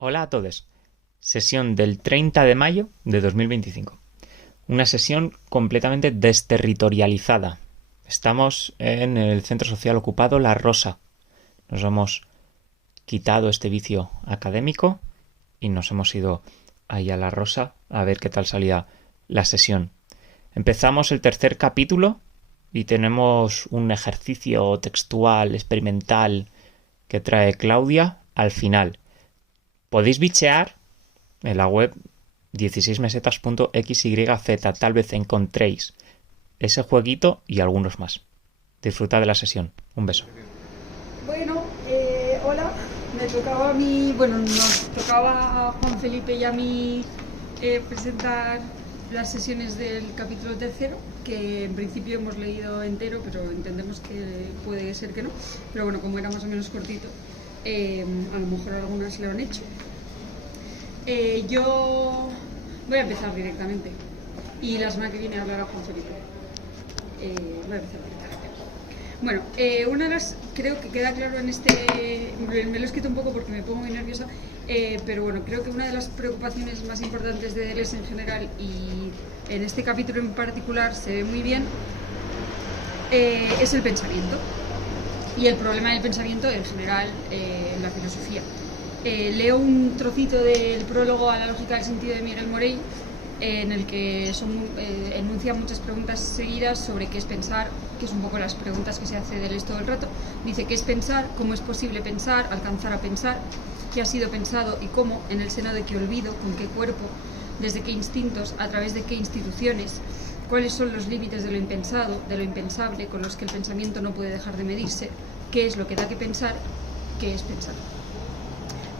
Hola a todos. Sesión del 30 de mayo de 2025. Una sesión completamente desterritorializada. Estamos en el centro social ocupado La Rosa. Nos hemos quitado este vicio académico y nos hemos ido ahí a La Rosa a ver qué tal salía la sesión. Empezamos el tercer capítulo y tenemos un ejercicio textual, experimental que trae Claudia al final. Podéis bichear en la web 16mesetas.xyz. Tal vez encontréis ese jueguito y algunos más. Disfrutad de la sesión. Un beso. Bueno, hola. Nos tocaba a Juan Felipe y a mí presentar las sesiones del capítulo tercero, que en principio hemos leído entero, pero entendemos que puede ser que no. Pero bueno, como era más o menos cortito, a lo mejor algunas lo han hecho. Yo voy a empezar directamente y la semana que viene hablará Juan Felipe. Voy a empezar directamente. Bueno, una de las, creo que queda claro en este, me lo he escrito un poco porque me pongo muy nerviosa, pero bueno, creo que una de las preocupaciones más importantes de Deleuze en general y en este capítulo en particular se ve muy bien, es el pensamiento y el problema del pensamiento en general en la filosofía. Leo un trocito del prólogo a la lógica del sentido de Miguel Morey, en el que enuncia muchas preguntas seguidas sobre qué es pensar, que es un poco las preguntas que se hace Deleuze todo el rato. Dice qué es pensar, cómo es posible pensar, alcanzar a pensar, qué ha sido pensado y cómo, en el seno de qué olvido, con qué cuerpo, desde qué instintos, a través de qué instituciones, cuáles son los límites de lo impensado, de lo impensable, con los que el pensamiento no puede dejar de medirse, qué es lo que da que pensar, qué es pensar.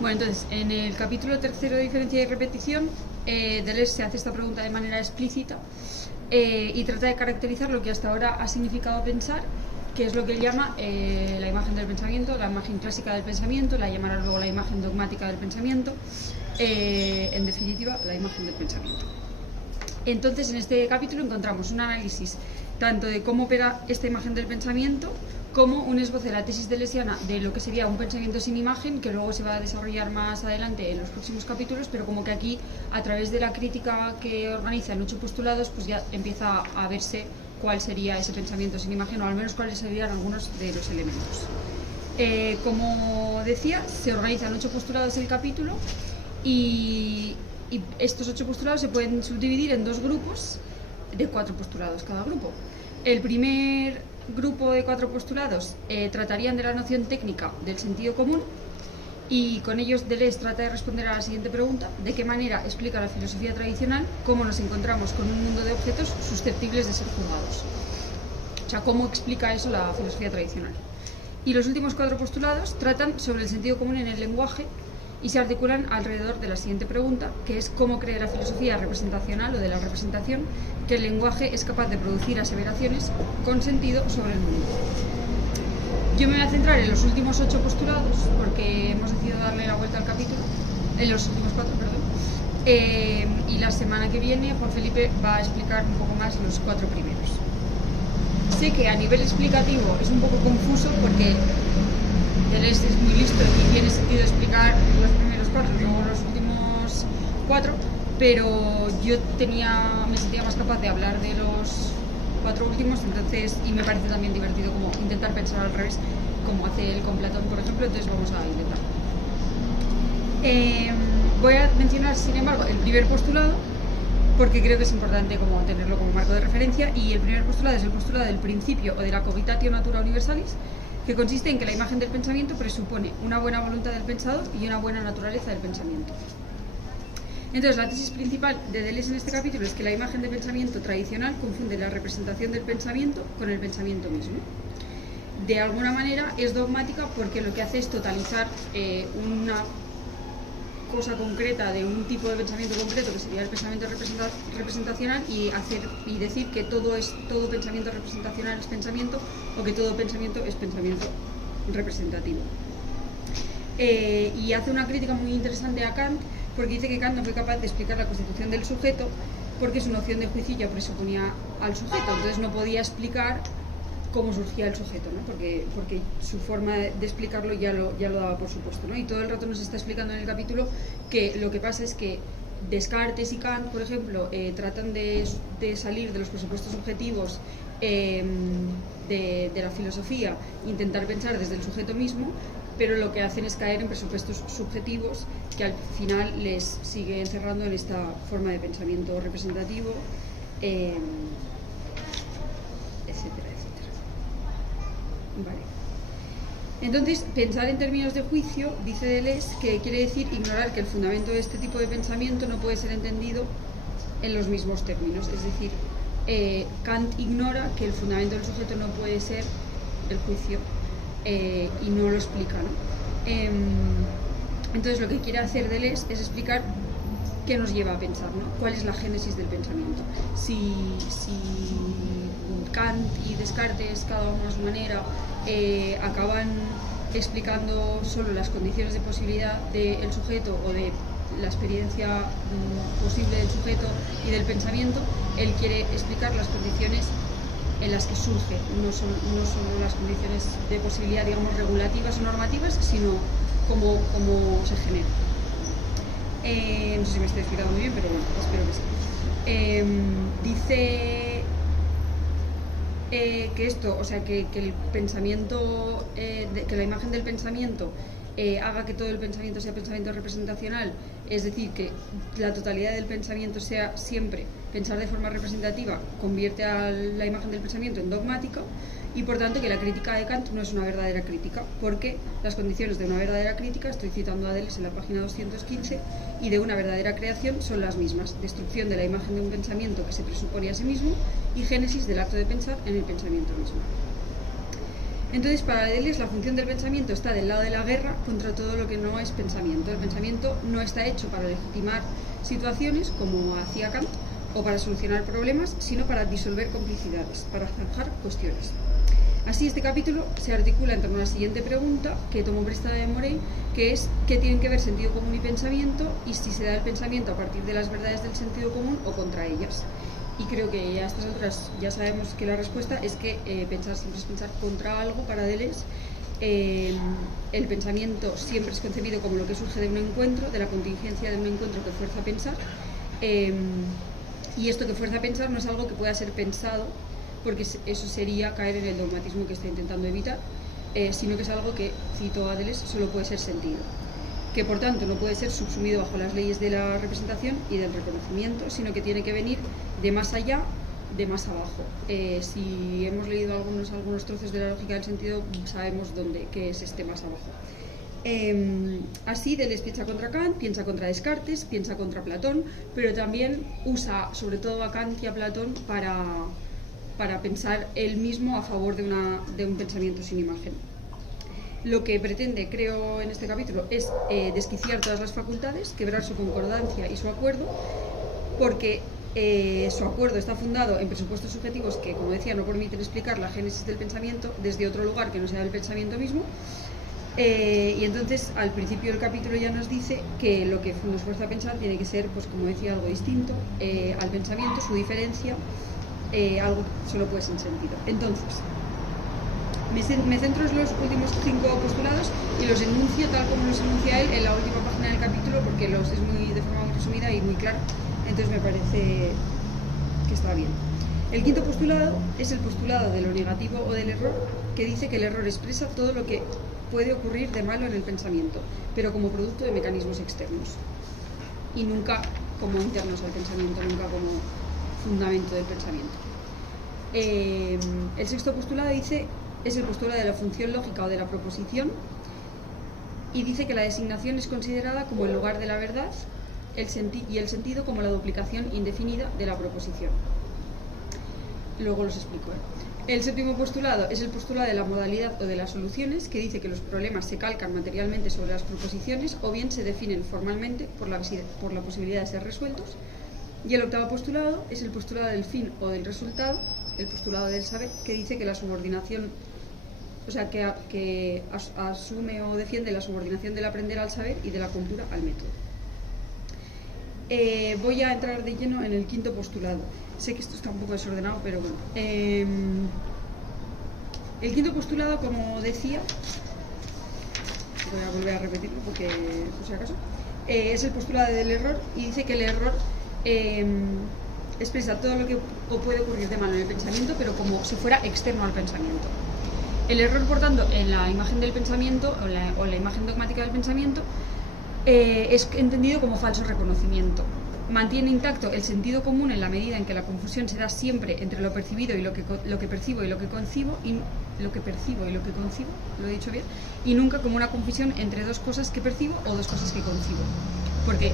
Bueno, entonces, en el capítulo tercero de diferencia y repetición, Deleuze se hace esta pregunta de manera explícita y trata de caracterizar lo que hasta ahora ha significado pensar, que es lo que él llama la imagen del pensamiento, la imagen clásica del pensamiento, la llamará luego la imagen dogmática del pensamiento, en definitiva, la imagen del pensamiento. Entonces, en este capítulo encontramos un análisis tanto de cómo opera esta imagen del pensamiento, como un esbozo de la tesis deleuziana de lo que sería un pensamiento sin imagen, que luego se va a desarrollar más adelante en los próximos capítulos, pero como que aquí, a través de la crítica que organiza en 8 postulados, pues ya empieza a verse cuál sería ese pensamiento sin imagen, o al menos cuáles serían algunos de los elementos. Como decía, se organizan 8 postulados el capítulo, y estos 8 postulados se pueden subdividir en 2 grupos de 4 postulados cada grupo. El primer grupo de 4 postulados tratarían de la noción técnica del sentido común, y con ellos Deleuze trata de responder a la siguiente pregunta: ¿de qué manera explica la filosofía tradicional cómo nos encontramos con un mundo de objetos susceptibles de ser juzgados? O sea, ¿cómo explica eso la filosofía tradicional? Y los últimos 4 postulados tratan sobre el sentido común en el lenguaje y se articulan alrededor de la siguiente pregunta, que es cómo cree la filosofía representacional o de la representación que el lenguaje es capaz de producir aseveraciones con sentido sobre el mundo. Yo me voy a centrar en los últimos 8 postulados porque hemos decidido darle la vuelta al capítulo, en los últimos 4, perdón, y la semana que viene Juan Felipe va a explicar un poco más los 4 primeros. Sé que a nivel explicativo es un poco confuso porque Deleuze es muy listo y tiene sentido explicar los primeros 4 y luego los últimos 4, pero yo me sentía más capaz de hablar de los 4 últimos, entonces, y me parece también divertido como intentar pensar al revés, como hace él con Platón, por ejemplo, entonces vamos a intentar. Voy a mencionar, sin embargo, el primer postulado, porque creo que es importante como tenerlo como marco de referencia, y el primer postulado es el postulado del principio o de la cogitatio natura universalis, que consiste en que la imagen del pensamiento presupone una buena voluntad del pensador y una buena naturaleza del pensamiento. Entonces, la tesis principal de Deleuze en este capítulo es que la imagen de pensamiento tradicional confunde la representación del pensamiento con el pensamiento mismo. De alguna manera es dogmática porque lo que hace es totalizar una cosa concreta de un tipo de pensamiento concreto, que sería el pensamiento representacional, y decir que todo pensamiento representacional es pensamiento, o que todo pensamiento es pensamiento representativo. Y hace una crítica muy interesante a Kant, porque dice que Kant no fue capaz de explicar la constitución del sujeto porque su noción de juicio ya presuponía al sujeto, entonces no podía explicar cómo surgía el sujeto, ¿no? Porque su forma de explicarlo ya lo daba por supuesto, ¿no? Y todo el rato nos está explicando en el capítulo que lo que pasa es que Descartes y Kant, por ejemplo, tratan de salir de los presupuestos objetivos de la filosofía, intentar pensar desde el sujeto mismo, pero lo que hacen es caer en presupuestos subjetivos que al final les sigue encerrando en esta forma de pensamiento representativo, etcétera, etcétera. Vale. Entonces, pensar en términos de juicio, dice Deleuze, que quiere decir ignorar que el fundamento de este tipo de pensamiento no puede ser entendido en los mismos términos. Es decir, Kant ignora que el fundamento del sujeto no puede ser el juicio y no lo explica, ¿no? Entonces, lo que quiere hacer Deleuze es explicar qué nos lleva a pensar, ¿no? ¿Cuál es la génesis del pensamiento? Si Kant y Descartes, cada uno a su manera, acaban explicando solo las condiciones de posibilidad del sujeto o de la experiencia posible del sujeto y del pensamiento, él quiere explicar las condiciones en las que surge, no solo las condiciones de posibilidad, digamos, regulativas o normativas, sino cómo se genera. No sé si me estoy explicando muy bien, pero bueno, espero que sí. Dice que esto, o sea, que el pensamiento, que la imagen del pensamiento haga que todo el pensamiento sea pensamiento representacional, es decir, que la totalidad del pensamiento sea siempre pensar de forma representativa, convierte a la imagen del pensamiento en dogmática, y por tanto que la crítica de Kant no es una verdadera crítica, porque las condiciones de una verdadera crítica, estoy citando a Deleuze en la página 215, y de una verdadera creación son las mismas: destrucción de la imagen de un pensamiento que se presupone a sí mismo y génesis del acto de pensar en el pensamiento mismo. Entonces, para Deleuze, la función del pensamiento está del lado de la guerra contra todo lo que no es pensamiento. El pensamiento no está hecho para legitimar situaciones, como hacía Kant, o para solucionar problemas, sino para disolver complicidades, para zanjar cuestiones. Así, este capítulo se articula en torno a la siguiente pregunta, que tomó prestada de Morey, que es ¿qué tienen que ver sentido común y pensamiento? Y si se da el pensamiento a partir de las verdades del sentido común o contra ellas. Y creo que ya a estas alturas ya sabemos que la respuesta es que pensar siempre es pensar contra algo para Deleuze. El pensamiento siempre es concebido como lo que surge de un encuentro, de la contingencia de un encuentro que fuerza a pensar. Y esto que fuerza a pensar no es algo que pueda ser pensado, porque eso sería caer en el dogmatismo que está intentando evitar, sino que es algo que, cito a Deleuze, solo puede ser sentido, que por tanto no puede ser subsumido bajo las leyes de la representación y del reconocimiento, sino que tiene que venir de más allá, de más abajo. Si hemos leído algunos trozos de la lógica del sentido, sabemos qué es este más abajo. Así, Deleuze piensa contra Kant, piensa contra Descartes, piensa contra Platón, pero también usa sobre todo a Kant y a Platón para pensar él mismo a favor de un pensamiento sin imagen. Lo que pretende, creo, en este capítulo es desquiciar todas las facultades, quebrar su concordancia y su acuerdo, porque su acuerdo está fundado en presupuestos subjetivos que, como decía, no permiten explicar la génesis del pensamiento desde otro lugar que no sea el pensamiento mismo. Y entonces, al principio del capítulo ya nos dice que lo que nos fuerza a pensar tiene que ser, pues como decía, algo distinto al pensamiento, su diferencia, algo que solo puede ser sentido. Entonces, me centro en los últimos 5 postulados y los enuncio tal como los enuncia él en la última página del capítulo, porque es de forma muy resumida y muy clara, entonces me parece que está bien. El quinto postulado es el postulado de lo negativo o del error, que dice que el error expresa todo lo que puede ocurrir de malo en el pensamiento, pero como producto de mecanismos externos y nunca como internos al pensamiento, nunca como fundamento del pensamiento. El sexto postulado es el postulado de la función lógica o de la proposición, y dice que la designación es considerada como el lugar de la verdad y el sentido como la duplicación indefinida de la proposición. Luego los explico. El séptimo postulado es el postulado de la modalidad o de las soluciones, que dice que los problemas se calcan materialmente sobre las proposiciones o bien se definen formalmente por la posibilidad de ser resueltos. Y el octavo postulado es el postulado del fin o del resultado, el postulado del saber, que dice que la subordinación, o sea, que asume o defiende la subordinación del aprender al saber y de la cultura al método. Voy a entrar de lleno en el quinto postulado. Sé que esto está un poco desordenado, pero bueno. El quinto postulado, como decía, voy a volver a repetirlo porque, por si acaso, es el postulado del error, y dice que el error expresa todo lo que puede ocurrir de malo en el pensamiento, pero como si fuera externo al pensamiento. El error, por tanto, en la imagen del pensamiento o la imagen dogmática del pensamiento es entendido como falso reconocimiento. Mantiene intacto el sentido común en la medida en que la confusión se da siempre entre lo percibido y lo que percibo y lo que concibo, lo he dicho bien, y nunca como una confusión entre dos cosas que percibo o dos cosas que concibo. Porque,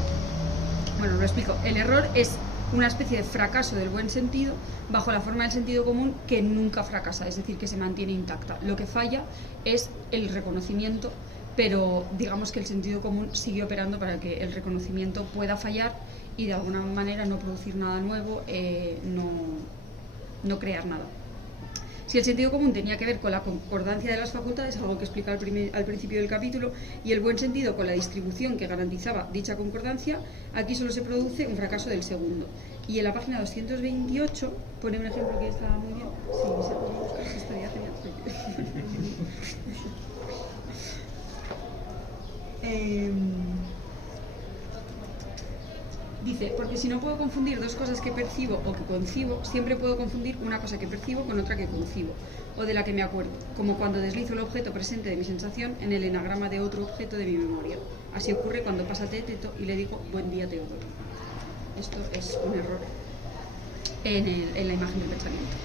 bueno, lo explico, el error es una especie de fracaso del buen sentido bajo la forma del sentido común que nunca fracasa, es decir, que se mantiene intacta. Lo que falla es el reconocimiento, pero digamos que el sentido común sigue operando para que el reconocimiento pueda fallar y de alguna manera no producir nada nuevo, no crear nada. Si el sentido común tenía que ver con la concordancia de las facultades, algo que explica al principio del capítulo, y el buen sentido con la distribución que garantizaba dicha concordancia, aquí solo se produce un fracaso del segundo. Y en la página 228 pone un ejemplo que está muy bien. Si se puede buscar, si estaría genial. Dice, porque si no puedo confundir dos cosas que percibo o que concibo, siempre puedo confundir una cosa que percibo con otra que concibo, o de la que me acuerdo, como cuando deslizo el objeto presente de mi sensación en el enagrama de otro objeto de mi memoria. Así ocurre cuando pasa Teteto y le digo, buen día, Teodoro. Esto es un error en la imagen del pensamiento.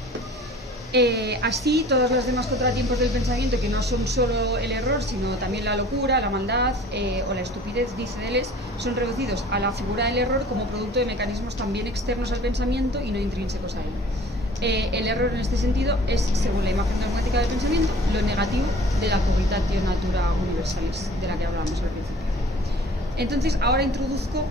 Así, todos los demás contratiempos del pensamiento, que no son solo el error, sino también la locura, la maldad o la estupidez, dice Deleuze, son reducidos a la figura del error como producto de mecanismos también externos al pensamiento y no intrínsecos a él. El error en este sentido es, según la imagen dogmática del pensamiento, lo negativo de la cogitatio natura universalis, de la que hablábamos al principio. Entonces, ahora introduzco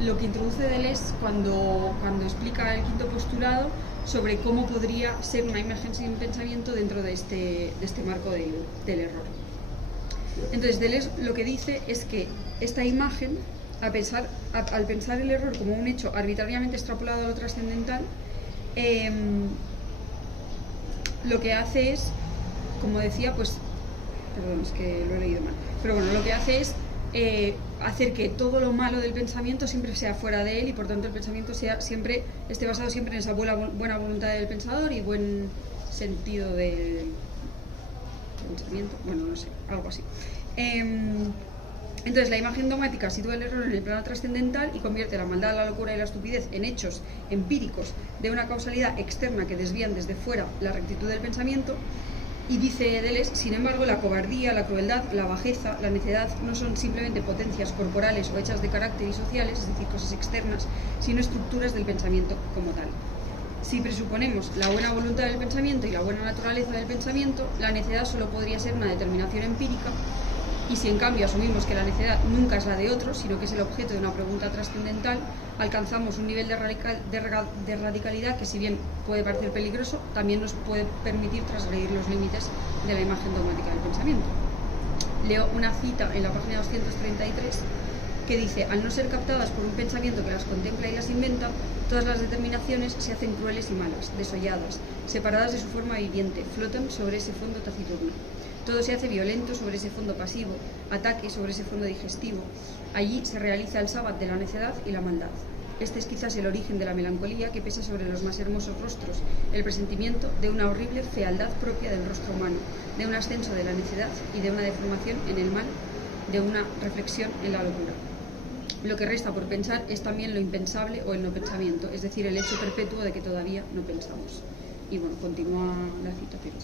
lo que introduce Deleuze cuando explica el quinto postulado sobre cómo podría ser una imagen sin pensamiento dentro de este marco del error. Entonces, Deleuze lo que dice es que esta imagen, al pensar el error como un hecho arbitrariamente extrapolado a lo trascendental, lo que hace es, como decía, pues, perdón, es que lo he leído mal, pero bueno, lo que hace es hacer que todo lo malo del pensamiento siempre sea fuera de él y por tanto el pensamiento esté basado siempre en esa buena voluntad del pensador y buen sentido del pensamiento, bueno, no sé, algo así. Entonces la imagen dogmática sitúa el error en el plano trascendental y convierte la maldad, la locura y la estupidez en hechos empíricos de una causalidad externa que desvían desde fuera la rectitud del pensamiento. Y dice Deleuze, sin embargo, la cobardía, la crueldad, la bajeza, la necedad no son simplemente potencias corporales o hechas de carácter y sociales, es decir, cosas externas, sino estructuras del pensamiento como tal. Si presuponemos la buena voluntad del pensamiento y la buena naturaleza del pensamiento, la necedad solo podría ser una determinación empírica, y si en cambio asumimos que la necedad nunca es la de otro, sino que es el objeto de una pregunta trascendental, alcanzamos un nivel de radicalidad que, si bien puede parecer peligroso, también nos puede permitir transgredir los límites de la imagen dogmática del pensamiento. Leo una cita en la página 233 que dice: al no ser captadas por un pensamiento que las contempla y las inventa, todas las determinaciones se hacen crueles y malas, desolladas, separadas de su forma viviente, flotan sobre ese fondo taciturno. Todo se hace violento sobre ese fondo pasivo, ataque sobre ese fondo digestivo. Allí se realiza el sábado de la necedad y la maldad. Este es quizás el origen de la melancolía que pesa sobre los más hermosos rostros, el presentimiento de una horrible fealdad propia del rostro humano, de un ascenso de la necedad y de una deformación en el mal, de una reflexión en la locura. Lo que resta por pensar es también lo impensable o el no pensamiento, es decir, el hecho perpetuo de que todavía no pensamos. Y bueno, continúa la cita, pero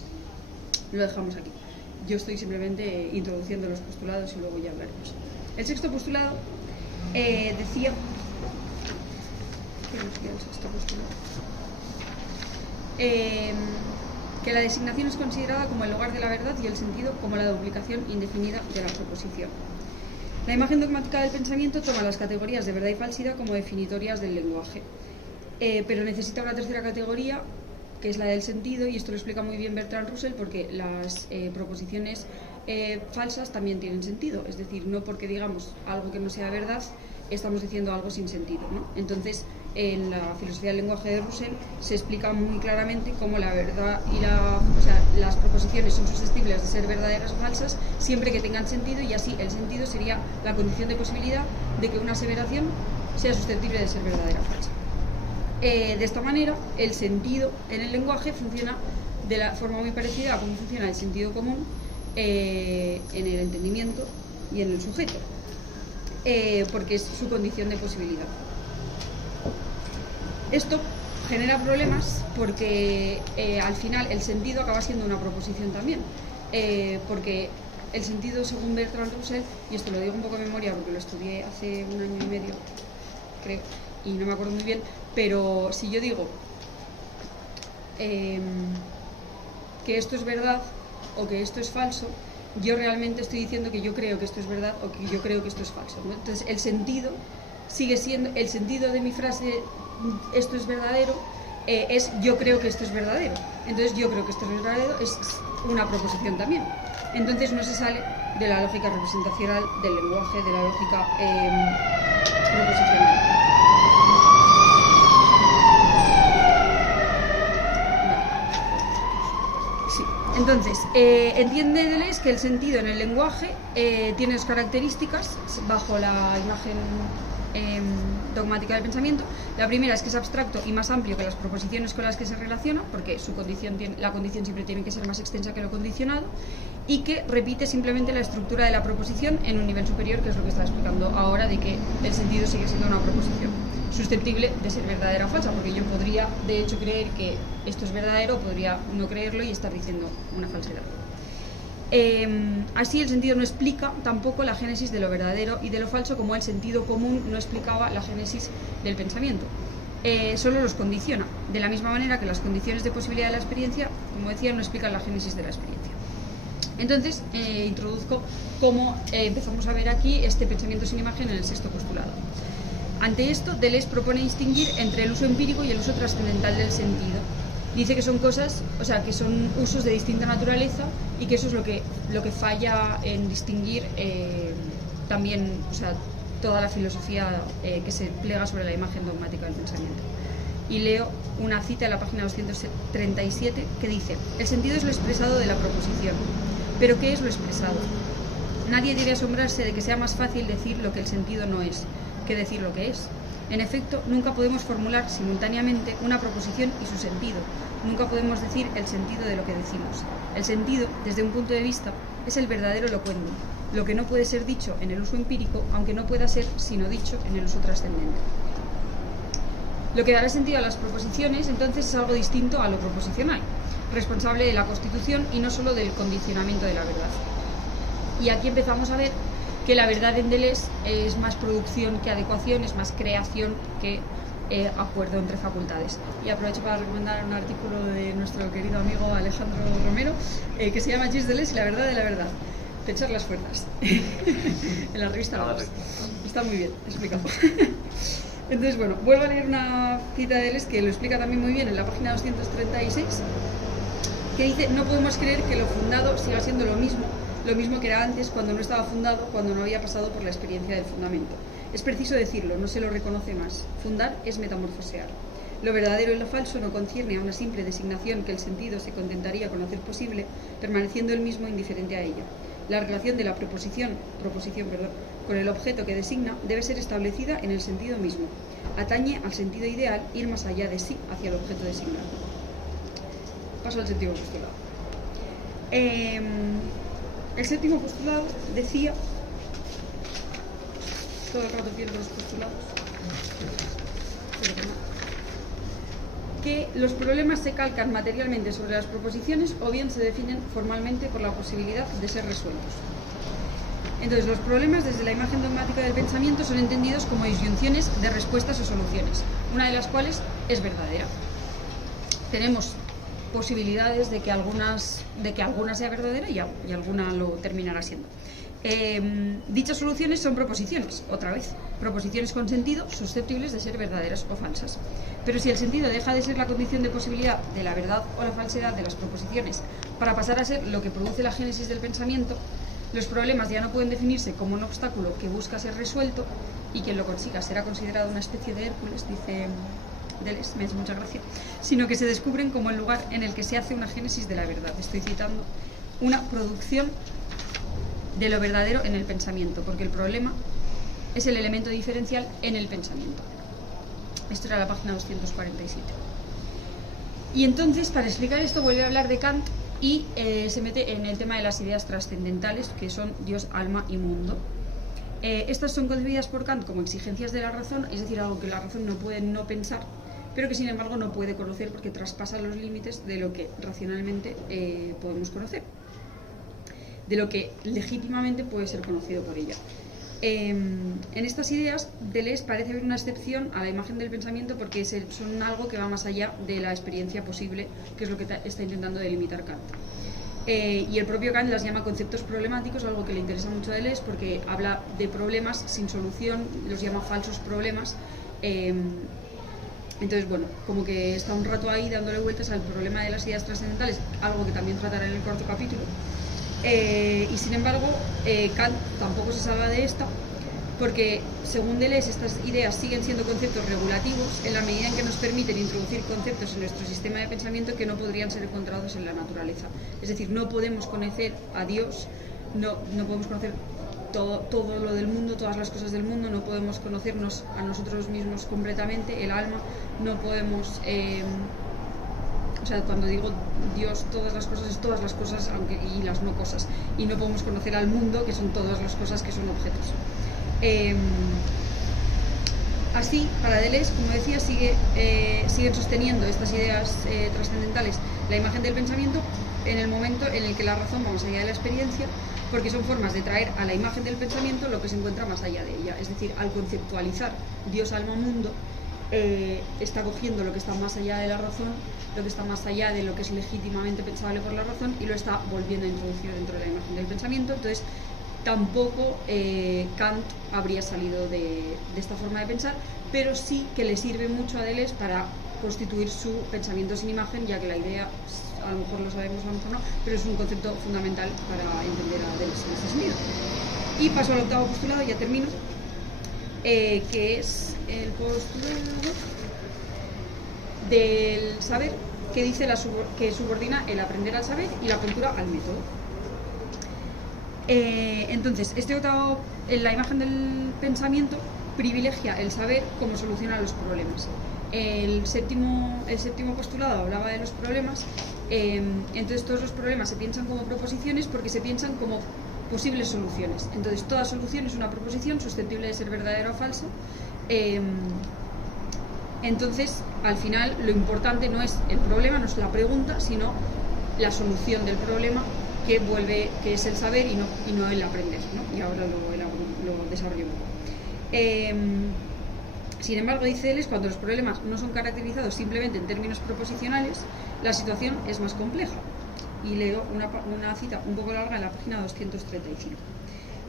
lo dejamos aquí. Yo estoy simplemente introduciendo los postulados y luego ya hablaremos. El sexto postulado decía... ¿Qué decía el sexto postulado? Que la designación es considerada como el lugar de la verdad y el sentido como la duplicación indefinida de la proposición. La imagen dogmática del pensamiento toma las categorías de verdad y falsidad como definitorias del lenguaje, pero necesita una tercera categoría, que es la del sentido, y esto lo explica muy bien Bertrand Russell, porque las proposiciones falsas también tienen sentido, es decir, no porque digamos algo que no sea verdad estamos diciendo algo sin sentido, ¿no? Entonces en la filosofía del lenguaje de Russell se explica muy claramente cómo la verdad y las proposiciones son susceptibles de ser verdaderas o falsas siempre que tengan sentido, y así el sentido sería la condición de posibilidad de que una aseveración sea susceptible de ser verdadera o falsa. De esta manera, el sentido en el lenguaje funciona de la forma muy parecida a cómo funciona el sentido común en el entendimiento y en el sujeto, porque es su condición de posibilidad. Esto genera problemas porque al final el sentido acaba siendo una proposición también, porque el sentido, según Bertrand Russell, y esto lo digo un poco de memoria porque lo estudié hace 1 año y medio, creo, y no me acuerdo muy bien, pero si yo digo que esto es verdad o que esto es falso, yo realmente estoy diciendo que yo creo que esto es verdad o que yo creo que esto es falso, ¿no? Entonces el sentido sigue siendo, el sentido de mi frase esto es verdadero, es yo creo que esto es verdadero. Entonces yo creo que esto es verdadero es una proposición también. Entonces no se sale de la lógica representacional del lenguaje, de la lógica proposicional. Sí. Entonces, entiende Deleuze que el sentido en el lenguaje tiene 2 características bajo la imagen dogmática del pensamiento. La primera es que es abstracto y más amplio que las proposiciones con las que se relaciona, porque la condición siempre tiene que ser más extensa que lo condicionado, y que repite simplemente la estructura de la proposición en un nivel superior, que es lo que estaba explicando ahora, de que el sentido sigue siendo una proposición susceptible de ser verdadera o falsa, porque yo podría de hecho creer que esto es verdadero, podría no creerlo y estar diciendo una falsedad. Así el sentido no explica tampoco la génesis de lo verdadero y de lo falso, como el sentido común no explicaba la génesis del pensamiento. Solo los condiciona, de la misma manera que las condiciones de posibilidad de la experiencia, como decía, no explican la génesis de la experiencia. Entonces, introduzco cómo empezamos a ver aquí este pensamiento sin imagen en el 6º postulado. Ante esto, Deleuze propone distinguir entre el uso empírico y el uso trascendental del sentido. Dice que son cosas, que son usos de distinta naturaleza, y que eso es lo que falla en distinguir también, toda la filosofía que se plega sobre la imagen dogmática del pensamiento. Y leo una cita en la página 237 que dice: el sentido es lo expresado de la proposición. ¿Pero qué es lo expresado? Nadie debe asombrarse de que sea más fácil decir lo que el sentido no es que decir lo que es. En efecto, nunca podemos formular simultáneamente una proposición y su sentido. Nunca podemos decir el sentido de lo que decimos. El sentido, desde un punto de vista, es el verdadero elocuente, lo que no puede ser dicho en el uso empírico, aunque no pueda ser sino dicho en el uso trascendente. Lo que dará sentido a las proposiciones, entonces, es algo distinto a lo proposicional, responsable de la constitución y no solo del condicionamiento de la verdad. Y aquí empezamos a ver que la verdad en Deleuze es más producción que adecuación, es más creación que acuerdo entre facultades. Y aprovecho para recomendar un artículo de nuestro querido amigo Alejandro Romero que se llama Gilles Deleuze y la verdad de la verdad. Pechar las fuerzas. En la revista Logos. Está muy bien explicado. Entonces, bueno, vuelvo a leer una cita de Deleuze que lo explica también muy bien en la página 236, que dice: no podemos creer que lo fundado siga siendo lo mismo que era antes, cuando no estaba fundado, cuando no había pasado por la experiencia del fundamento. Es preciso decirlo, no se lo reconoce más. Fundar es metamorfosear. Lo verdadero y lo falso no concierne a una simple designación que el sentido se contentaría con hacer posible, permaneciendo el mismo indiferente a ello. La relación de la proposición, con el objeto que designa debe ser establecida en el sentido mismo. Atañe al sentido ideal ir más allá de sí hacia el objeto designado. Paso al 7º postulado. El 7º postulado decía, todo el rato pierdo los postulados, que los problemas se calcan materialmente sobre las proposiciones o bien se definen formalmente por la posibilidad de ser resueltos. Entonces, los problemas desde la imagen dogmática del pensamiento son entendidos como disyunciones de respuestas o soluciones, una de las cuales es verdadera. Tenemos posibilidades de que alguna sea verdadera y alguna lo terminará siendo. Dichas soluciones son proposiciones, otra vez, proposiciones con sentido susceptibles de ser verdaderas o falsas. Pero si el sentido deja de ser la condición de posibilidad de la verdad o la falsedad de las proposiciones para pasar a ser lo que produce la génesis del pensamiento, los problemas ya no pueden definirse como un obstáculo que busca ser resuelto, y quien lo consiga será considerado una especie de Hércules, dice Deleuze, me hace mucha gracia, sino que se descubren como el lugar en el que se hace una génesis de la verdad. Estoy citando una producción de lo verdadero en el pensamiento, porque el problema es el elemento diferencial en el pensamiento. Esto era la página 247. Y entonces, para explicar esto, vuelve a hablar de Kant y se mete en el tema de las ideas trascendentales, que son Dios, alma y mundo. Estas son concebidas por Kant como exigencias de la razón, es decir, algo que la razón no puede no pensar, pero que sin embargo no puede conocer porque traspasa los límites de lo que racionalmente podemos conocer, de lo que legítimamente puede ser conocido por ella. En estas ideas, Deleuze parece ver una excepción a la imagen del pensamiento porque son algo que va más allá de la experiencia posible, que es lo que está intentando delimitar Kant. Y el propio Kant las llama conceptos problemáticos, algo que le interesa mucho a Deleuze porque habla de problemas sin solución, los llama falsos problemas. Entonces, bueno, como que está un rato ahí dándole vueltas al problema de las ideas trascendentales, algo que también tratará en el cuarto capítulo. Y sin embargo, Kant tampoco se salva de esta, porque según Deleuze estas ideas siguen siendo conceptos regulativos en la medida en que nos permiten introducir conceptos en nuestro sistema de pensamiento que no podrían ser encontrados en la naturaleza. Es decir, no podemos conocer a Dios, no podemos conocer todo lo del mundo, todas las cosas del mundo, no podemos conocernos a nosotros mismos completamente, el alma, no podemos... o sea, cuando digo Dios, todas las cosas es todas las cosas y las no cosas. Y no podemos conocer al mundo, que son todas las cosas que son objetos. Así, para Deleuze, como decía, siguen sosteniendo estas ideas trascendentales la imagen del pensamiento en el momento en el que la razón va más allá de la experiencia, porque son formas de traer a la imagen del pensamiento lo que se encuentra más allá de ella. Es decir, al conceptualizar Dios, alma, mundo, está cogiendo lo que está más allá de la razón, lo que está más allá de lo que es legítimamente pensable por la razón, y lo está volviendo a introducir dentro de la imagen del pensamiento. Entonces tampoco Kant habría salido de esta forma de pensar, pero sí que le sirve mucho a Deleuze para constituir su pensamiento sin imagen, ya que la idea, a lo mejor lo sabemos, a lo mejor no, pero es un concepto fundamental para entender a Deleuze en ese sentido. Y paso al octavo postulado, ya termino, que es el postulado del saber, que dice que subordina el aprender al saber y la cultura al método. Entonces, la imagen del pensamiento privilegia el saber como solución a los problemas. El séptimo postulado hablaba de los problemas, entonces todos los problemas se piensan como proposiciones porque se piensan como posibles soluciones. Entonces toda solución es una proposición susceptible de ser verdadera o falsa. Entonces, al final, lo importante no es el problema, no es la pregunta, sino la solución del problema, que es el saber y no el aprender, ¿no? Y ahora lo desarrollo un poco. Sin embargo, dice Deleuze, cuando los problemas no son caracterizados simplemente en términos proposicionales, la situación es más compleja. Y leo una cita un poco larga en la página 235.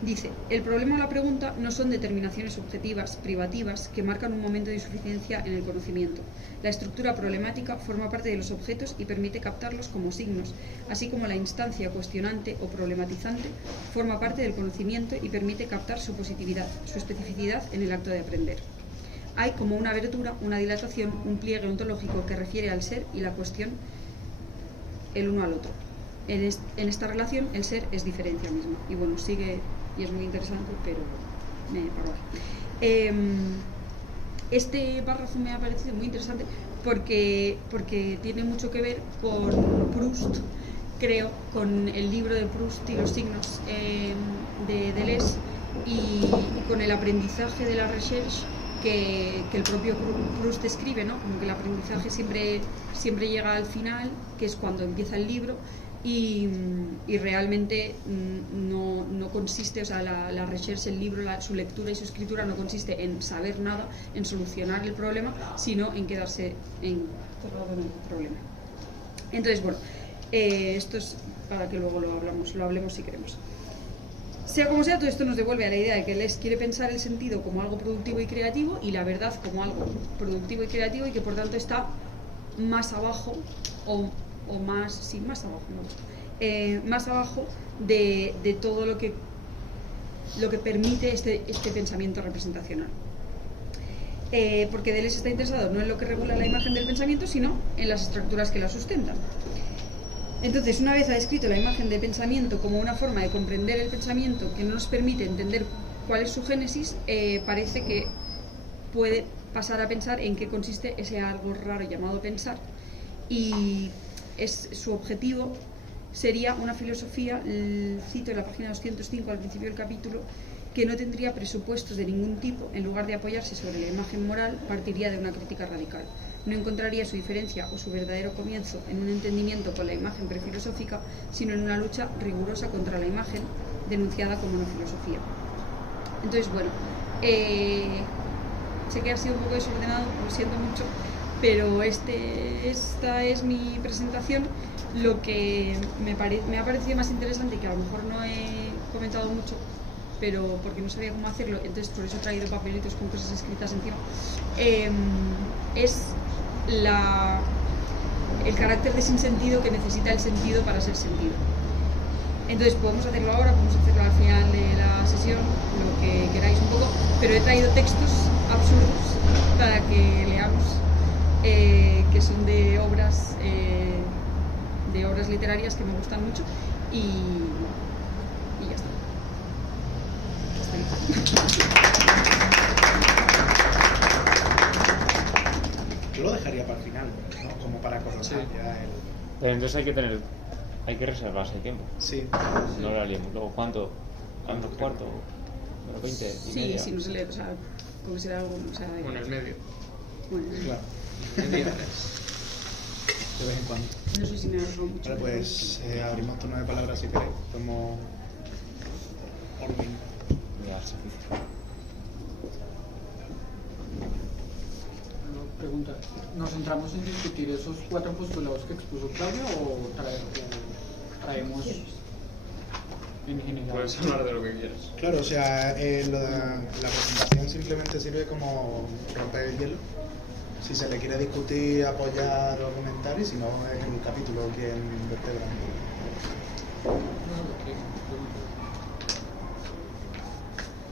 Dice, el problema o la pregunta no son determinaciones objetivas, privativas, que marcan un momento de insuficiencia en el conocimiento. La estructura problemática forma parte de los objetos y permite captarlos como signos, así como la instancia cuestionante o problematizante forma parte del conocimiento y permite captar su positividad, su especificidad en el acto de aprender. Hay como una abertura, una dilatación, un pliegue ontológico que refiere al ser y la cuestión el uno al otro. En esta relación el ser es diferencia misma. Y bueno, sigue y es muy interesante, pero me paro aquí. Este párrafo me ha parecido muy interesante porque tiene mucho que ver con Proust, creo, con el libro de Proust y los signos de Deleuze y con el aprendizaje de la recherche que el propio Proust describe, ¿no? Como que el aprendizaje siempre llega al final, que es cuando empieza el libro, y realmente no consiste, o sea, la recherche, el libro, su lectura y su escritura no consiste en saber nada, en solucionar el problema, sino en quedarse encerrado en el problema. Entonces, bueno, esto es para que luego lo hablemos si queremos. Sea como sea, todo esto nos devuelve a la idea de que Les quiere pensar el sentido como algo productivo y creativo y la verdad como algo productivo y creativo, y que por tanto está más abajo o más, sí, más abajo, ¿no? Más abajo de todo lo que lo que permite este pensamiento representacional. Porque Deleuze está interesado no en lo que regula la imagen del pensamiento, sino en las estructuras que la sustentan. Entonces, una vez ha descrito la imagen de pensamiento como una forma de comprender el pensamiento que no nos permite entender cuál es su génesis, parece que puede pasar a pensar en qué consiste ese algo raro llamado pensar, y su objetivo sería una filosofía, cito en la página 205 al principio del capítulo, que no tendría presupuestos de ningún tipo. En lugar de apoyarse sobre la imagen moral, partiría de una crítica radical. No encontraría su diferencia o su verdadero comienzo en un entendimiento con la imagen prefilosófica, sino en una lucha rigurosa contra la imagen denunciada como una filosofía. Entonces, bueno, sé que ha sido un poco desordenado, lo siento mucho, pero esta es mi presentación. Lo que me ha parecido más interesante, que a lo mejor no he comentado mucho, pero porque no sabía cómo hacerlo, entonces por eso he traído papelitos con cosas escritas encima, es el carácter de sinsentido que necesita el sentido para ser sentido. Entonces podemos hacerlo ahora, podemos hacerlo al final de la sesión, lo que queráis un poco, pero he traído textos absurdos para que leamos, que son de obras literarias que me gustan mucho, y ya está. Yo lo dejaría para el final, ¿no? Como para conocer ya el... Pero entonces hay que reservarse tiempo. Sí. No lo haríamos. Luego, ¿cuánto cuarto? ¿20 y sí, media? sí, no se le... O sea, como será algo... O sea, Bueno, el medio. Bueno, Claro. El día 3. De vez en cuando. no sé si me alargo mucho. Vale, pues abrimos turno de palabras si queréis. Podemos... orden. Pregunta, ¿nos centramos en discutir esos 4 postulados que expuso Claudio o traemos en general? Puedes hablar de lo que quieras. Claro, o sea, la presentación simplemente sirve como romper el hielo. Si se le quiere discutir, apoyar o comentar, y si no, es el capítulo quien vertebra.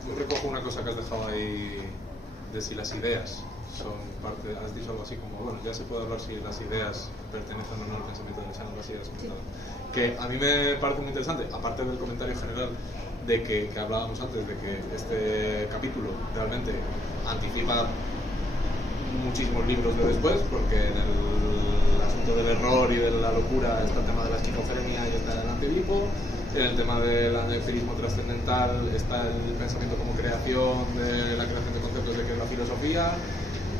Yo recojo una cosa que has dejado ahí de si las ideas son parte, has dicho algo así como, bueno, ya se puede hablar si las ideas pertenecen o no al pensamiento de Alexander, así has comentado. Que a mí me parece muy interesante, aparte del comentario general de que hablábamos antes, de que este capítulo realmente anticipa muchísimos libros de después, porque en el asunto del error y de la locura está el tema de la esquizofrenia y está el antivipo. En el tema del aneurismo trascendental está el pensamiento como creación, de la creación de conceptos de que es la filosofía,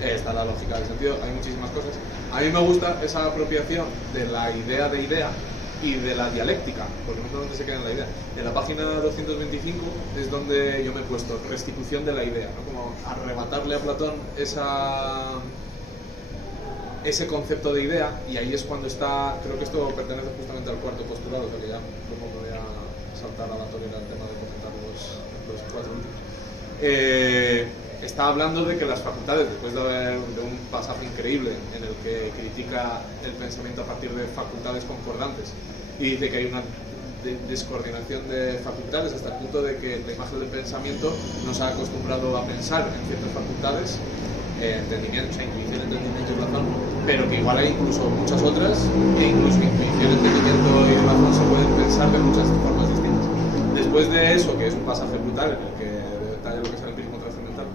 está la lógica del sentido, hay muchísimas cosas. A mí me gusta esa apropiación de la idea de idea y de la dialéctica, porque no es donde se queda en la idea. En la página 225 es donde yo me he puesto restitución de la idea, ¿no? Como arrebatarle a Platón ese concepto de idea, y ahí es cuando está, creo que esto pertenece justamente al cuarto postulado, o sea que ya luego me voy a saltar a la torera el tema de comentar los 4 últimos. Está hablando de que las facultades, después de un pasaje increíble en el que critica el pensamiento a partir de facultades concordantes, y dice que hay una descoordinación de facultades hasta el punto de que la imagen del pensamiento nos ha acostumbrado a pensar en ciertas facultades, entendimiento, o sea, intuición, entendimiento y razón, pero que igual hay incluso muchas otras, e incluso intuición, entendimiento y razón se pueden pensar de muchas formas distintas. Después de eso, que es un pasaje brutal en el que detalla lo que es el empirismo trascendental,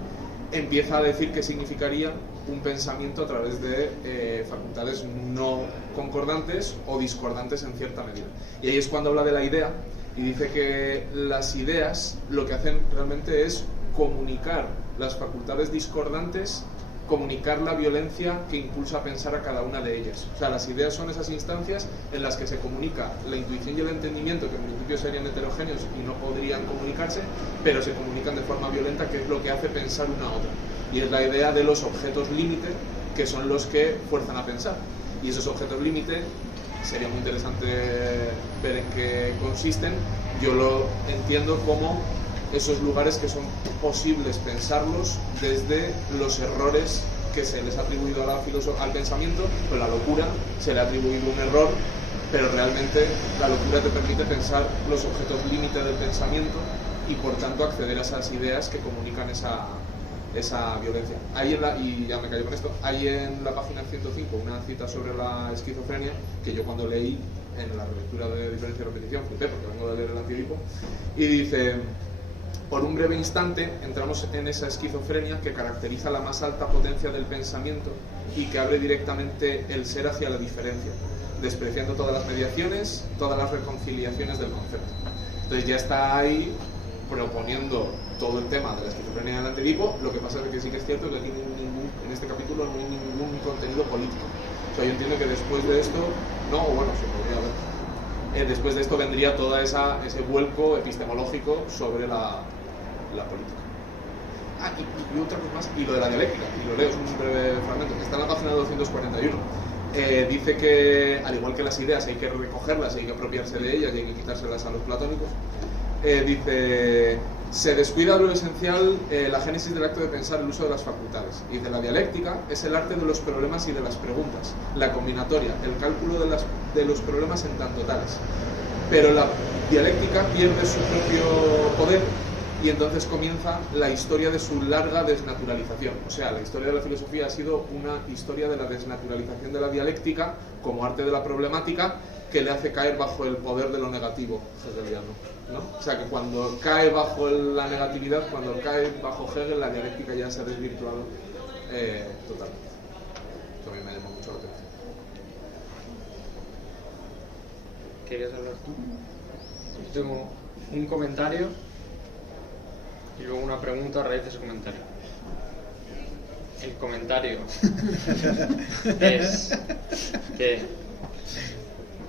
empieza a decir qué significaría un pensamiento a través de facultades no concordantes o discordantes en cierta medida. Y ahí es cuando habla de la idea y dice que las ideas lo que hacen realmente es comunicar las facultades discordantes, comunicar la violencia que impulsa a pensar a cada una de ellas. O sea, las ideas son esas instancias en las que se comunica la intuición y el entendimiento, que en principio serían heterogéneos y no podrían comunicarse, pero se comunican de forma violenta, que es lo que hace pensar una a otra. Y es la idea de los objetos límite, que son los que fuerzan a pensar. Y esos objetos límite sería muy interesante ver en qué consisten. Yo lo entiendo como esos lugares que son posibles pensarlos desde los errores que se les ha atribuido al pensamiento. Pues la locura se le ha atribuido un error, pero realmente la locura te permite pensar los objetos límite del pensamiento y por tanto acceder a esas ideas que comunican esa violencia. Y ya me callo con esto, hay en la página 105 una cita sobre la esquizofrenia que yo cuando leí en la relectura de Diferencia y Repetición flipé porque vengo de leer el Antiedipo, y dice: por un breve instante entramos en esa esquizofrenia que caracteriza la más alta potencia del pensamiento y que abre directamente el ser hacia la diferencia, despreciando todas las mediaciones, todas las reconciliaciones del concepto. Entonces ya está ahí proponiendo todo el tema de la esquizofrenia del Antiedipo. Lo que pasa es que sí que es cierto que aquí en este capítulo no hay ningún contenido político. O sea, yo entiendo que después de esto, se podría ver. Después de esto vendría todo ese vuelco epistemológico sobre la política. Y otra cosa más, y lo de la dialéctica, y lo leo, es un breve fragmento, que está en la página 241. Dice que, al igual que las ideas, hay que recogerlas, hay que apropiarse de ellas y hay que quitárselas a los platónicos. Dice: se descuida lo esencial, la génesis del acto de pensar, el uso de las facultades. Dice: la dialéctica es el arte de los problemas y de las preguntas, la combinatoria, el cálculo de los problemas en tanto tales. Pero la dialéctica pierde su propio poder y entonces comienza la historia de su larga desnaturalización. O sea, la historia de la filosofía ha sido una historia de la desnaturalización de la dialéctica como arte de la problemática, que le hace caer bajo el poder de lo negativo hegeliano, ¿no? O sea, que cuando cae bajo la negatividad, cuando cae bajo Hegel, la dialéctica ya se ha desvirtuado totalmente. Esto a mí me llamó mucho la atención. ¿Querías hablar tú? Yo tengo un comentario y luego una pregunta a raíz de ese comentario. El comentario es que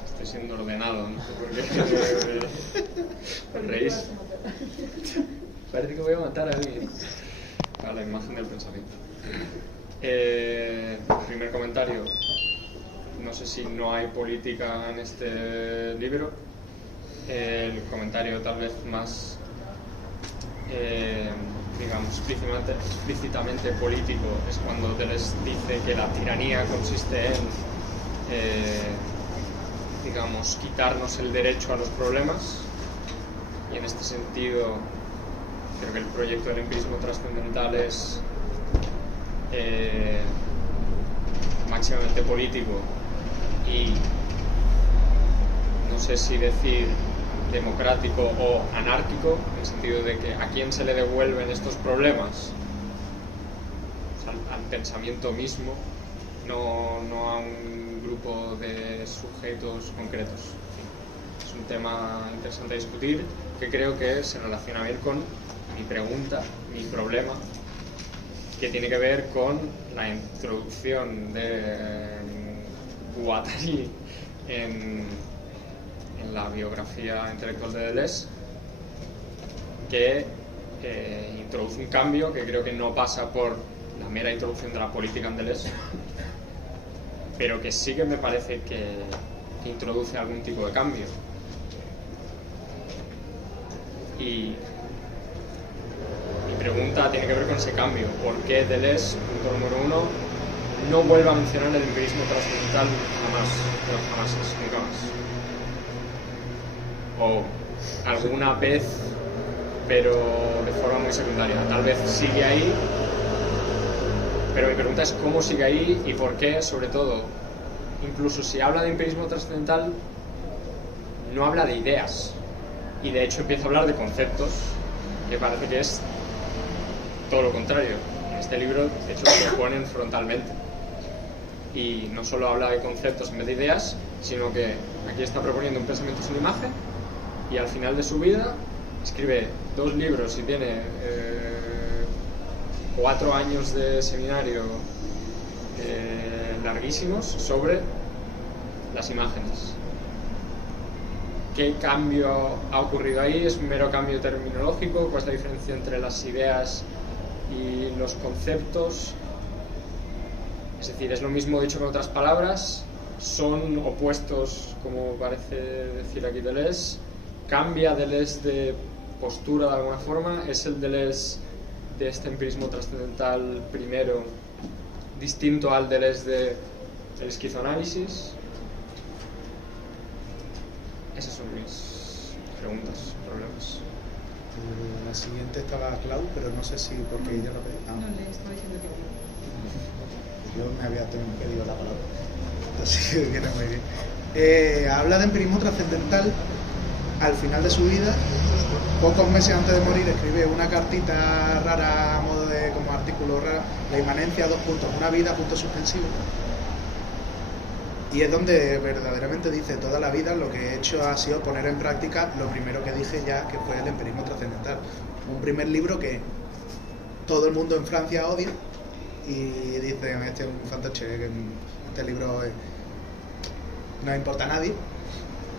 estoy siendo ordenado, no sé por qué reís. Parece que voy a matar a alguien. A la imagen del pensamiento. Primer comentario. No sé si no hay política en este libro. El comentario tal vez más digamos explícitamente político es cuando Deleuze dice que la tiranía consiste en digamos quitarnos el derecho a los problemas, y en este sentido creo que el proyecto del empirismo trascendental es máximamente político y no sé si decir democrático o anárquico, en el sentido de que a quién se le devuelven estos problemas, o sea, al pensamiento mismo, no a un grupo de sujetos concretos. Es un tema interesante a discutir, que creo que se relaciona bien con mi pregunta, mi problema, que tiene que ver con la introducción de Guattari en la biografía intelectual de Deleuze, que introduce un cambio que creo que no pasa por la mera introducción de la política en Deleuze, pero que sí que me parece que introduce algún tipo de cambio. Y mi pregunta tiene que ver con ese cambio. ¿Por qué Deleuze, punto número 1, no vuelve a mencionar el empirismo trascendental jamás? No, jamás, nunca más. O alguna vez, pero de forma muy secundaria. Tal vez sigue ahí, pero mi pregunta es cómo sigue ahí y por qué, sobre todo, incluso si habla de empirismo trascendental, no habla de ideas, y de hecho empieza a hablar de conceptos, que parece que es todo lo contrario. En este libro, de hecho, lo proponen frontalmente. Y no solo habla de conceptos en vez de ideas, sino que aquí está proponiendo un pensamiento sin imagen, y al final de su vida escribe 2 libros y tiene 4 años de seminario larguísimos sobre las imágenes. ¿Qué cambio ha ocurrido ahí? ¿Es un mero cambio terminológico? ¿Cuál es la diferencia entre las ideas y los conceptos? Es decir, ¿es lo mismo dicho con otras palabras? ¿Son opuestos, como parece decir aquí Deleuze? ¿Cambia Deleuze de postura de alguna forma? ¿Es el Deleuze de este empirismo trascendental primero distinto al Deleuze del esquizoanálisis? Esas son mis preguntas, problemas. La siguiente estaba Clau, pero no sé si porque ella lo pedía. No, le estaba diciendo que no. Yo me había pedido la palabra. Así que viene muy bien. Habla de empirismo trascendental. Al final de su vida, pocos meses antes de morir, escribe una cartita rara a modo de como artículo raro, la inmanencia, dos puntos, una vida, punto suspensivo. Y es donde verdaderamente dice: toda la vida lo que he hecho ha sido poner en práctica lo primero que dije ya, que fue el empirismo trascendental. Un primer libro que todo el mundo en Francia odia y dice: este es un fantoche, este libro no importa a nadie.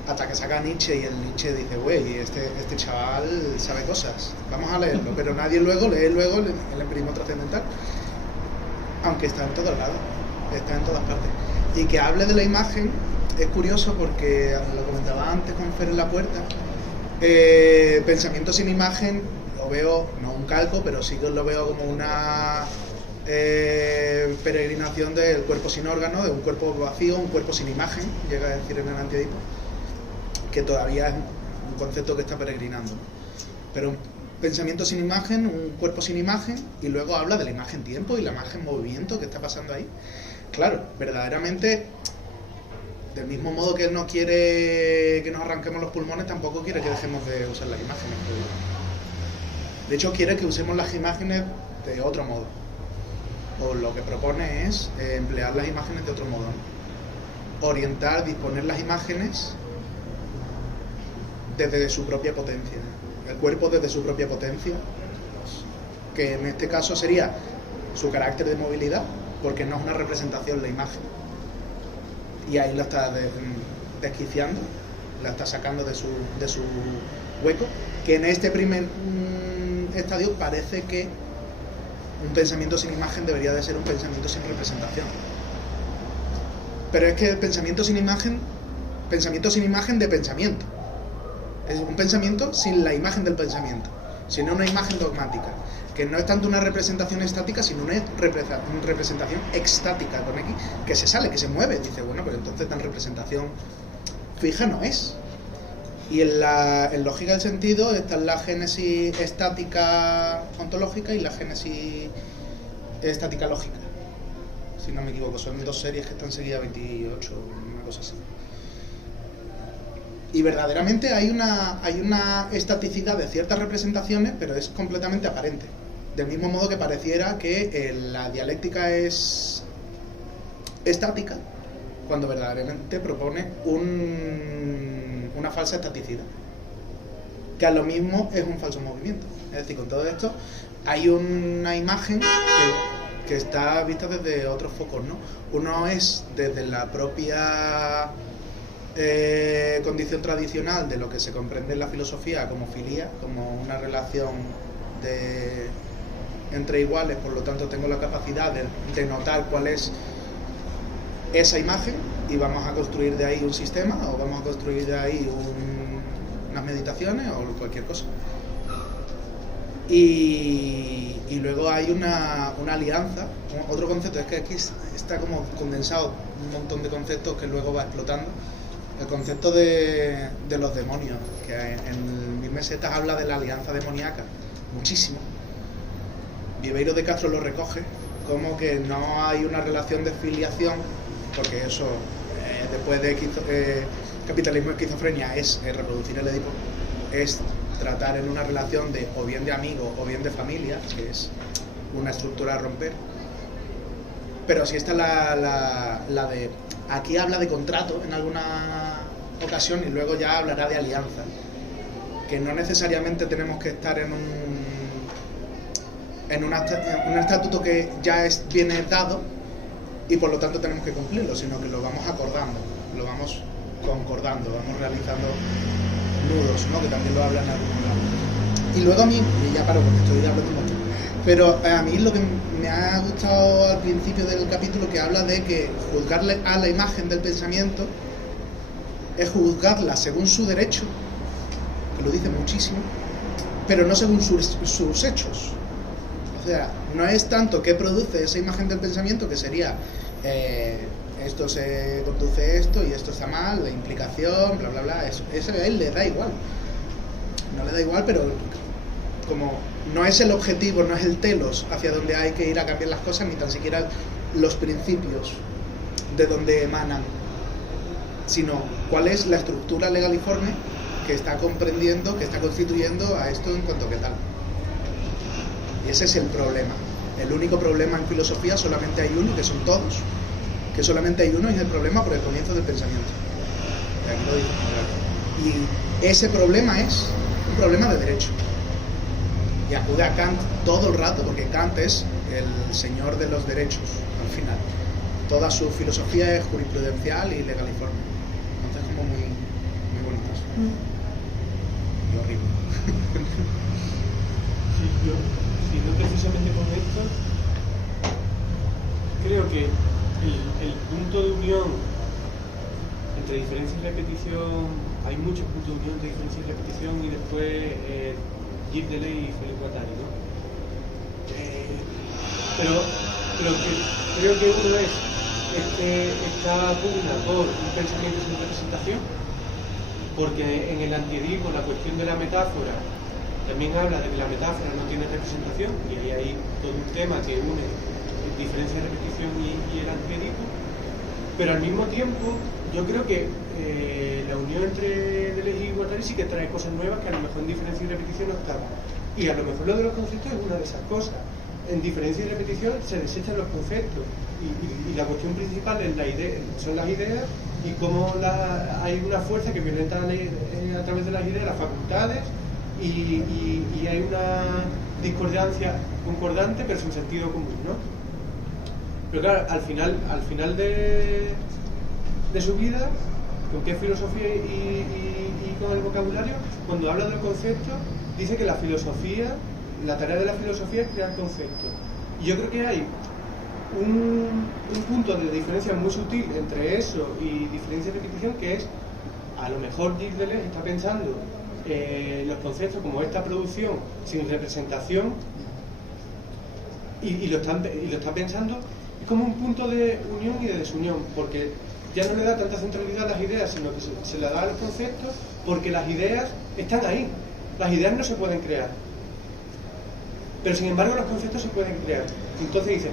Hasta que saca Nietzsche y el Nietzsche dice: güey, este chaval sabe cosas, vamos a leerlo. Pero nadie luego lee el empirismo trascendental, aunque está en todos lados, está en todas partes. Y que hable de la imagen es curioso porque, lo comentaba antes con Fer en la puerta, pensamiento sin imagen lo veo, no un calco, pero sí que lo veo como una peregrinación del cuerpo sin órgano, de un cuerpo vacío, un cuerpo sin imagen, llega a decir en el Antiedipo, que todavía es un concepto que está peregrinando. Pero un pensamiento sin imagen, un cuerpo sin imagen, y luego habla de la imagen tiempo y la imagen movimiento que está pasando ahí. Claro, verdaderamente, del mismo modo que él no quiere que nos arranquemos los pulmones, tampoco quiere que dejemos de usar las imágenes. De hecho, quiere que usemos las imágenes de otro modo. O lo que propone es emplear las imágenes de otro modo, ¿no? Orientar, disponer las imágenes desde su propia potencia, el cuerpo desde su propia potencia, que en este caso sería su carácter de movilidad, porque no es una representación la imagen, y ahí la está desquiciando, la está sacando de su hueco, que en este primer estadio parece que un pensamiento sin imagen debería de ser un pensamiento sin representación, pero es que el pensamiento sin imagen de pensamiento, es un pensamiento sin la imagen del pensamiento, sino una imagen dogmática, que no es tanto una representación estática, sino una representación extática con X, que se sale, que se mueve. Dice: bueno, pero entonces tan representación fija no es. Y en lógica del sentido está la génesis estática ontológica y la génesis estática lógica, si no me equivoco. Son dos series que están seguidas 28, una cosa así. Y verdaderamente hay una estaticidad de ciertas representaciones, pero es completamente aparente. Del mismo modo que pareciera que la dialéctica es estática, cuando verdaderamente propone una falsa estaticidad, que a lo mismo es un falso movimiento. Es decir, con todo esto hay una imagen que está vista desde otros focos, ¿no? Uno es desde la propia condición tradicional de lo que se comprende en la filosofía como filía, como una relación entre iguales, por lo tanto tengo la capacidad de notar cuál es esa imagen y vamos a construir de ahí un sistema, o vamos a construir de ahí unas meditaciones o cualquier cosa. Y luego hay una alianza, otro concepto, es que aquí está como condensado un montón de conceptos que luego va explotando. El concepto de los demonios, que en mis mesetas habla de la alianza demoníaca, muchísimo. Viveiro de Castro lo recoge como que no hay una relación de filiación, porque eso, después de capitalismo y esquizofrenia, es reproducir el Edipo, es tratar en una relación de o bien de amigo o bien de familia, que es una estructura a romper. Pero sí está la de... Aquí habla de contrato en alguna ocasión y luego ya hablará de alianza, que no necesariamente tenemos que estar en un estatuto que ya viene dado y por lo tanto tenemos que cumplirlo, sino que lo vamos acordando, lo vamos concordando, vamos realizando nudos, ¿no? Que también lo hablan en algunos lados. Y luego a mí, y ya paro porque estoy hablando mucho, pero a mí lo que me ha gustado al principio del capítulo, que habla de que juzgarle a la imagen del pensamiento es juzgarla según su derecho, que lo dice muchísimo, pero no según sus hechos. O sea, no es tanto qué produce esa imagen del pensamiento, que sería esto se conduce esto y esto está mal, la implicación, bla bla bla, eso a él le da igual. No le da igual, pero como no es el objetivo, no es el telos hacia donde hay que ir a cambiar las cosas, ni tan siquiera los principios de donde emanan, sino cuál es la estructura legaliforme que está comprendiendo, que está constituyendo a esto en cuanto que tal. Y ese es el problema. El único problema en filosofía solamente hay uno, que son todos. Que solamente hay uno y es el problema por el comienzo del pensamiento. Aquí lo digo. Y ese problema es un problema de derecho. Y acude a Kant todo el rato, porque Kant es el señor de los derechos, al final. Toda su filosofía es jurisprudencial y legaliforme. Entonces, como muy, muy bonitas. Y horrible. Siguiendo precisamente con esto, creo que el punto de unión entre diferencia y repetición, hay muchos puntos de unión entre diferencia y repetición, y después Gilles Deleuze y Félix Guattari, ¿no? Pero creo que uno es esta pugna por un pensamiento sin representación, porque en el antiedismo la cuestión de la metáfora también habla de que la metáfora no tiene representación, y ahí hay todo un tema que une diferencia de repetición y el antiedismo. Pero al mismo tiempo yo creo que la unión entre Deleuze y Guattari sí que trae cosas nuevas que a lo mejor en diferencia y repetición no estaban, y a lo mejor lo de los conceptos es una de esas cosas. En diferencia y repetición se desechan los conceptos, y la cuestión principal es son las ideas, y cómo hay una fuerza que violenta a través de las ideas las facultades, y hay una discordancia concordante pero sin sentido común, ¿no? Pero claro, al final de su vida, con qué filosofía y con el vocabulario, cuando habla del concepto, dice que la tarea de la filosofía es crear conceptos. Y yo creo que hay un punto de diferencia muy sutil entre eso y diferencia de repetición, que es, a lo mejor Gilles Deleuze está pensando los conceptos como esta producción sin representación, y lo está pensando como un punto de unión y de desunión, porque ya no le da tanta centralidad a las ideas, sino que se le da a los conceptos, porque las ideas están ahí. Las ideas no se pueden crear, pero sin embargo los conceptos se pueden crear. Entonces dice,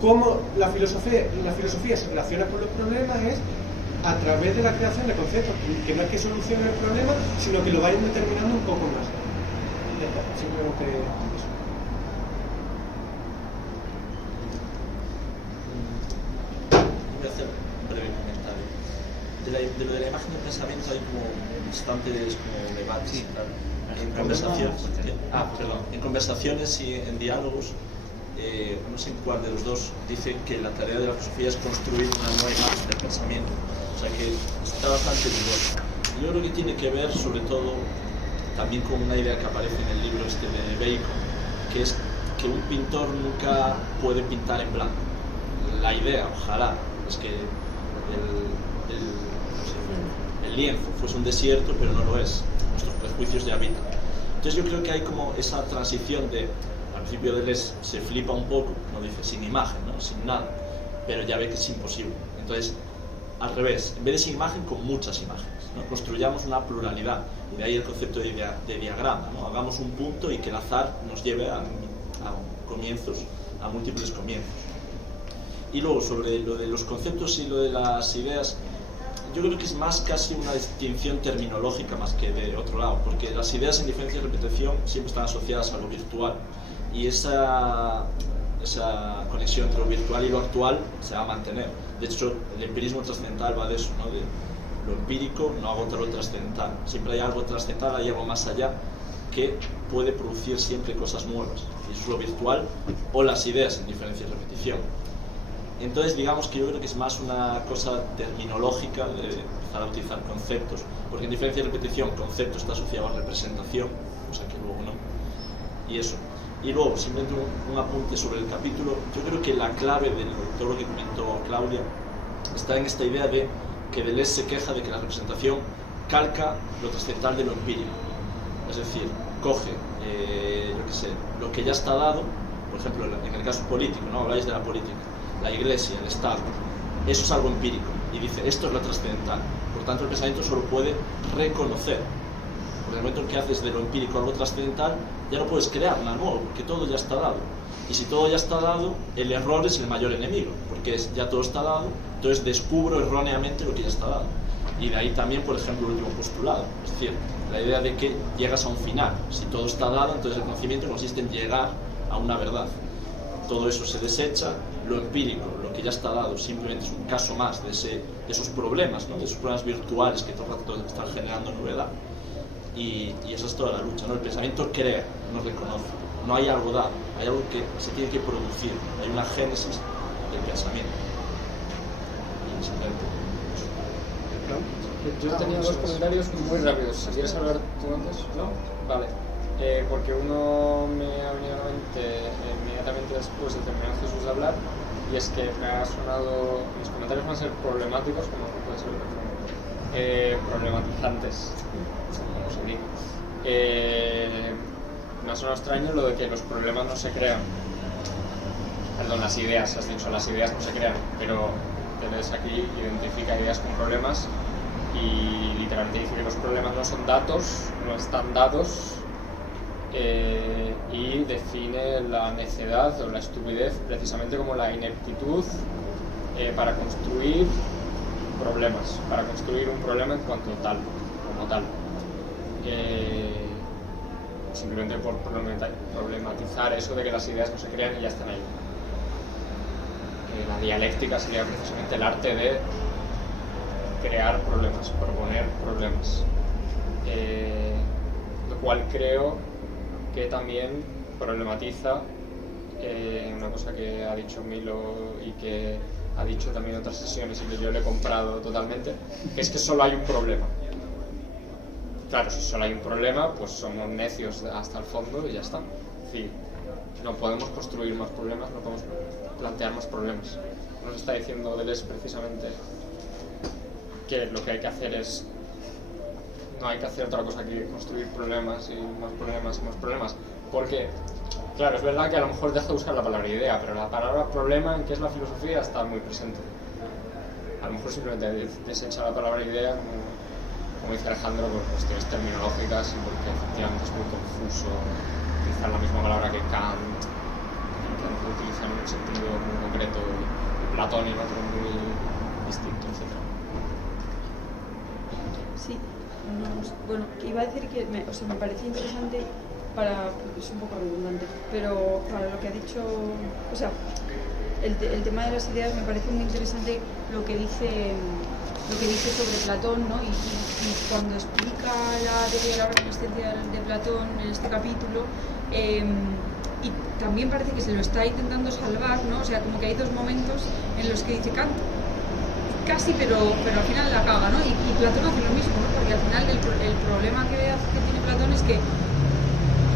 cómo la filosofía se relaciona con los problemas es a través de la creación de conceptos, que no es que solucionen el problema, sino que lo vayan determinando un poco más. Ya está, simplemente eso. Voy a hacer un breve comentario. De lo de la imagen del pensamiento hay como bastantes debates en conversaciones. En conversaciones y en diálogos, no sé en cuál de los dos dice que la tarea de la filosofía es construir una nueva imagen del pensamiento. O sea que está bastante dudoso. Yo creo que tiene que ver sobre todo también con una idea que aparece en el libro de Bacon, que es que un pintor nunca puede pintar en blanco. La idea, ojalá, es que el lienzo fuese un desierto, pero no lo es. Nuestros prejuicios ya habitan. Entonces yo creo que hay como esa transición de, al principio Deleuze se flipa un poco, no dice sin imagen, ¿no? Sin nada, pero ya ve que es imposible. Entonces, al revés, en vez de sin imagen, con muchas imágenes, ¿no? Construyamos una pluralidad, y de ahí el concepto de diagrama, ¿no? Hagamos un punto y que el azar nos lleve a comienzos, a múltiples comienzos. Y luego, sobre lo de los conceptos y lo de las ideas, yo creo que es más casi una distinción terminológica más que de otro lado, porque las ideas en diferencia y repetición siempre están asociadas a lo virtual, y esa conexión entre lo virtual y lo actual se va a mantener. De hecho, el empirismo trascendental va de eso, ¿no? De lo empírico no agota lo trascendental. Siempre hay algo trascendental, hay algo más allá que puede producir siempre cosas nuevas, y eso es lo virtual o las ideas en diferencia y repetición. Entonces, digamos que yo creo que es más una cosa terminológica de empezar a utilizar conceptos, porque en diferencia y repetición, concepto está asociado a representación, cosa que luego no. Y eso. Y luego, simplemente un apunte sobre el capítulo. Yo creo que la clave de todo lo que comentó Claudia está en esta idea de que Deleuze se queja de que la representación calca lo trascendental de lo empírico. Es decir, coge, lo que ya está dado, por ejemplo, en el caso político, ¿no? Habláis de la política, la Iglesia, el Estado, eso es algo empírico, y dice, esto es lo trascendental. Por tanto, el pensamiento solo puede reconocer Porque el momento en que haces de lo empírico algo trascendental, ya no puedes crear nada nuevo, porque todo ya está dado. Y si todo ya está dado, el error es el mayor enemigo, porque ya todo está dado, entonces descubro erróneamente lo que ya está dado. Y de ahí también, por ejemplo, el último postulado, es decir, la idea de que llegas a un final. Si todo está dado, entonces el conocimiento consiste en llegar a una verdad. Todo eso se desecha, lo empírico, lo que ya está dado, simplemente es un caso más de esos problemas, ¿no? De esos problemas virtuales que todo el rato están generando novedad. Y esa es toda la lucha, ¿no? El pensamiento crea, no reconoce. No hay algo dado, hay algo que se tiene que producir, hay una génesis del pensamiento. Y simplemente Yo tenía dos comentarios muy rápidos. Si quieres hablar tú antes, ¿no? Vale. Porque uno me ha venido a la mente inmediatamente después de terminar Jesús de hablar, y es que me ha sonado, mis comentarios van a ser problemáticos, como puede ser problematizantes, como se diga. Me ha sonado extraño lo de que los problemas no se crean. Perdón, las ideas, has dicho, las ideas no se crean, pero Deleuze aquí identifica ideas con problemas y literalmente dice que los problemas no son datos, no están dados, y define la necedad o la estupidez precisamente como la ineptitud para construir problemas, para construir un problema en cuanto tal, como tal. Simplemente por problematizar eso de que las ideas no se crean y ya están ahí. La dialéctica sería precisamente el arte de crear problemas, proponer problemas, lo cual creo que también problematiza una cosa que ha dicho Milo y que ha dicho también en otras sesiones y que yo le he comprado totalmente, que es que solo hay un problema. Claro, si solo hay un problema, pues somos necios hasta el fondo y ya está. Es decir, no podemos construir más problemas, no podemos plantear más problemas. Nos está diciendo Deleuze precisamente que lo que hay que hacer es, no hay que hacer otra cosa que construir problemas y más problemas y más problemas, porque claro, es verdad que a lo mejor deja de buscar la palabra idea, pero la palabra problema, en que es la filosofía, está muy presente. A lo mejor simplemente desecha la palabra idea, como dice Alejandro, por cuestiones terminológicas y porque efectivamente es muy confuso utilizar la misma palabra que Kant utiliza en un sentido muy concreto y Platón en otro muy distinto, etc. Sí, bueno, iba a decir que me parecía interesante es un poco redundante, pero para lo que ha dicho, o sea, el tema de las ideas me parece muy interesante lo que dice sobre Platón, ¿no? Y cuando explica la teoría de la resistencia de Platón en este capítulo, y también parece que se lo está intentando salvar, ¿no? O sea, como que hay dos momentos en los que dice Kant casi, pero al final la caga, ¿no? Y Platón hace lo mismo, ¿no? Porque al final el problema que tiene Platón es que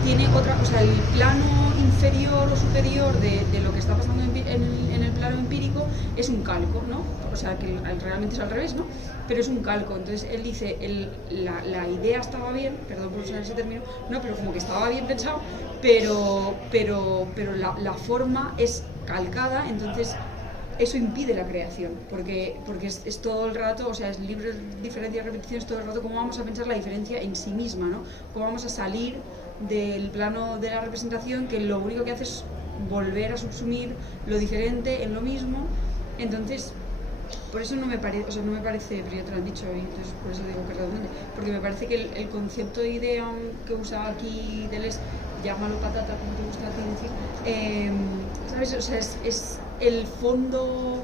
tiene otra, o sea, el plano inferior o superior de lo que está pasando en el plano empírico es un calco, ¿no? O sea, que realmente es al revés, ¿no? Pero es un calco. Entonces él dice, la idea estaba bien, perdón por usar ese término, no, pero como que estaba bien pensado, pero la forma es calcada, entonces eso impide la creación, porque es todo el rato, o sea, es libre diferencia y repetición, es todo el rato cómo vamos a pensar la diferencia en sí misma, ¿no? Cómo vamos a salir del plano de la representación, que lo único que hace es volver a subsumir lo diferente en lo mismo. Entonces, por eso no me parece, pero ya te lo han dicho, y entonces por eso digo que es redundante, porque me parece que el concepto de idea que usa aquí Deleuze, llámalo patata, como te gusta a ti decir, ¿sabes? O sea, es el fondo,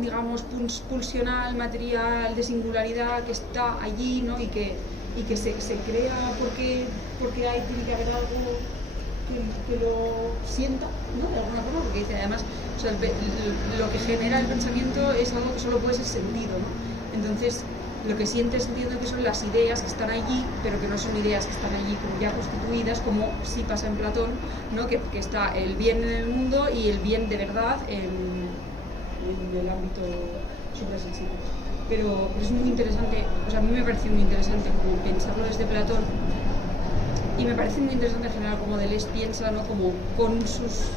digamos, pulsional, material, de singularidad que está allí, ¿no? Y que se crea porque tiene que haber algo que lo sienta, ¿no? De alguna forma, porque dice además, o sea, lo que genera el pensamiento es algo que solo puede ser sentido, ¿no? Entonces, lo que sientes, entiendo que son las ideas que están allí, pero que no son ideas que están allí como ya constituidas, como sí pasa en Platón, ¿no? Que está el bien en el mundo y el bien de verdad en el ámbito suprasensible. Pero es muy interesante, o sea, a mí me parece muy interesante como pensarlo desde Platón, y me parece muy interesante en general como Deleuze piensa, ¿no? Como con sus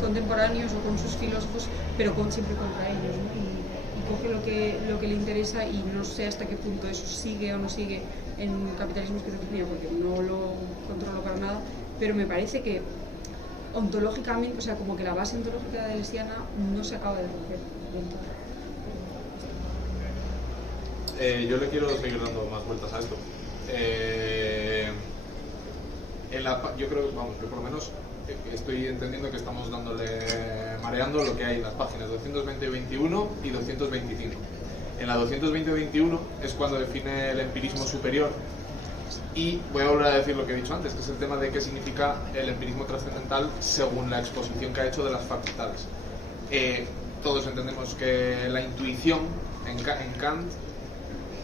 contemporáneos o con sus filósofos, pero siempre contra ellos, ¿no? Y coge lo que le interesa, y no sé hasta qué punto eso sigue o no sigue en capitalismo y esquizofrenia porque no lo controlo para nada, pero me parece que ontológicamente, o sea, como que la base ontológica de Lesiana no se acaba de romper del todo. Yo le quiero seguir dando más vueltas a esto. Yo creo, vamos, que por lo menos estoy entendiendo que estamos mareando lo que hay en las páginas 220-21 y 225. En la 220-21 es cuando define el empirismo superior, y voy a volver a decir lo que he dicho antes, que es el tema de qué significa el empirismo trascendental según la exposición que ha hecho de las facultades. Todos entendemos que la intuición en Kant,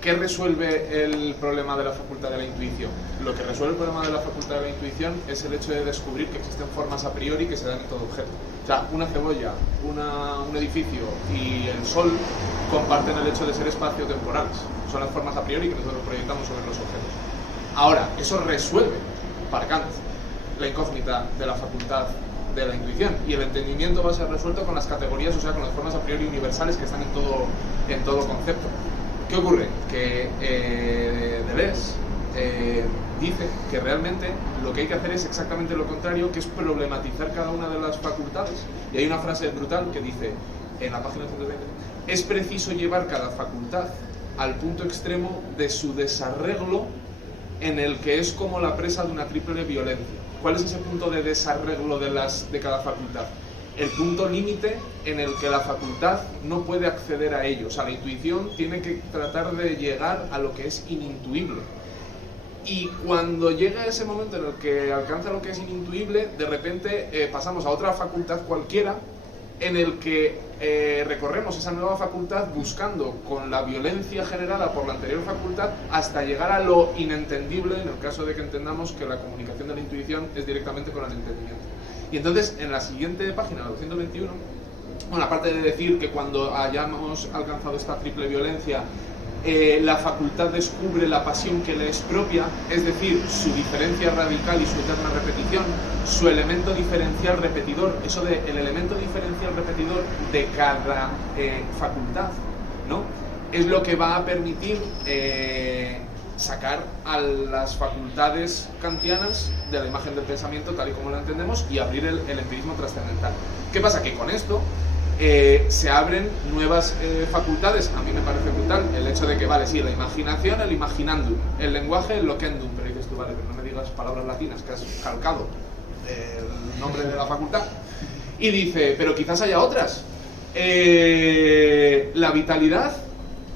¿qué resuelve el problema de la facultad de la intuición? Lo que resuelve el problema de la facultad de la intuición es el hecho de descubrir que existen formas a priori que se dan en todo objeto. O sea, una cebolla, un edificio y el sol comparten el hecho de ser espacio-temporales. Son las formas a priori que nosotros proyectamos sobre los objetos. Ahora, eso resuelve, para Kant, la incógnita de la facultad de la intuición, y el entendimiento va a ser resuelto con las categorías, o sea, con las formas a priori universales que están en todo concepto. ¿Qué ocurre? Que Deleuze dice que realmente lo que hay que hacer es exactamente lo contrario, que es problematizar cada una de las facultades. Y hay una frase brutal que dice, en la página 120, es preciso llevar cada facultad al punto extremo de su desarreglo, en el que es como la presa de una triple violencia. ¿Cuál es ese punto de desarreglo de cada facultad? El punto límite en el que la facultad no puede acceder a ello. O sea, la intuición tiene que tratar de llegar a lo que es inintuible. Y cuando llega ese momento en el que alcanza lo que es inintuible, de repente pasamos a otra facultad cualquiera, en el que recorremos esa nueva facultad buscando con la violencia generada por la anterior facultad hasta llegar a lo inentendible, en el caso de que entendamos que la comunicación de la intuición es directamente con el entendimiento. Y entonces, en la siguiente página, la 221, bueno, aparte de decir que cuando hayamos alcanzado esta triple violencia, la facultad descubre la pasión que le es propia, es decir, su diferencia radical y su eterna repetición, su elemento diferencial repetidor, eso de el elemento diferencial repetidor de cada facultad, ¿no? Es lo que va a permitir sacar a las facultades kantianas de la imagen del pensamiento tal y como la entendemos y abrir el empirismo trascendental. ¿Qué pasa? Que con esto se abren nuevas facultades. A mí me parece brutal el hecho de que, vale, sí, la imaginación, el imaginandum, el lenguaje, el locendum, pero dices tú, vale, pero no me digas palabras latinas que has calcado el nombre de la facultad. Y dice, pero quizás haya otras. La vitalidad,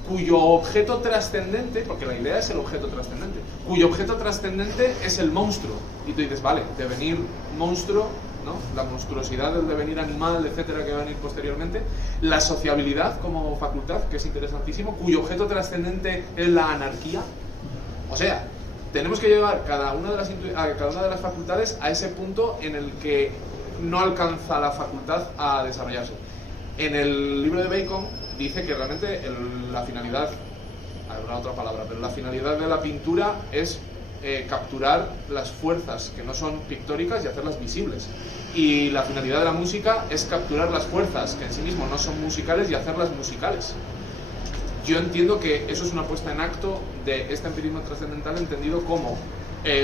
cuyo objeto trascendente, porque la idea es el objeto trascendente, cuyo objeto trascendente es el monstruo. Y tú dices, vale, devenir monstruo, ¿no? La monstruosidad del devenir animal, etcétera, que va a venir posteriormente. La sociabilidad como facultad, que es interesantísimo, cuyo objeto trascendente es la anarquía. O sea, tenemos que llevar cada una de las facultades a ese punto en el que no alcanza la facultad a desarrollarse. En el libro de Bacon dice que realmente la finalidad, habrá otra palabra, pero la finalidad de la pintura es capturar las fuerzas que no son pictóricas y hacerlas visibles. Y la finalidad de la música es capturar las fuerzas que en sí mismo no son musicales y hacerlas musicales. Yo entiendo que eso es una puesta en acto de este empirismo trascendental entendido como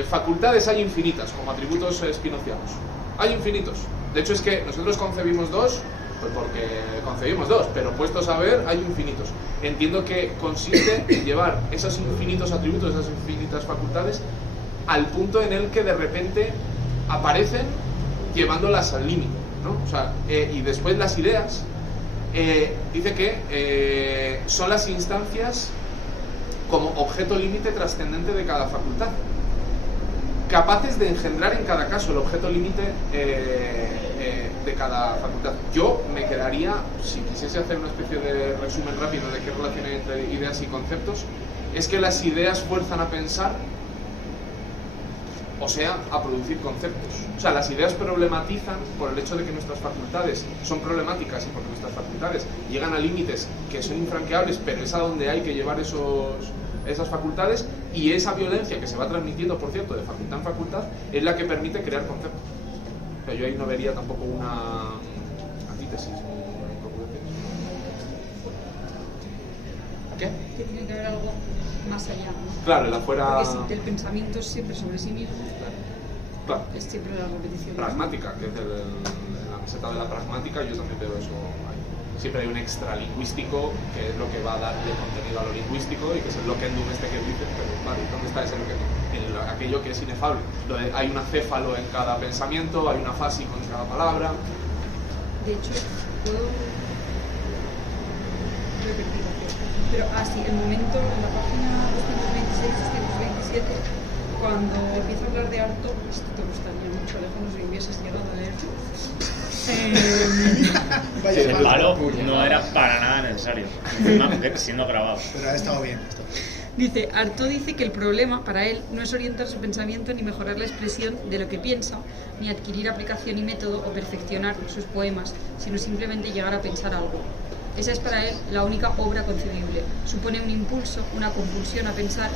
facultades hay infinitas, como atributos spinozianos. Hay infinitos. De hecho es que nosotros concebimos dos, pues porque concebimos dos, pero puestos a ver hay infinitos. Entiendo que consiste en llevar esos infinitos atributos, esas infinitas facultades, al punto en el que de repente aparecen llevándolas al límite, ¿no? O sea, y después las ideas, dice que son las instancias como objeto límite trascendente de cada facultad, capaces de engendrar en cada caso el objeto límite de cada facultad. Yo me quedaría, si quisiese hacer una especie de resumen rápido de qué relación hay entre ideas y conceptos, es que las ideas fuerzan a pensar, o sea, a producir conceptos. O sea, las ideas problematizan por el hecho de que nuestras facultades son problemáticas y porque nuestras facultades llegan a límites que son infranqueables, pero es a donde hay que llevar esas facultades, y esa violencia que se va transmitiendo, por cierto, de facultad en facultad, es la que permite crear conceptos. O sea, yo ahí no vería tampoco una antítesis o incongruencia. ¿Qué? Que tiene que haber algo más allá, ¿no? Claro, el afuera... Porque si el pensamiento es siempre sobre sí mismo, Claro. es siempre la repetición. Pragmática, que es la meseta de la pragmática, yo también veo eso ahí. Siempre hay un extralingüístico que es lo que va a darle contenido a lo lingüístico y que es el loquendum este que dices, pero vale, ¿dónde está ese loquendum? Aquello que es inefable. Hay un acéfalo en cada pensamiento, hay un afásico en cada palabra. De hecho, puedo repetir, pero sí, el momento en la página 226-227, cuando empieza a hablar de harto, esto te gustaría mucho, Alejandro, si hubieses llegado a leer. El palo no era para nada necesario, encima siendo grabado. Pero ha estado bien. Dice, Artaud dice que el problema para él no es orientar su pensamiento ni mejorar la expresión de lo que piensa, ni adquirir aplicación y método o perfeccionar sus poemas, sino simplemente llegar a pensar algo. Esa es para él la única obra concebible. Supone un impulso, una compulsión a pensar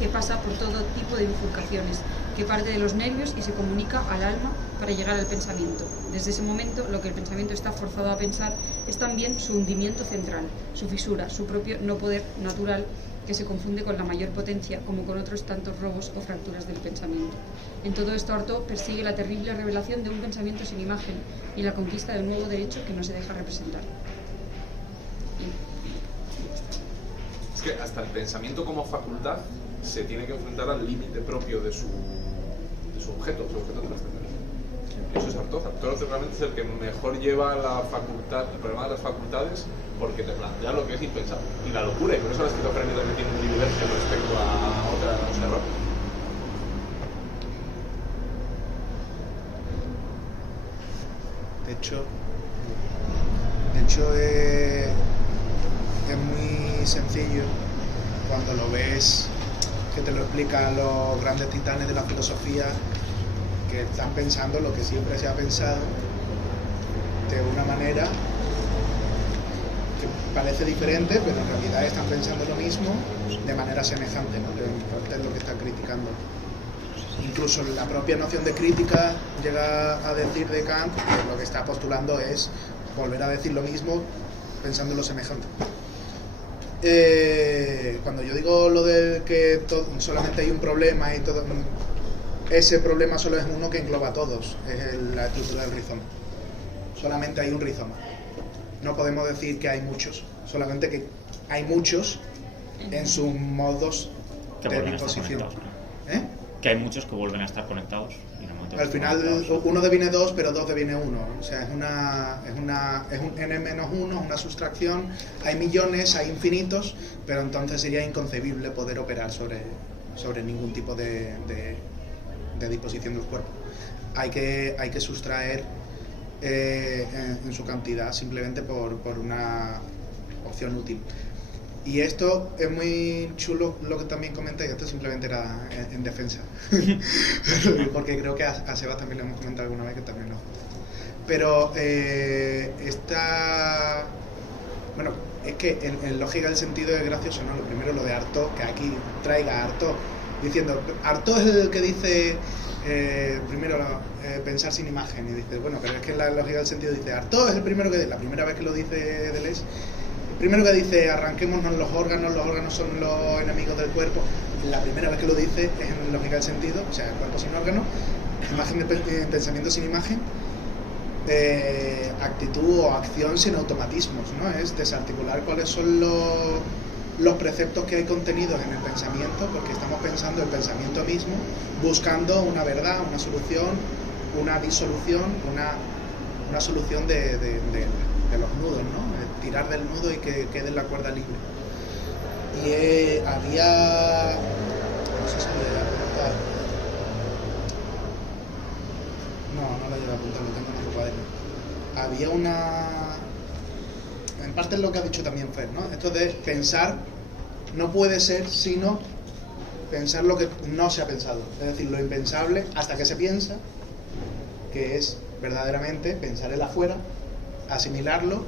que pasa por todo tipo de bifurcaciones, que parte de los nervios y se comunica al alma para llegar al pensamiento. Desde ese momento, lo que el pensamiento está forzado a pensar es también su hundimiento central, su fisura, su propio no poder natural, que se confunde con la mayor potencia, como con otros tantos robos o fracturas del pensamiento. En todo esto, Artaud persigue la terrible revelación de un pensamiento sin imagen y la conquista de un nuevo derecho que no se deja representar. Es que hasta el pensamiento como facultad se tiene que enfrentar al límite propio de su objeto, trascendente. Eso es Artaud. Artaud realmente es el que mejor lleva la facultad, el problema de las facultades, porque te plantea lo que es impensable. Y la locura, y por eso la esquizofrenia también tiene un privilegio respecto a otros errores. De hecho es muy sencillo cuando lo ves, que te lo explican los grandes titanes de la filosofía, que están pensando lo que siempre se ha pensado de una manera que parece diferente, pero en realidad están pensando lo mismo de manera semejante, ¿no? Que es lo que están criticando. Incluso la propia noción de crítica llega a decir de Kant que lo que está postulando es volver a decir lo mismo pensando en lo semejante. Cuando yo digo lo de que solamente hay un problema y todo, ese problema solo es uno que engloba a todos, es la estructura del rizoma. Solamente hay un rizoma. No podemos decir que hay muchos, solamente que hay muchos en sus modos de disposición. Que hay muchos que vuelven a estar conectados. Al final uno deviene dos, pero dos deviene uno. O sea, es un n-1, una sustracción. Hay millones, hay infinitos, pero entonces sería inconcebible poder operar sobre ningún tipo de disposición del cuerpo. Hay que sustraer en su cantidad simplemente por una opción útil. Y esto es muy chulo lo que también comentáis, esto simplemente era en defensa, porque creo que a Sebas también le hemos comentado alguna vez que también no. Pero bueno, es que en lógica del sentido es gracioso, ¿no? Lo primero lo de Artaud, que aquí traiga a Artaud, diciendo, Artaud es el que dice, primero pensar sin imagen, y dice, bueno, pero es que en la lógica del sentido dice, Artaud es el primero que, la primera vez que lo dice Deleuze, primero que dice, arranquémonos los órganos son los enemigos del cuerpo. La primera vez que lo dice es en lógica del sentido, o sea, cuerpo sin órgano, imagen pensamiento sin imagen, actitud o acción sin automatismos, ¿no? Es desarticular cuáles son los preceptos que hay contenidos en el pensamiento, porque estamos pensando el pensamiento mismo, buscando una verdad, una solución, una disolución, una solución de los nudos, ¿no? Tirar del nudo y que quede la cuerda libre. Y había, no sé si lo llegué a apuntar, no lo llegué a apuntar, lo tengo en el cuaderno. Había en parte es lo que ha dicho también Fer, ¿no? Esto de pensar no puede ser sino pensar lo que no se ha pensado, es decir, lo impensable hasta que se piensa, que es verdaderamente pensar el afuera, asimilarlo,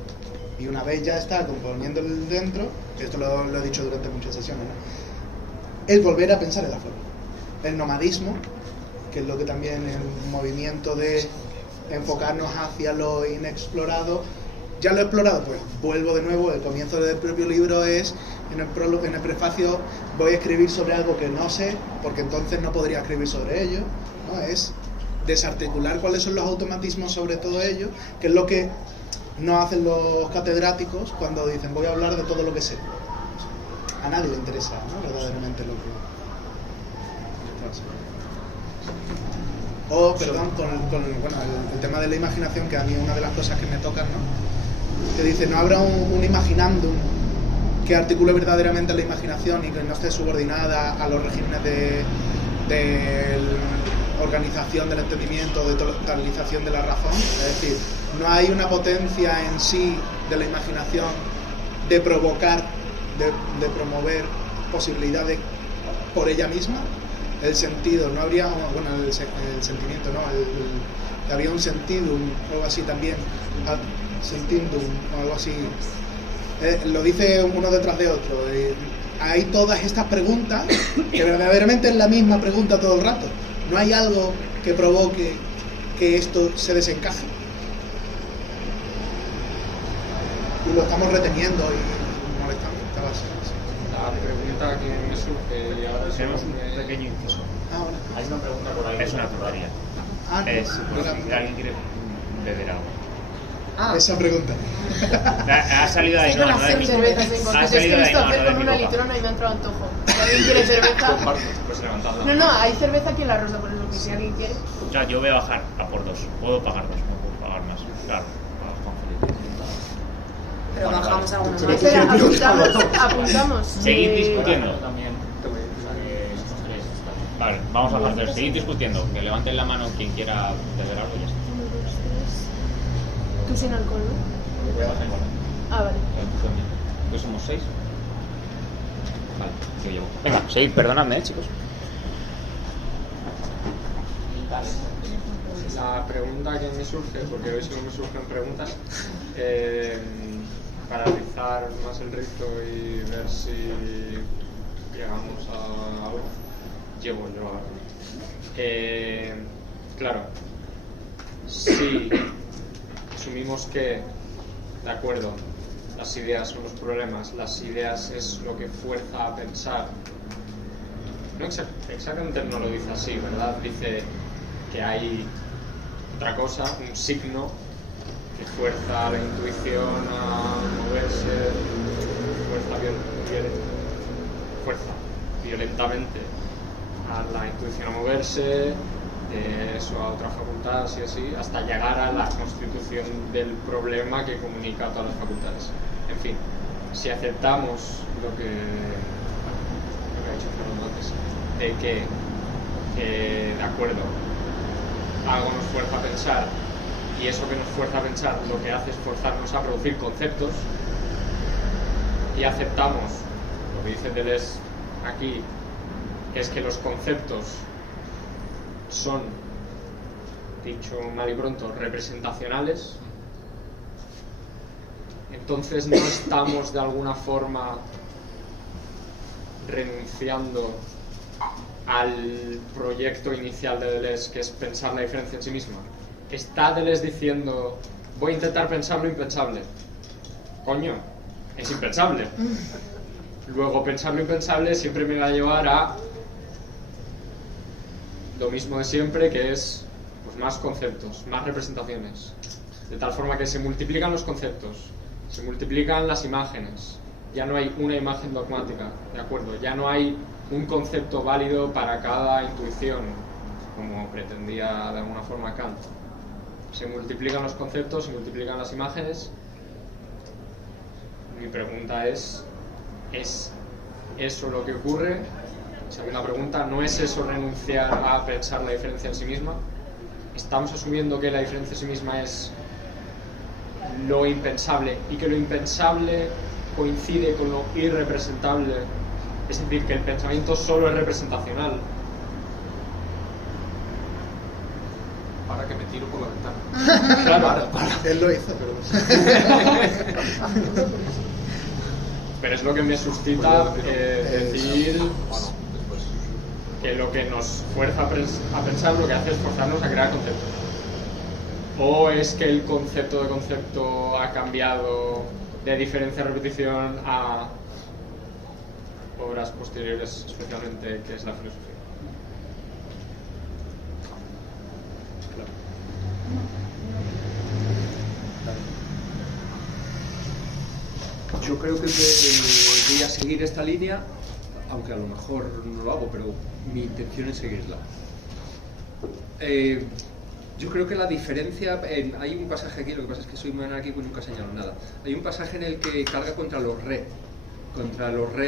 y una vez ya está componiendo el dentro, esto lo he dicho durante muchas sesiones, ¿no? El volver a pensar el afuera. El nomadismo, que es lo que también es un movimiento de enfocarnos hacia lo inexplorado, ya lo he explorado, pues vuelvo de nuevo. El comienzo del propio libro es, en el prólogo, en el prefacio, voy a escribir sobre algo que no sé, porque entonces no podría escribir sobre ello, ¿no? Es desarticular cuáles son los automatismos sobre todo ello, que es lo que no hacen los catedráticos cuando dicen voy a hablar de todo lo que sé. A nadie le interesa, ¿no? Verdaderamente lo que... O, perdón, el tema de la imaginación, que a mí es una de las cosas que me tocan, ¿no? Que dice, no habrá un imaginandum que articule verdaderamente la imaginación y que no esté subordinada a los regímenes de organización del entendimiento, de totalización de la razón. Es decir, no hay una potencia en sí de la imaginación de provocar, de promover posibilidades por ella misma. El sentido, no habría, bueno, el sentimiento, ¿no? Habría un sentidum, algo así también, sentindum, o algo así. Lo dice uno detrás de otro. Hay todas estas preguntas que verdaderamente es la misma pregunta todo el rato. No hay algo que provoque que esto se desencaje. Y lo estamos reteniendo y molestando. La pregunta que me surge y ahora Tenemos un pequeño inciso. Ahora. Hay una pregunta por ahí. Es una tontería. Es por si alguien quiere beber algo. Esa pregunta. Ha salido de ahí, Sí, con no, las no de mí. cervezas en Ha concreto. Es salido que he de ahí, visto no, hacer no de con mi una boca. litrona y me ha entrado antojo. Si alguien quiere cerveza... pues levantarla. No, hay cerveza aquí en la rosa, por eso que si alguien quiere... O sea, yo voy a bajar a por 2. Puedo pagar 2, no puedo pagar más. Claro. Pero Bueno, bajamos vale. alguna más. Espera, apuntamos. Seguid discutiendo. También, somos tres. Vale, vamos a hacer. Seguid discutiendo. Que levanten la mano quien quiera beber algo y ya está. Tú sin alcohol, ¿no? Voy a bajar igual. Ah, vale. ¿Que somos 6? Vale, yo llevo. Venga, seguid, perdonadme, chicos. La pregunta que me surge, porque hoy solo me surgen preguntas, para rizar más el rizo y ver si llegamos a algo. Llevo yo ahora. Claro, si asumimos que, de acuerdo, las ideas son los problemas, las ideas es lo que fuerza a pensar. No exactamente no lo dice así, ¿verdad? Dice que hay otra cosa, un signo que fuerza a la intuición a moverse, fuerza violentamente a la intuición a moverse, de eso a otra facultad, así así, hasta llegar a la constitución del problema que comunica a todas las facultades. En fin, si aceptamos lo que ha dicho Fernando antes, de que de acuerdo, algo nos fuerza a pensar, y eso que nos fuerza a pensar lo que hace es forzarnos a producir conceptos, y aceptamos lo que dice Deleuze aquí, es que los conceptos son, dicho mal y pronto, representacionales. Entonces no estamos de alguna forma renunciando al proyecto inicial de Deleuze, que es pensar la diferencia en sí misma. Está Deleuze diciendo, voy a intentar pensar lo impensable. Coño, es impensable. Luego pensar lo impensable siempre me va a llevar a lo mismo de siempre, que es pues, más conceptos, más representaciones. De tal forma que se multiplican los conceptos, se multiplican las imágenes. Ya no hay una imagen dogmática, ¿de acuerdo? Ya no hay un concepto válido para cada intuición, como pretendía de alguna forma Kant. Se multiplican los conceptos, se multiplican las imágenes. Mi pregunta ¿es eso lo que ocurre? Segunda pregunta, ¿no es eso renunciar a pensar la diferencia en sí misma? ¿Estamos asumiendo que la diferencia en sí misma es lo impensable y que lo impensable coincide con lo irrepresentable? Es decir, que el pensamiento solo es representacional. Para que me tiro por la ventana. Claro, Él lo hizo, pero... pero es lo que me suscita decir Bueno, después. que lo que nos fuerza a pensar lo que hace es forzarnos a crear conceptos. ¿O es que el concepto de concepto ha cambiado de diferencia-repetición a obras posteriores, especialmente, que es la filosofía? Claro. Yo creo que debería seguir esta línea, aunque a lo mejor no lo hago, pero mi intención es seguirla. Yo creo que la diferencia, hay un pasaje aquí, lo que pasa es que soy muy anárquico y nunca señalo nada. Hay un pasaje en el que carga contra los re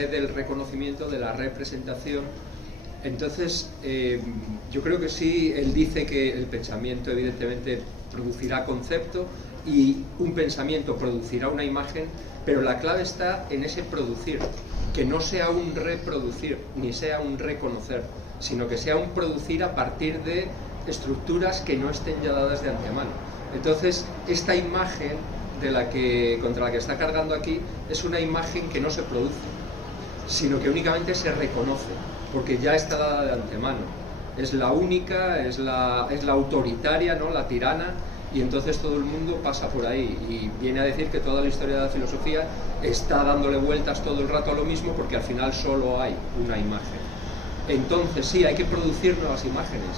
del reconocimiento, de la representación. Entonces, yo creo que sí, él dice que el pensamiento evidentemente producirá concepto y un pensamiento producirá una imagen, pero la clave está en ese producir, que no sea un reproducir, ni sea un reconocer, sino que sea un producir a partir de estructuras que no estén ya dadas de antemano. Entonces, esta imagen contra la que está cargando aquí es una imagen que no se produce, sino que únicamente se reconoce, porque ya está dada de antemano. Es la única, es la autoritaria, ¿no? La tirana, y entonces todo el mundo pasa por ahí y viene a decir que toda la historia de la filosofía está dándole vueltas todo el rato a lo mismo, porque al final solo hay una imagen. Entonces sí, hay que producir nuevas imágenes.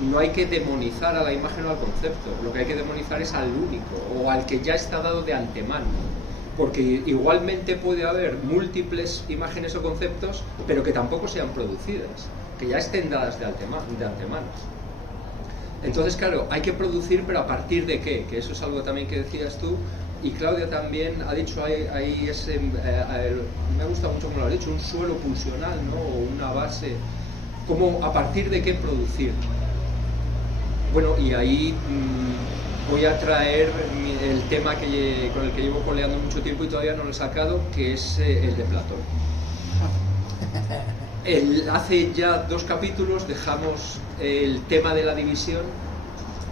No hay que demonizar a la imagen o al concepto, lo que hay que demonizar es al único o al que ya está dado de antemano, porque igualmente puede haber múltiples imágenes o conceptos, pero que tampoco sean producidas, que ya estén dadas de antemano. Entonces, claro, hay que producir, pero ¿a partir de qué? Que eso es algo también que decías tú, y Claudia también ha dicho, ahí ese, me gusta mucho como lo ha dicho, un suelo pulsional, ¿no? O una base, como ¿a partir de qué producir? Bueno, y ahí voy a traer el tema con el que llevo coleando mucho tiempo y todavía no lo he sacado, que es el de Platón. Hace ya 2 capítulos dejamos el tema de la división,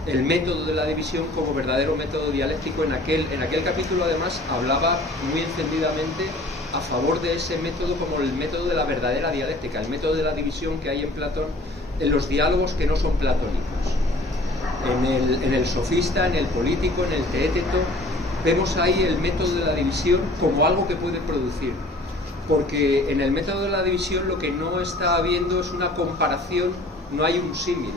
el método de la división como verdadero método dialéctico. En aquel capítulo además hablaba muy encendidamente a favor de ese método como el método de la verdadera dialéctica, el método de la división que hay en Platón, en los diálogos que no son platónicos. En el sofista, en el político, en el teéteto, vemos ahí el método de la división como algo que puede producir. Porque en el método de la división lo que no está habiendo es una comparación, no hay un símil,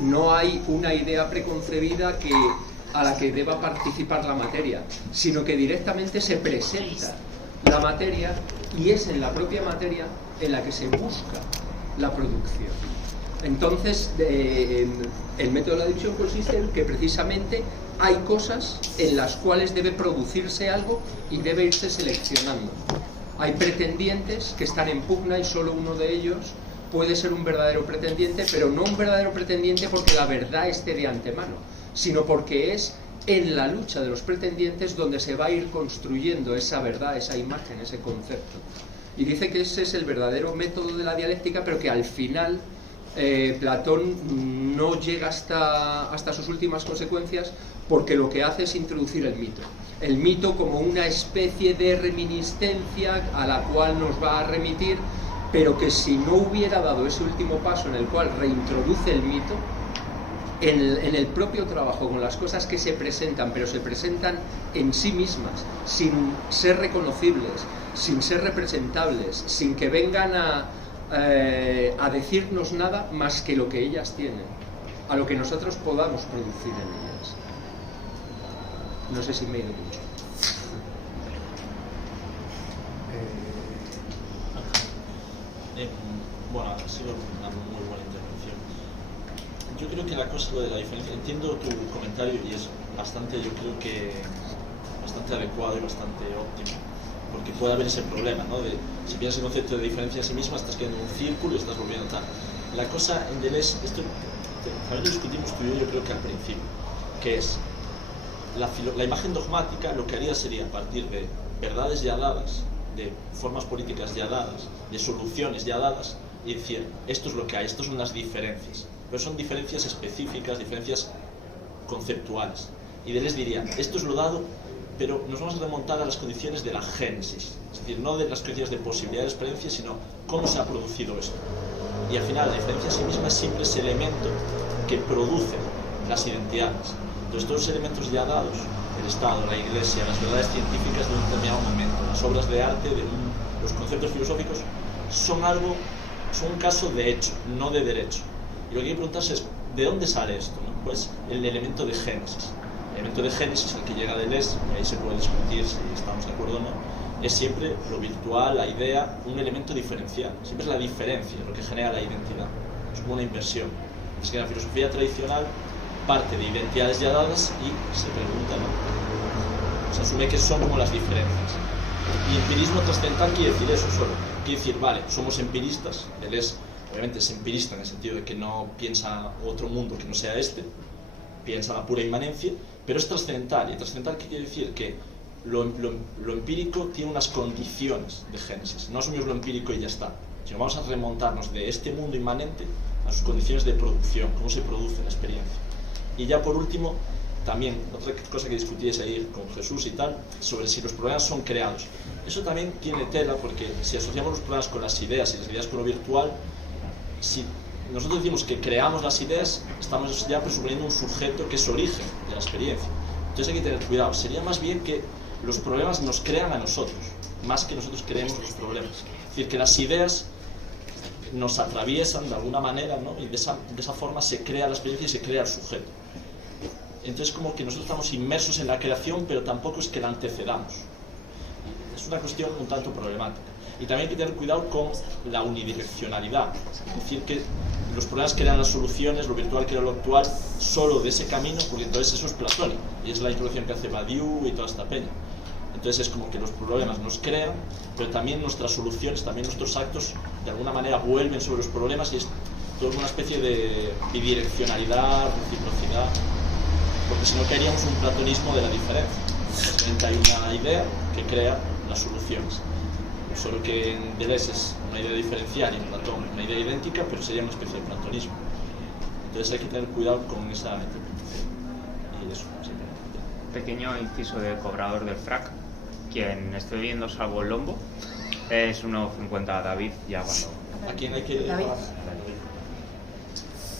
no hay una idea preconcebida a la que deba participar la materia, sino que directamente se presenta la materia y es en la propia materia en la que se busca la producción. Entonces, el método de la división consiste en que precisamente hay cosas en las cuales debe producirse algo y debe irse seleccionando. Hay pretendientes que están en pugna y solo uno de ellos puede ser un verdadero pretendiente, pero no un verdadero pretendiente porque la verdad esté de antemano, sino porque es en la lucha de los pretendientes donde se va a ir construyendo esa verdad, esa imagen, ese concepto. Y dice que ese es el verdadero método de la dialéctica, pero que al final Platón no llega hasta sus últimas consecuencias, porque lo que hace es introducir el mito como una especie de reminiscencia a la cual nos va a remitir, pero que si no hubiera dado ese último paso en el cual reintroduce el mito, en el propio trabajo con las cosas que se presentan, pero se presentan en sí mismas, sin ser reconocibles, sin ser representables, sin que vengan a decirnos nada más que lo que ellas tienen, a lo que nosotros podamos producir en ellas. No sé si me he ido mucho. Bueno, ha sido una muy buena intervención. Yo creo que la cosa de la diferencia, entiendo tu comentario y es bastante, yo creo que bastante adecuado y bastante óptimo, porque puede haber ese problema, ¿no? Si piensas el concepto de diferencia en sí misma, estás quedando en un círculo y estás volviendo tal. La cosa en Deleuze, esto también lo discutimos tú y yo creo que al principio, que es la imagen dogmática. Lo que haría sería, a partir de verdades ya dadas, de formas políticas ya dadas, de soluciones ya dadas, y decir, esto es lo que hay, estas son las diferencias, pero son diferencias específicas, diferencias conceptuales. Y Deleuze diría, esto es lo dado, pero nos vamos a remontar a las condiciones de la génesis, es decir, no de las condiciones de posibilidad de experiencia, sino cómo se ha producido esto. Y al final la diferencia en sí misma es siempre ese elemento que produce las identidades. Entonces, todos los elementos ya dados, el Estado, la Iglesia, las verdades científicas de un determinado momento, las obras de arte, los conceptos filosóficos, son un caso de hecho, no de derecho. Y lo que hay que preguntarse es, ¿de dónde sale esto? ¿No? Pues el elemento de Génesis. El elemento de Génesis, el que llega de Deleuze, y ahí se puede discutir si estamos de acuerdo o no, es siempre lo virtual, la idea, un elemento diferencial. Siempre es la diferencia lo que genera la identidad. Es como una inversión. Es que en la filosofía tradicional parte de identidades ya dadas y se pregunta, ¿no? Se asume que son como las diferencias. Y empirismo trascendental quiere decir eso solo. Quiere decir, vale, somos empiristas. Deleuze obviamente es empirista en el sentido de que no piensa otro mundo que no sea este, piensa la pura inmanencia, pero es trascendental. ¿Y trascendental qué quiere decir? Que lo empírico tiene unas condiciones de Génesis. No asumimos lo empírico y ya está, sino vamos a remontarnos de este mundo inmanente a sus condiciones de producción, cómo se produce la experiencia. Y ya por último, también otra cosa que discutíais ahí con Jesús y tal, sobre si los problemas son creados. Eso también tiene tela, porque si asociamos los problemas con las ideas y las ideas con lo virtual, si nosotros decimos que creamos las ideas, estamos ya presuponiendo un sujeto que es origen de la experiencia. Entonces hay que tener cuidado. Sería más bien que los problemas nos crean a nosotros, más que nosotros creemos los problemas. Es decir, que las ideas nos atraviesan de alguna manera, ¿no? Y de esa forma se crea la experiencia y se crea el sujeto. Entonces como que nosotros estamos inmersos en la creación, pero tampoco es que la antecedamos. Es una cuestión un tanto problemática. Y también hay que tener cuidado con la unidireccionalidad. Es decir, que los problemas crean las soluciones, lo virtual crea lo actual, solo de ese camino, porque entonces eso es platónico. Y es la introducción que hace Badiou y toda esta peña. Entonces es como que los problemas nos crean, pero también nuestras soluciones, también nuestros actos, de alguna manera vuelven sobre los problemas y es todo una especie de bidireccionalidad, reciprocidad, porque si no caeríamos en un platonismo de la diferencia. Simplemente hay una idea que crea las soluciones. Solo que en Deleuze es una idea diferencial y en Platón una idea idéntica, pero sería una especie de platonismo. Entonces hay que tener cuidado con esa interpretación. Y eso, simplemente. Pequeño inciso de cobrador del frac. Quien esté viendo salvo el lombo es 1,50 a David ya cuando... ¿A quién hay que...? David.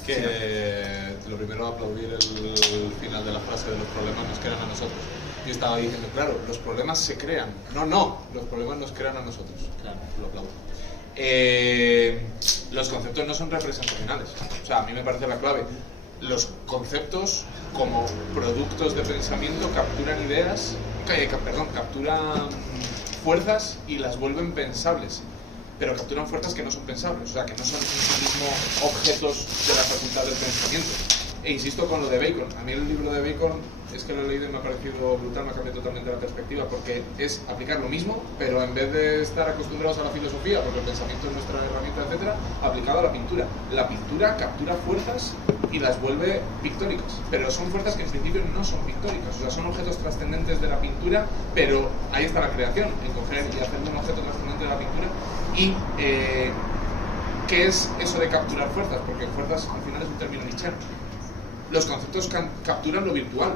Que lo primero aplaudir el final de la frase de los problemas nos crean a nosotros. Yo estaba diciendo, claro, los problemas se crean. No, los problemas nos crean a nosotros. Claro, lo aplaudo. Los conceptos no son representacionales. O sea, a mí me parece la clave. Los conceptos, como productos de pensamiento, capturan ideas, capturan fuerzas y las vuelven pensables. Pero capturan fuerzas que no son pensables, o sea, que no son en sí mismos objetos de la facultad del pensamiento. E insisto con lo de Bacon. A mí el libro de Bacon es que lo he leído y me ha parecido brutal, me ha cambiado totalmente la perspectiva, porque es aplicar lo mismo, pero en vez de estar acostumbrados a la filosofía, porque el pensamiento es nuestra herramienta, etcétera, aplicado a la pintura. La pintura captura fuerzas y las vuelve pictóricas, pero son fuerzas que en principio no son pictóricas, o sea, son objetos trascendentes de la pintura, pero ahí está la creación, en coger y hacer un objeto trascendente de la pintura. Y ¿qué es eso de capturar fuerzas? Porque fuerzas al final es un término nietzscheano. Los conceptos capturan lo virtual,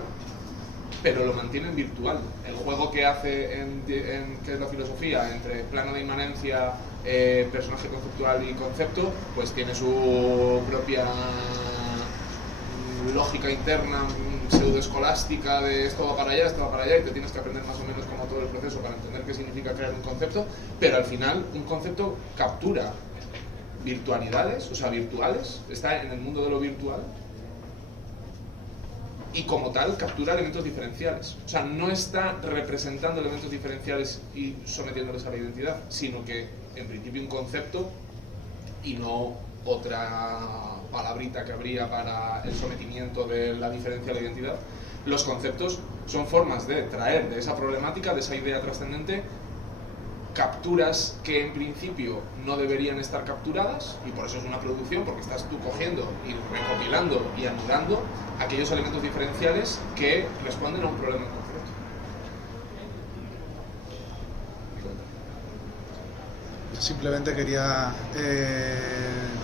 pero lo mantienen virtual. El juego que hace que es la filosofía entre plano de inmanencia, personaje conceptual y concepto, pues tiene su propia lógica interna pseudoescolástica de esto va para allá y te tienes que aprender más o menos como todo el proceso para entender qué significa crear un concepto, pero al final un concepto captura virtualidades, o sea, virtuales, está en el mundo de lo virtual y como tal captura elementos diferenciales. O sea, no está representando elementos diferenciales y sometiéndoles a la identidad, sino que en principio un concepto y no otra palabrita que habría para el sometimiento de la diferencia a la identidad. Los conceptos son formas de traer de esa problemática, de esa idea trascendente, capturas que en principio no deberían estar capturadas, y por eso es una producción, porque estás tú cogiendo y recopilando y anudando aquellos elementos diferenciales que responden a un problema en concreto. Simplemente quería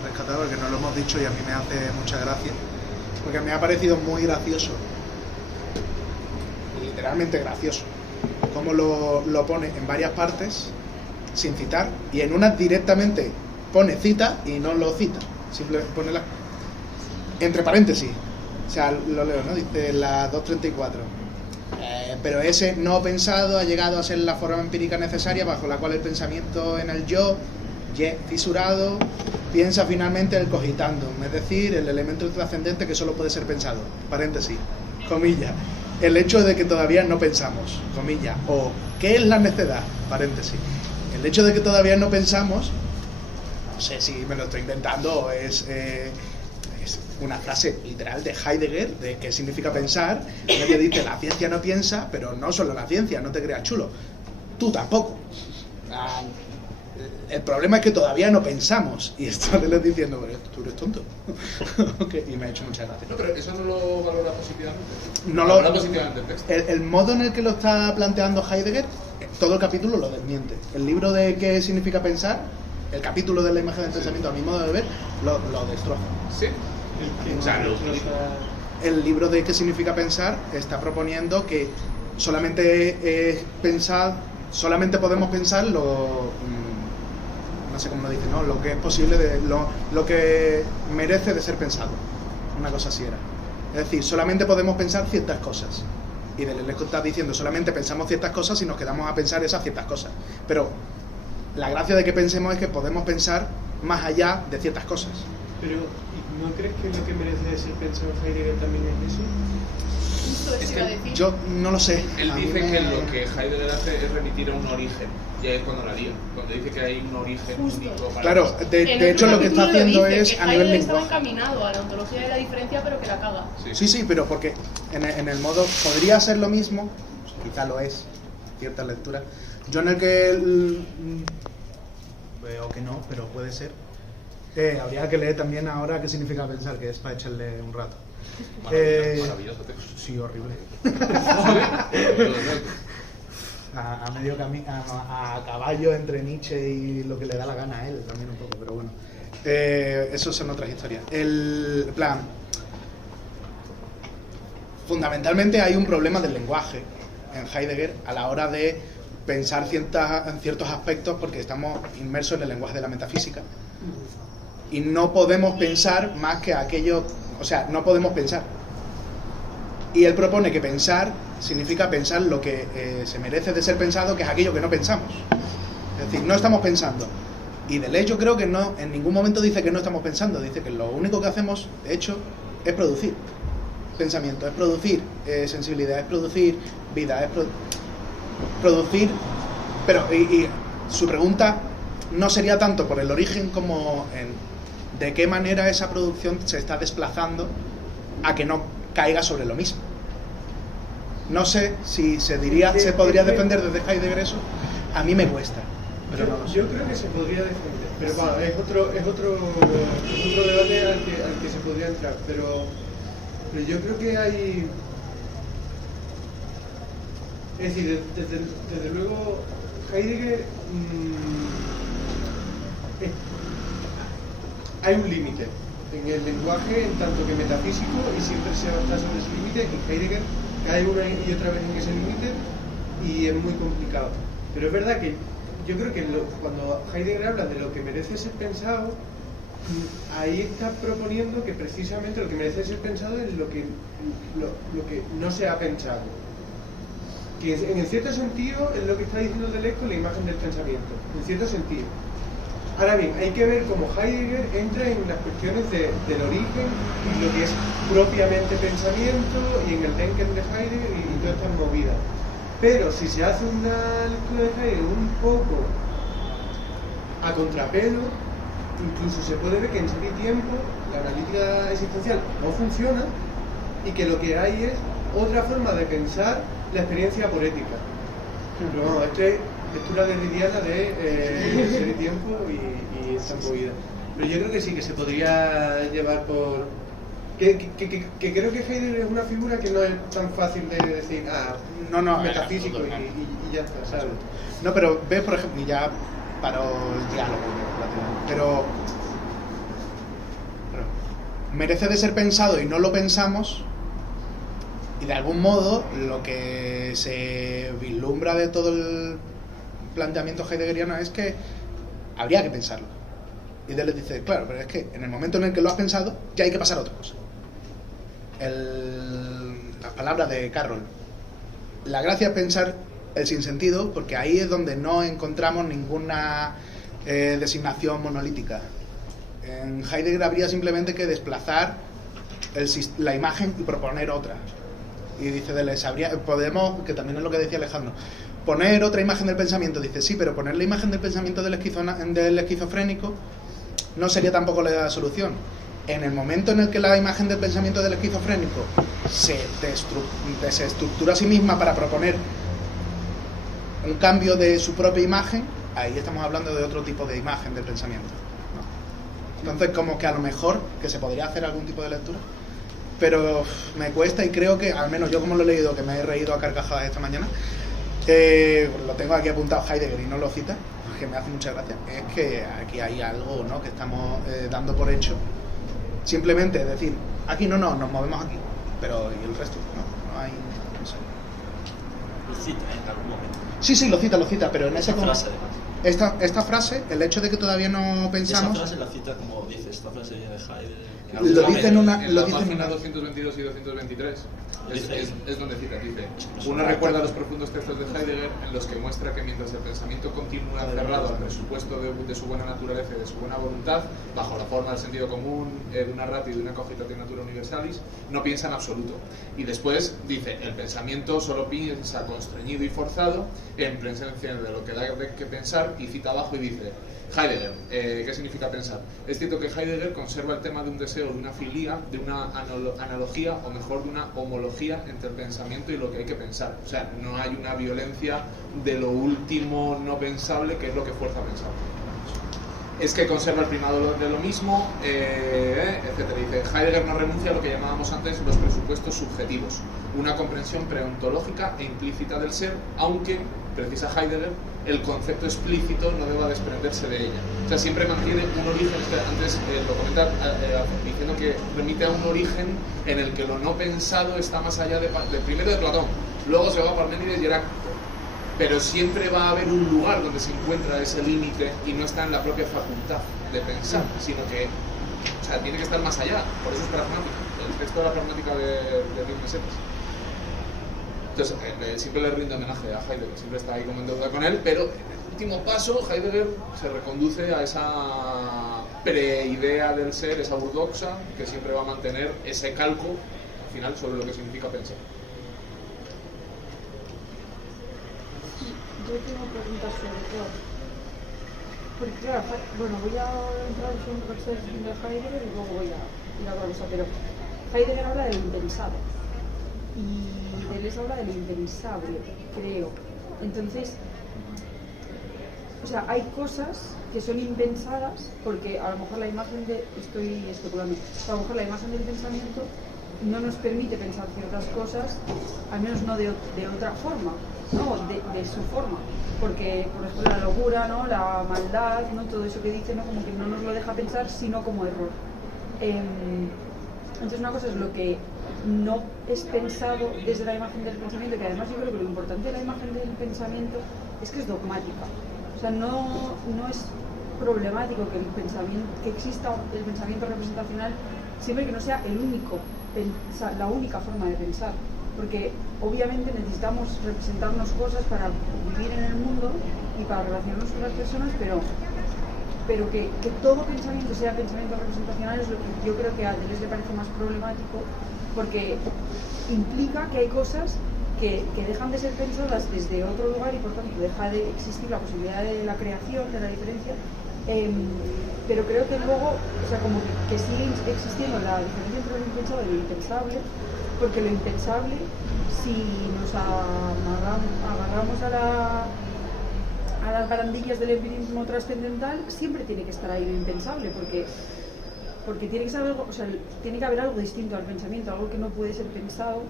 rescatar, porque no lo hemos dicho y a mí me hace mucha gracia, porque me ha parecido muy gracioso, literalmente gracioso, cómo lo pone en varias partes sin citar, y en unas directamente pone cita y no lo cita, simplemente pone entre paréntesis, O sea, lo leo, ¿no? Dice la 234. Pero ese no pensado ha llegado a ser la forma empírica necesaria bajo la cual el pensamiento en el yo, fisurado, piensa finalmente el cogitandum, es decir, el elemento trascendente que solo puede ser pensado. Paréntesis, comillas. El hecho de que todavía no pensamos, comillas. O, ¿qué es la necedad? Paréntesis. El hecho de que todavía no pensamos, no sé si me lo estoy inventando o es una frase literal de Heidegger, de qué significa pensar, en el que dice, la ciencia no piensa, pero no solo la ciencia, no te creas chulo. Tú tampoco. El problema es que todavía no pensamos. Y esto le estoy diciendo, pero tú eres tonto. Okay, y me ha hecho mucha gracia. No, pero eso no lo valora positivamente. No lo valora positivamente el texto. El modo en el que lo está planteando Heidegger, todo el capítulo lo desmiente. El libro de qué significa pensar, el capítulo de la imagen del pensamiento, a mi modo de ver, lo destroza. Sí. O sea, el libro de qué significa pensar está proponiendo que solamente podemos pensar no sé cómo lo dice, ¿no? Lo que es posible, lo que merece de ser pensado. Una cosa así era. Es decir, solamente podemos pensar ciertas cosas. Y Deleuze está diciendo, solamente pensamos ciertas cosas y nos quedamos a pensar esas ciertas cosas. Pero la gracia de que pensemos es que podemos pensar más allá de ciertas cosas. Pero, ¿no crees que lo que merece de ser pensado Heidegger también es eso? Justo eso Es iba a que decir. Yo no lo sé. Él dice que lo que Heidegger hace es remitir a un origen, y ahí es cuando la lía, cuando dice que hay un origen Justo. único para Claro, las- de hecho lo que está haciendo es que a nivel Heidegger estaba lenguaje. encaminado a la ontología de la diferencia, pero que la caga. Sí, pero porque en el modo podría ser lo mismo, quizá lo es, ciertas lecturas. Yo en el que veo que no, pero puede ser. Habría que leer también ahora qué significa pensar, que es para echarle un rato. Maravilloso texto. Sí, horrible. A medio camino, a caballo entre Nietzsche y lo que le da la gana a él también un poco, pero bueno. Eso son otras historias. El plan. Fundamentalmente hay un problema del lenguaje en Heidegger a la hora de pensar ciertos aspectos, porque estamos inmersos en el lenguaje de la metafísica y no podemos pensar más que aquello, o sea, no podemos pensar. Y él propone que pensar significa pensar lo que se merece de ser pensado, que es aquello que no pensamos. Es decir, no estamos pensando. Y Deleuze yo creo que no, en ningún momento dice que no estamos pensando, dice que lo único que hacemos, de hecho, es producir pensamiento, es producir sensibilidad, es producir vida, es producir. Pero y su pregunta no sería tanto por el origen como en de qué manera esa producción se está desplazando a que no caiga sobre lo mismo. No sé si se podría defender desde Heidegger eso. A mí me cuesta, pero no lo sé. Yo creo que se podría defender, pero bueno, es otro debate al que se podría entrar, pero yo creo que hay, es decir, desde luego Heidegger hay un límite en el lenguaje en tanto que metafísico, y siempre se está sobre ese límite, y Heidegger cae una y otra vez en ese límite y es muy complicado. Pero es verdad que yo creo que cuando Heidegger habla de lo que merece ser pensado, ahí está proponiendo que precisamente lo que merece ser pensado es lo que no se ha pensado, que en cierto sentido es lo que está diciendo Deleuze con la imagen del pensamiento, en cierto sentido. Ahora bien, hay que ver cómo Heidegger entra en las cuestiones del origen y lo que es propiamente pensamiento, y en el Denken de Heidegger y todas estas movidas. Pero si se hace una lectura de Heidegger un poco a contrapelo, incluso se puede ver que en Ser y Tiempo la analítica existencial no funciona, y que lo que hay es otra forma de pensar la experiencia poética. Pero bueno, esto es lectura derridiana de Ser y Tiempo y esta movida. Pero yo creo que sí, que se podría llevar por... Que creo que Heidegger es una figura que no es tan fácil de decir, metafísico y ya está, ¿sabes? No, pero ves, por ejemplo, y ya para el diálogo, pero merece de ser pensado y no lo pensamos, y de algún modo lo que se vislumbra de todo el planteamiento heideggeriano es que habría que pensarlo. Y Deleuze dice, claro, pero es que en el momento en el que lo has pensado ya hay que pasar a otra cosa. las palabras de Carroll. La gracia es pensar el sinsentido, porque ahí es donde no encontramos ninguna designación monolítica. En Heidegger habría simplemente que desplazar la imagen y proponer otra. Y dice Deleuze, podemos, que también es lo que decía Alejandro, poner otra imagen del pensamiento. Dice, sí, pero poner la imagen del pensamiento del esquizofrénico no sería tampoco la solución. En el momento en el que la imagen del pensamiento del esquizofrénico se desestructura a sí misma para proponer un cambio de su propia imagen, ahí estamos hablando de otro tipo de imagen del pensamiento, ¿no? Entonces, como que a lo mejor que se podría hacer algún tipo de lectura, pero me cuesta, y creo que, al menos yo como lo he leído, que me he reído a carcajadas esta mañana, lo tengo aquí apuntado Heidegger y no lo cita, que me hace mucha gracia, es que aquí hay algo, ¿no?, que estamos dando por hecho. Simplemente decir, aquí no, nos movemos aquí, pero ¿y el resto? No hay, no sé. Lo cita en algún momento. Sí, lo cita, pero en esa frase, esta frase, el hecho de que todavía no pensamos... Esa frase la cita, como dice, esta frase viene de Heidegger. Lo dice en una... En la página 222 y 223 es donde cita, dice: uno recuerda los profundos textos de Heidegger en los que muestra que mientras el pensamiento continúa cerrado al presupuesto de su buena naturaleza y de su buena voluntad, bajo la forma del sentido común, de una ratio y de una cogitación natura universalis, no piensa en absoluto. Y después dice, el pensamiento solo piensa constreñido y forzado en presencia de lo que da que pensar, y cita abajo y dice: Heidegger, ¿qué significa pensar? Es cierto que Heidegger conserva el tema de un deseo, de una filía, de una analogía, o mejor, de una homología entre el pensamiento y lo que hay que pensar. O sea, no hay una violencia de lo último no pensable, que es lo que fuerza a pensar. Es que conserva el primado de lo mismo, etcétera. Dice, Heidegger no renuncia a lo que llamábamos antes los presupuestos subjetivos, una comprensión preontológica e implícita del ser, aunque, precisa Heidegger, el concepto explícito no deba desprenderse de ella. O sea, siempre mantiene un origen, antes lo comentaba diciendo que remite a un origen en el que lo no pensado está más allá primero de Platón, luego se va a Parménides y Heráclito, pero siempre va a haber un lugar donde se encuentra ese límite y no está en la propia facultad de pensar, sino que, o sea, tiene que estar más allá, por eso es pragmática. El texto de la pragmática de Luis Mesetas. Entonces, siempre le rinde homenaje a Heidegger, siempre está ahí como en deuda con él, pero en el último paso Heidegger se reconduce a esa preidea del ser, esa burdoxa, que siempre va a mantener ese calco al final sobre lo que significa pensar. Yo tengo preguntas sobre todo. Porque claro, bueno, voy a entrar en un proceso de Heidegger y luego voy a ir a otra cosa, pero Heidegger habla del impensado. Y Deleuze habla de lo impensable, creo. Entonces, o sea, hay cosas que son impensadas porque a lo mejor la imagen estoy especulando, a lo mejor la imagen del pensamiento no nos permite pensar ciertas cosas, al menos no de otra forma, ¿no? De su forma, porque por ejemplo la locura, ¿no? La maldad, ¿no? Todo eso que dice, ¿no? Como que no nos lo deja pensar sino como error. Entonces una cosa es lo que no es pensado desde la imagen del pensamiento, que además yo creo que lo importante de la imagen del pensamiento es que es dogmática. O sea, no es problemático que exista el pensamiento representacional siempre que no sea la única forma de pensar, porque obviamente necesitamos representarnos cosas para vivir en el mundo y para relacionarnos con las personas, pero que todo pensamiento sea pensamiento representacional es lo que yo creo que a Deleuze le parece más problemático, porque implica que hay cosas que dejan de ser pensadas desde otro lugar y por tanto deja de existir la posibilidad de la creación, de la diferencia, pero creo que luego, o sea, como que sigue existiendo la diferencia entre lo impensado y lo impensable, porque lo impensable, si nos agarramos a las barandillas del empirismo trascendental, siempre tiene que estar ahí lo impensable, porque tiene que ser algo, o sea, tiene que haber algo distinto al pensamiento, algo que no puede ser pensado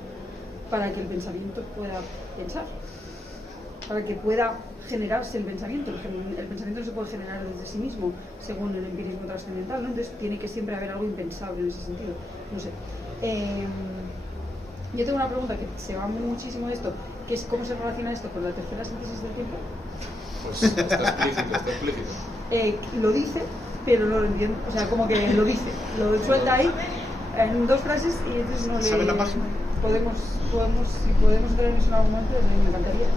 para que el pensamiento pueda pensar, para que pueda generarse el pensamiento. El pensamiento no se puede generar desde sí mismo, según el empirismo trascendental, ¿no? Entonces tiene que siempre haber algo impensable en ese sentido. No sé. Yo tengo una pregunta que se va muchísimo de esto, que es cómo se relaciona esto con la tercera síntesis del tiempo. Pues está explícito. Lo dice, pero no lo entiendo, o sea, como que lo dice, lo suelta ahí, en 2 frases y entonces no le... ¿Sabes la página? Si podemos entrar en eso en algún momento, me encantaría.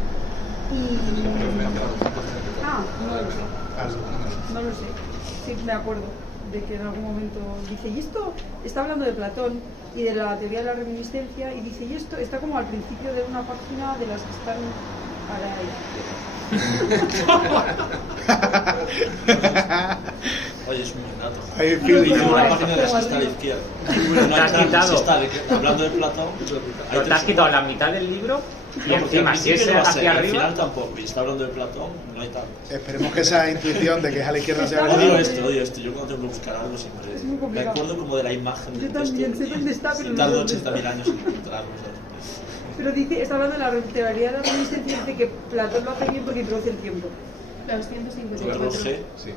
No lo sé. No lo sé. Sí, me acuerdo de que en algún momento dice, y esto está hablando de Platón y de la teoría de la reminiscencia, y dice, y esto está como al principio de una página de las que están Oye, es un buen dato. Hay feeling. Hay una página de las que está a la izquierda. Te has quitado. Hablando de Platón, Pero te has quitado la mitad del libro y no, porque encima, al si principio es no va a ser, hacia al arriba... final tampoco. Y está hablando de Platón, no hay tanto. Esperemos que esa intuición de que es a la izquierda sea Odio verdad. esto. Yo cuando tengo que buscar algo siempre Es muy me complicado. acuerdo como de la imagen del Yo también sé dónde está, pero Sí, no tardo sé dónde 80.000 años en encontrarlo. ¿sabes? Pero dice, está hablando de la teoría de la reminiscencia, dice que Platón lo hace bien porque introduce el tiempo. La Error 254. G. Sí.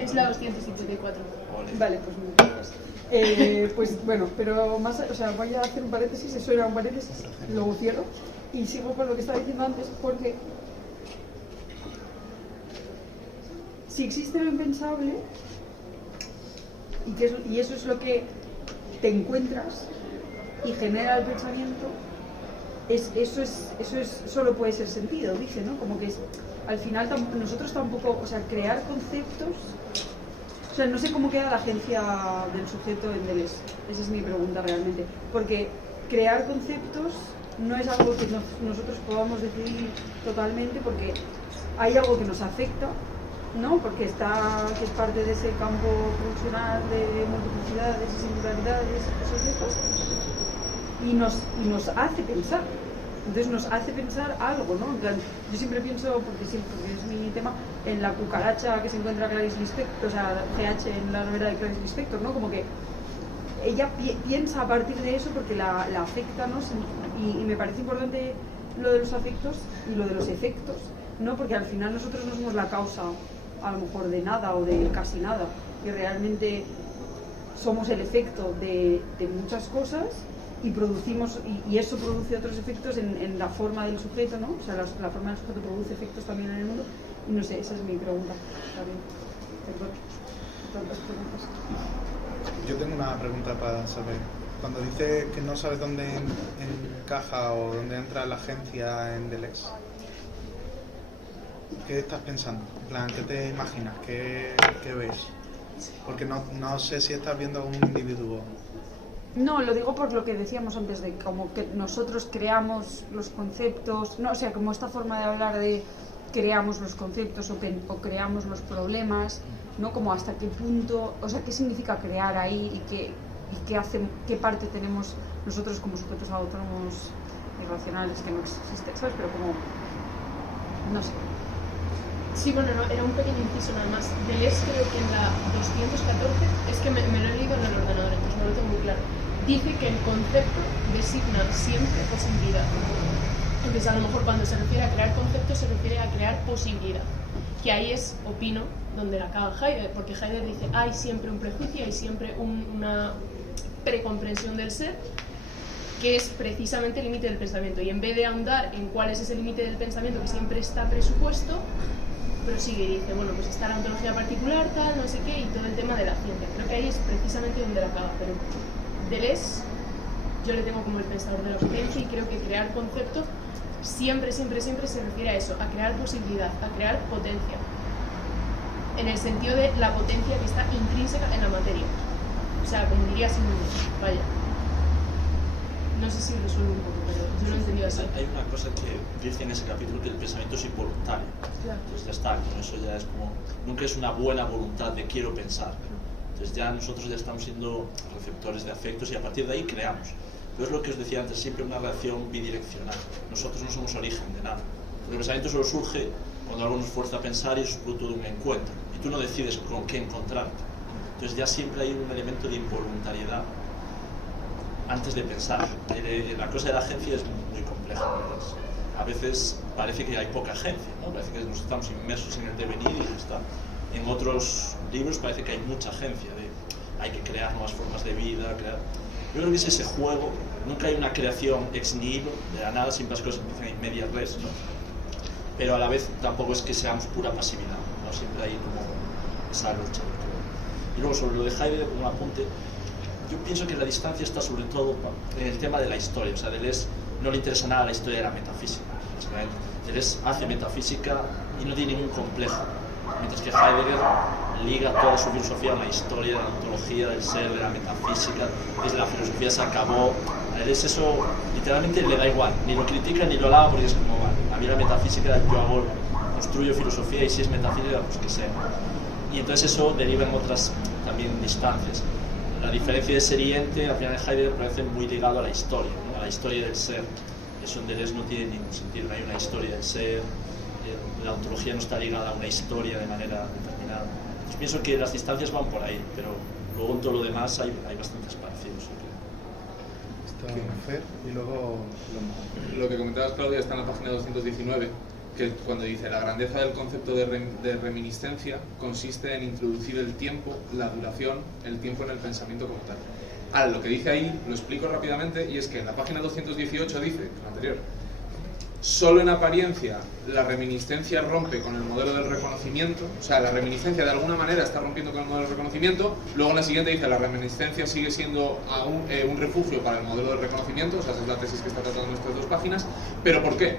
Es la 254. Ole. Vale, pues muy bien. Pues bueno, pero más, o sea, voy a hacer un paréntesis, eso era un paréntesis, luego cierro y sigo con lo que estaba diciendo antes, porque si existe lo impensable y eso es lo que te encuentras y genera el pensamiento, eso solo puede ser sentido, dice, ¿no? Como que al final nosotros tampoco, o sea, crear conceptos. O sea, no sé cómo queda la agencia del sujeto en Deleuze. Esa es mi pregunta realmente. Porque crear conceptos no es algo que nosotros podamos decidir totalmente, porque hay algo que nos afecta, ¿no? Porque que es parte de ese campo funcional de multiplicidades y singularidades y cosas y nos hace pensar. Entonces nos hace pensar algo, ¿no? En plan, yo siempre pienso, porque es mi tema, en la cucaracha que se encuentra Clarice Lispector, o sea, GH en la novela de Clarice Lispector, ¿no? Como que ella piensa a partir de eso porque la afecta, ¿no? Y me parece importante lo de los afectos y lo de los efectos, ¿no? Porque al final nosotros no somos la causa, a lo mejor, de nada o de casi nada, que realmente somos el efecto de muchas cosas y producimos, y eso produce otros efectos en la forma del sujeto, ¿no? O sea, la forma del sujeto produce efectos también en el mundo, y no sé, esa es mi pregunta. Está bien. Perdón. Tantas preguntas. Yo tengo una pregunta para saber. Cuando dices que no sabes dónde encaja o dónde entra la agencia en Deleuze, ¿qué estás pensando? En plan, ¿qué te imaginas? ¿Qué ves? Porque no sé si estás viendo a un individuo. No, lo digo por lo que decíamos antes, de como que nosotros creamos los conceptos, no, o sea, como esta forma de hablar de creamos los conceptos o creamos los problemas, ¿no? Como hasta qué punto, o sea, qué significa crear ahí y qué parte tenemos nosotros como sujetos autónomos irracionales que no existen, ¿sabes? Pero como, no sé. Sí, bueno, no, era un pequeño inciso nada más. Deleuze creo que en la 214, es que me lo he leído en el ordenador, entonces no lo tengo muy claro. Dice que el concepto designa siempre posibilidad. Entonces a lo mejor cuando se refiere a crear conceptos se refiere a crear posibilidad. Que ahí es, opino, donde la caga Heidegger, porque Heidegger dice hay siempre un prejuicio, hay siempre una precomprensión del ser, que es precisamente el límite del pensamiento. Y en vez de ahondar en cuál es ese límite del pensamiento que siempre está presupuesto, prosigue y dice, bueno, pues está la ontología particular, tal, no sé qué, y todo el tema de la ciencia. Creo que ahí es precisamente donde la caga, pero Deleuze yo le tengo como el pensador de la ciencia y creo que crear conceptos siempre se refiere a eso, a crear posibilidad, a crear potencia, en el sentido de la potencia que está intrínseca en la materia, o sea, como diría Simón, vaya. No sé si resuelve un poco, pero yo lo he entendido así. Hay una cosa que dice en ese capítulo, que el pensamiento es involuntario. Claro. Entonces ya está, con eso ya es como, nunca es una buena voluntad de quiero pensar. Entonces ya nosotros ya estamos siendo receptores de afectos y a partir de ahí creamos. Pero es lo que os decía antes, siempre una relación bidireccional. Nosotros no somos origen de nada. Porque el pensamiento solo surge cuando algo nos fuerza a pensar y es fruto de un encuentro. Y tú no decides con qué encontrarte. Entonces ya siempre hay un elemento de involuntariedad antes de pensar. La cosa de la agencia es muy compleja. A veces parece que hay poca agencia, ¿no? Parece que nos estamos inmersos en el devenir y ya está. En otros libros parece que hay mucha agencia, hay que crear nuevas formas de vida, Yo creo que es ese juego, nunca hay una creación ex nihilo, de la nada, siempre las cosas empiezan en media res, ¿no? Pero a la vez tampoco es que seamos pura pasividad, ¿no? Siempre hay como esa lucha. Y luego sobre lo de Heidegger, un apunte, yo pienso que la distancia está sobre todo en el tema de la historia. O sea, Deleuze no le interesa nada la historia de la metafísica, básicamente. Deleuze hace metafísica y no tiene ningún complejo, mientras que Heidegger liga toda su filosofía a la historia de la ontología del ser, de la metafísica. Desde la filosofía se acabó. A Deleuze eso literalmente le da igual, ni lo critica ni lo alaba, porque es como, vale, a mí la metafísica, yo construyo filosofía, y si es metafísica, pues que sea. Y entonces eso deriva en otras también distancias. La diferencia de ser y ente, al final de Heidegger, parece muy ligado a la historia, ¿no? A la historia del ser. Eso en Deleuze no tiene ningún sentido, no hay una historia del ser, la ontología no está ligada a una historia de manera determinada. Entonces pienso que las distancias van por ahí, pero luego en todo lo demás hay bastantes parecidos. Fer, y luego lo que comentabas, Claudia, está en la página 219, que cuando dice: la grandeza del concepto de reminiscencia consiste en introducir el tiempo, la duración, el tiempo en el pensamiento como tal. Ahora, lo que dice ahí, lo explico rápidamente, y es que en la página 218 dice, la anterior, solo en apariencia la reminiscencia rompe con el modelo del reconocimiento, o sea, la reminiscencia de alguna manera está rompiendo con el modelo del reconocimiento. Luego en la siguiente dice: la reminiscencia sigue siendo aún un refugio para el modelo del reconocimiento. O sea, esa es la tesis que está tratando en estas dos páginas. ¿Pero por qué?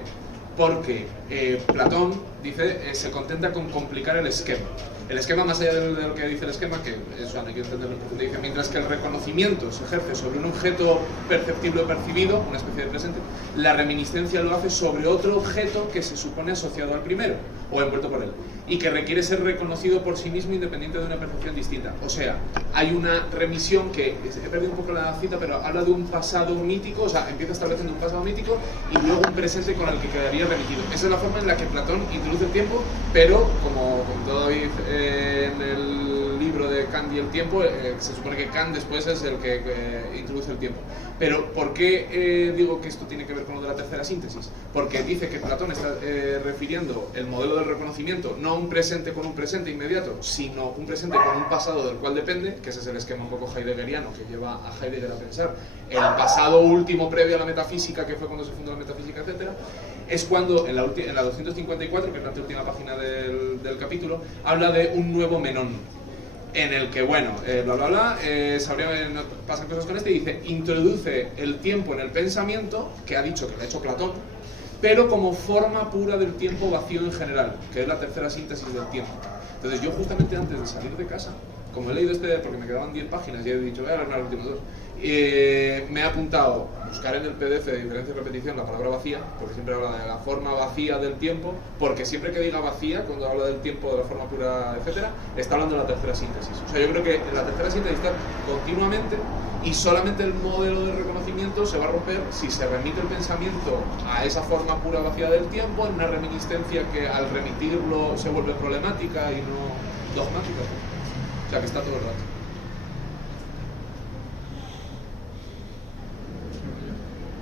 Porque Platón dice, se contenta con complicar el esquema. El esquema, más allá de lo que dice el esquema, que eso hay que entenderlo en profundidad, dice: mientras que el reconocimiento se ejerce sobre un objeto perceptible o percibido, una especie de presente, la reminiscencia lo hace sobre otro objeto que se supone asociado al primero, o envuelto por él, y que requiere ser reconocido por sí mismo independiente de una percepción distinta. O sea, hay una remisión que, he perdido un poco la cita, pero habla de un pasado mítico, o sea, empieza estableciendo un pasado mítico y luego un presente con el que quedaría remitido. Esa es la forma en la que Platón introduce el tiempo, pero como contó David en el libro de Kant y el tiempo, se supone que Kant después es el que introduce el tiempo. Pero ¿por qué digo que esto tiene que ver con lo de la tercera síntesis? Porque dice que Platón está refiriendo el modelo del reconocimiento no a un presente con un presente inmediato, sino un presente con un pasado del cual depende, que ese es el esquema un poco heideggeriano que lleva a Heidegger a pensar el pasado último previo a la metafísica, que fue cuando se fundó la metafísica, etcétera. Es cuando en la 254, que es la última página del capítulo, habla de un nuevo Menón, en el que, bueno, pasan cosas con este, y dice: introduce el tiempo en el pensamiento, que ha dicho que lo ha hecho Platón, pero como forma pura del tiempo vacío en general, que es la tercera síntesis del tiempo. Entonces yo justamente antes de salir de casa, como he leído porque me quedaban 10 páginas y he dicho, voy a leer las últimas 2, me he apuntado a buscar en el PDF de diferencia y repetición la palabra vacía, porque siempre habla de la forma vacía del tiempo, porque siempre que diga vacía, cuando habla del tiempo, de la forma pura, etcétera, está hablando de la tercera síntesis. O sea, yo creo que la tercera síntesis está continuamente, y solamente el modelo de reconocimiento se va a romper si se remite el pensamiento a esa forma pura vacía del tiempo, en una reminiscencia que al remitirlo se vuelve problemática y no dogmática. O sea, que está todo el rato.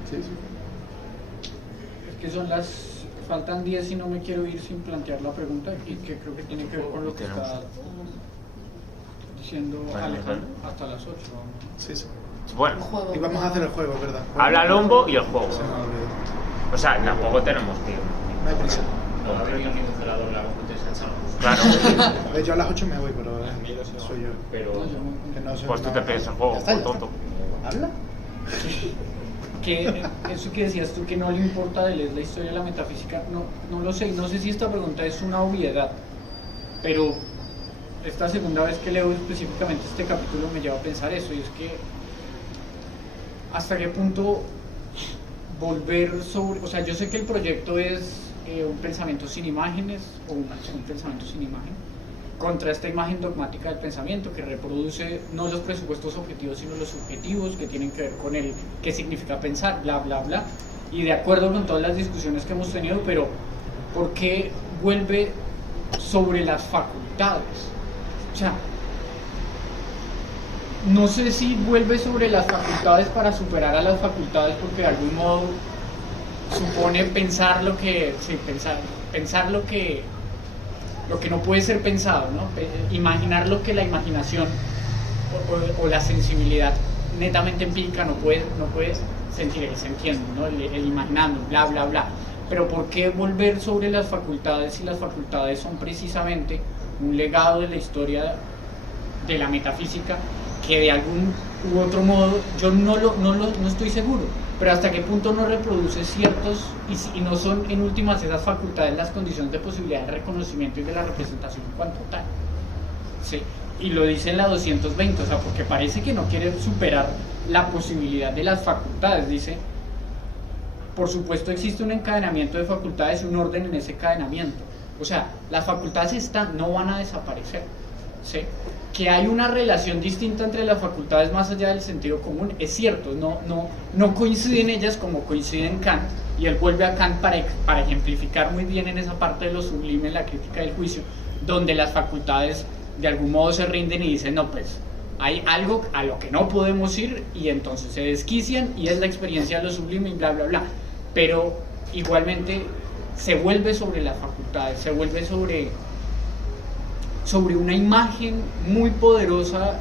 Sí. Es que faltan 10 y no me quiero ir sin plantear la pregunta, y que creo que tiene que ver con lo que está diciendo Alejandro, hasta las 8. Sí. Bueno, Y vamos a hacer el juego, ¿verdad? habla Lombo y el juego. Se me ha olvidado. O sea, tampoco tenemos tiempo. No hay prisa. Claro. A ver, yo a las 8 me voy, pero soy yo. Pero Que no soy Pues tú una- te pides el juego, Ya está, por ya está. tonto. ¿Habla? Que eso que decías tú, que no le importa de leer la historia de la metafísica, no lo sé. No sé si esta pregunta es una obviedad, pero esta segunda vez que leo específicamente este capítulo me lleva a pensar eso, y es que hasta qué punto volver sobre, o sea, yo sé que el proyecto es un pensamiento sin imágenes, o un pensamiento sin imagen, contra esta imagen dogmática del pensamiento que reproduce no los presupuestos objetivos sino los subjetivos, que tienen que ver con el qué significa pensar, bla bla bla, y de acuerdo con todas las discusiones que hemos tenido, pero ¿por qué vuelve sobre las facultades? O sea, no sé si vuelve sobre las facultades para superar a las facultades, porque de algún modo supone pensar lo que pensar lo que no puede ser pensado, ¿no? Imaginar lo que la imaginación o la sensibilidad netamente empírica no puede sentir, se entiende, ¿no? El imaginando, bla bla bla. Pero ¿por qué volver sobre las facultades si las facultades son precisamente un legado de la historia de la metafísica que de algún u otro modo, yo no estoy seguro, pero hasta qué punto no reproduce ciertos, y no son en últimas esas facultades las condiciones de posibilidad de reconocimiento y de la representación en cuanto tal. Sí, y lo dice en la 220, o sea, porque parece que no quiere superar la posibilidad de las facultades, dice, por supuesto existe un encadenamiento de facultades, un orden en ese encadenamiento, o sea, las facultades no van a desaparecer, ¿sí? Que hay una relación distinta entre las facultades más allá del sentido común, es cierto, no coinciden ellas como coinciden Kant, y él vuelve a Kant para ejemplificar muy bien en esa parte de lo sublime en la crítica del juicio, donde las facultades de algún modo se rinden y dicen, no, pues hay algo a lo que no podemos ir, y entonces se desquician y es la experiencia de lo sublime y bla bla bla, pero igualmente se vuelve sobre las facultades, se vuelve sobre una imagen muy poderosa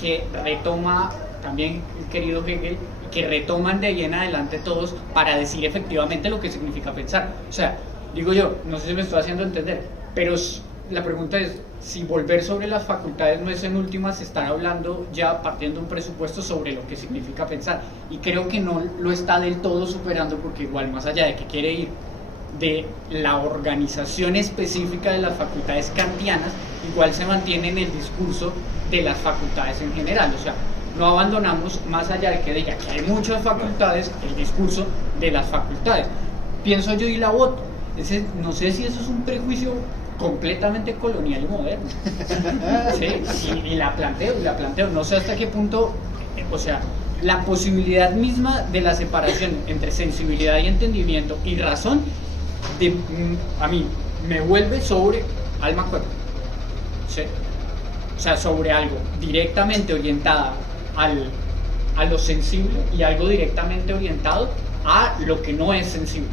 que retoma también el querido Hegel, y que retoman de ahí en adelante todos para decir efectivamente lo que significa pensar. O sea, digo yo, no sé si me estoy haciendo entender, pero la pregunta es, si volver sobre las facultades no es en últimas estar hablando ya partiendo de un presupuesto sobre lo que significa pensar, y creo que no lo está del todo superando, porque igual más allá de que quiere ir de la organización específica de las facultades kantianas, igual se mantiene en el discurso de las facultades en general, o sea, no abandonamos, más allá de que diga que hay muchas facultades, el discurso de las facultades. Pienso yo y la voto. No sé si eso es un prejuicio completamente colonial y moderno. ¿Sí? Y la planteo, no sé hasta qué punto, o sea, la posibilidad misma de la separación entre sensibilidad y entendimiento y razón, a mí me vuelve sobre alma-cuerpo, ¿sí? O sea, sobre algo directamente orientada a lo sensible y algo directamente orientado a lo que no es sensible.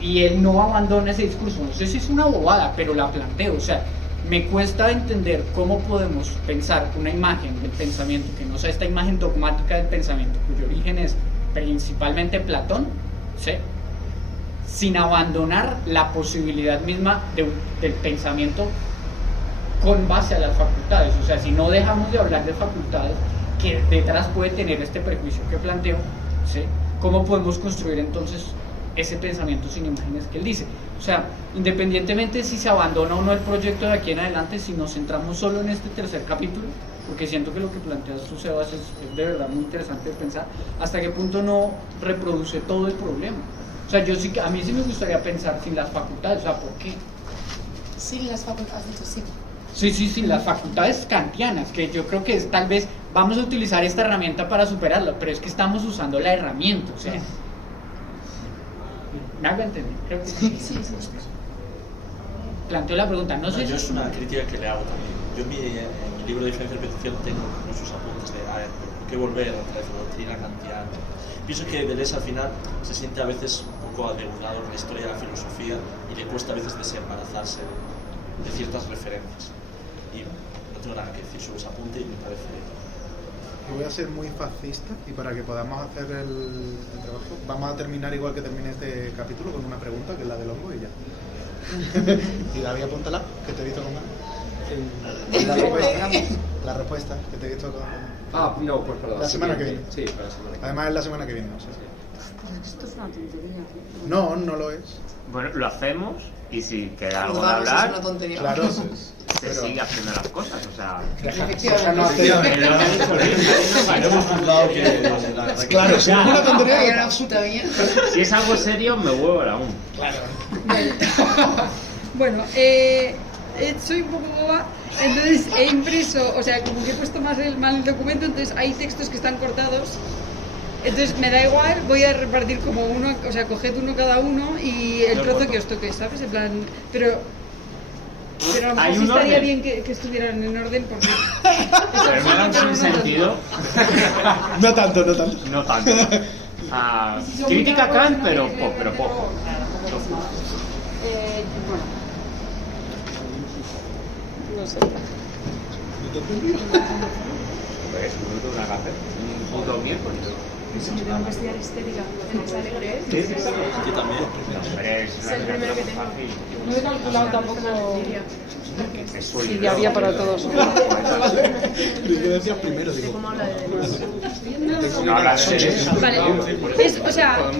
Y él no abandona ese discurso, no sé si es una bobada, pero la planteo, o sea, me cuesta entender cómo podemos pensar una imagen del pensamiento que no sea esta imagen dogmática del pensamiento, cuyo origen es principalmente Platón, ¿sí?, sin abandonar la posibilidad misma del pensamiento con base a las facultades. O sea, si no dejamos de hablar de facultades, que detrás puede tener este prejuicio que planteo, ¿sí?, ¿cómo podemos construir entonces ese pensamiento sin imágenes que él dice? O sea, independientemente si se abandona o no el proyecto de aquí en adelante, si nos centramos solo en este tercer capítulo, porque siento que lo que planteas tú, Sebas, es de verdad muy interesante de pensar, hasta qué punto no reproduce todo el problema. O sea, a mí sí me gustaría pensar sin las facultades, o sea, ¿por qué? Sin las facultades, sí. Sí, sin las facultades kantianas, que yo creo que tal vez vamos a utilizar esta herramienta para superarla, pero es que estamos usando la herramienta, o sea... ¿Me hago entender? Creo que sí. Sí. Planteo la pregunta, no sé... Yo es una crítica que le hago también. Yo en mi libro de diferencia de petición tengo muchos apuntes de ¿por qué volver a la doctrina kantiana? Pienso que Deleuze al final se siente a veces un poco adeudado en la historia de la filosofía y le cuesta a veces desembarazarse de ciertas referencias. Y no tengo nada que decir sobre ese apunte y me parece... Yo voy a ser muy fascista y para que podamos hacer el trabajo vamos a terminar igual que termine este capítulo con una pregunta que es la del hongo y ya. Y David, apúntala, que te he visto con ganas. La respuesta, que te he visto con... No, pues para la semana que viene. Sí, para la semana que viene. Además es la semana que viene, o sea. Esto es una tontería. No lo es. Bueno, lo hacemos y si queda algo de Juzgarnos es hablar, una tontería. Claro, se sigue haciendo las cosas, o sea... Claro, si es una tontería... Hay una puta mierda. Si es algo serio, me huevo aún. Claro. Bueno, soy un poco boba, entonces he impreso, o sea, como que he puesto mal el documento, entonces hay textos que están cortados. Entonces me da igual, voy a repartir como uno, o sea, coged uno cada uno y el trozo que os toque, ¿sabes? En plan, pero a lo mejor sí estaría bien que estuvieran en orden porque... Pero me da un sentido. No tanto. No tanto. Crítica a Kant, pero poco. Bueno. No sé. Pues un minuto de una café, un punto miércoles. Pues si yo tengo que estudiar estética en esa alegre, Yo también. es el primero que tengo. No he calculado tampoco Sí, si había para todos. Yo decía primero, digo. ¿Cómo habla de demás? Vale, o sea,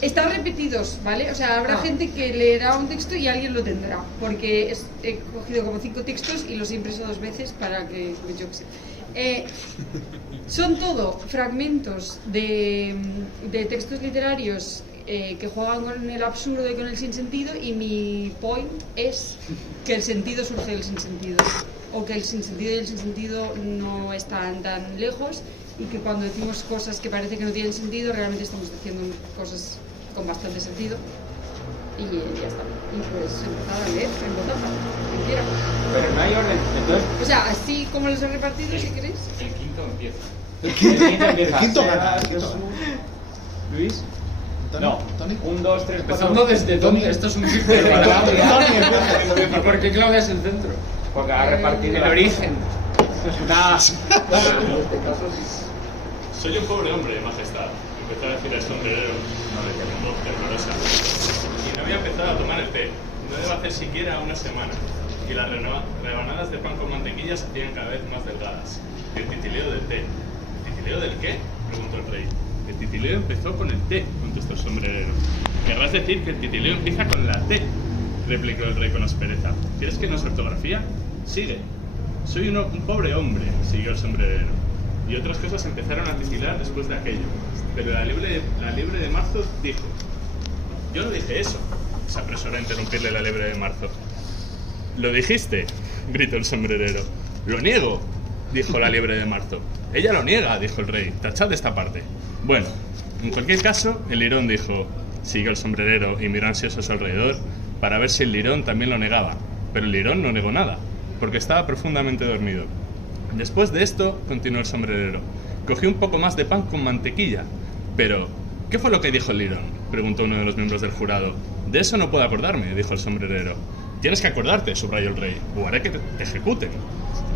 están repetidos, ¿vale? O sea, habrá gente que leerá un texto y alguien lo tendrá, porque he cogido como 5 textos y los he impreso 2 veces para que, yo qué sé. Son todo fragmentos de textos literarios que juegan con el absurdo y con el sinsentido, y mi point es que el sentido surge del sinsentido, o que el sinsentido y el sinsentido no están tan lejos, y que cuando decimos cosas que parece que no tienen sentido, realmente estamos diciendo cosas con bastante sentido. Y ya está. Y pues empezar a leer en voz alta, quien quiera. Pero no hay orden, entonces... O sea, así como los he repartido, si queréis. El quinto empieza. El quinto empieza. El quinto Seba, gana. Jesús, Luis. Tony, No, Tony. 1, 2, 3, 4. Empezando desde dónde, esto es un círculo. ¿Y por qué Claudia es el centro? Porque ha repartido El origen. Soy un pobre hombre, majestad. Empezó a decir el sombrerero con voz temblorosa. Y no voy a empezar a tomar el té. No debo hacer siquiera una semana. Y las rebanadas de pan con mantequilla se hacían cada vez más delgadas. Y el titileo del té. ¿El titileo del qué?, preguntó el rey. El titileo empezó con el té, contestó el sombrerero. Querrás decir que el titileo empieza con la T, replicó el rey con aspereza. ¿Quieres que no es ortografía? Sigue. Soy un pobre hombre, siguió el sombrerero. Y otras cosas empezaron a titilar después de aquello. Pero la liebre de marzo dijo: yo no dije eso. Se apresuró a interrumpirle la liebre de marzo. ¿Lo dijiste?, gritó el sombrerero. Lo niego, dijo la liebre de marzo. Ella lo niega, dijo el rey. Tachad esta parte. Bueno, en cualquier caso, el lirón dijo, siguió el sombrerero y miró ansioso a su alrededor para ver si el lirón también lo negaba. Pero el lirón no negó nada, porque estaba profundamente dormido. Después de esto, continuó el sombrerero, cogí un poco más de pan con mantequilla. Pero, ¿qué fue lo que dijo el lirón?, preguntó uno de los miembros del jurado. De eso no puedo acordarme, dijo el sombrerero. Tienes que acordarte, subrayó el rey, o haré que te ejecuten.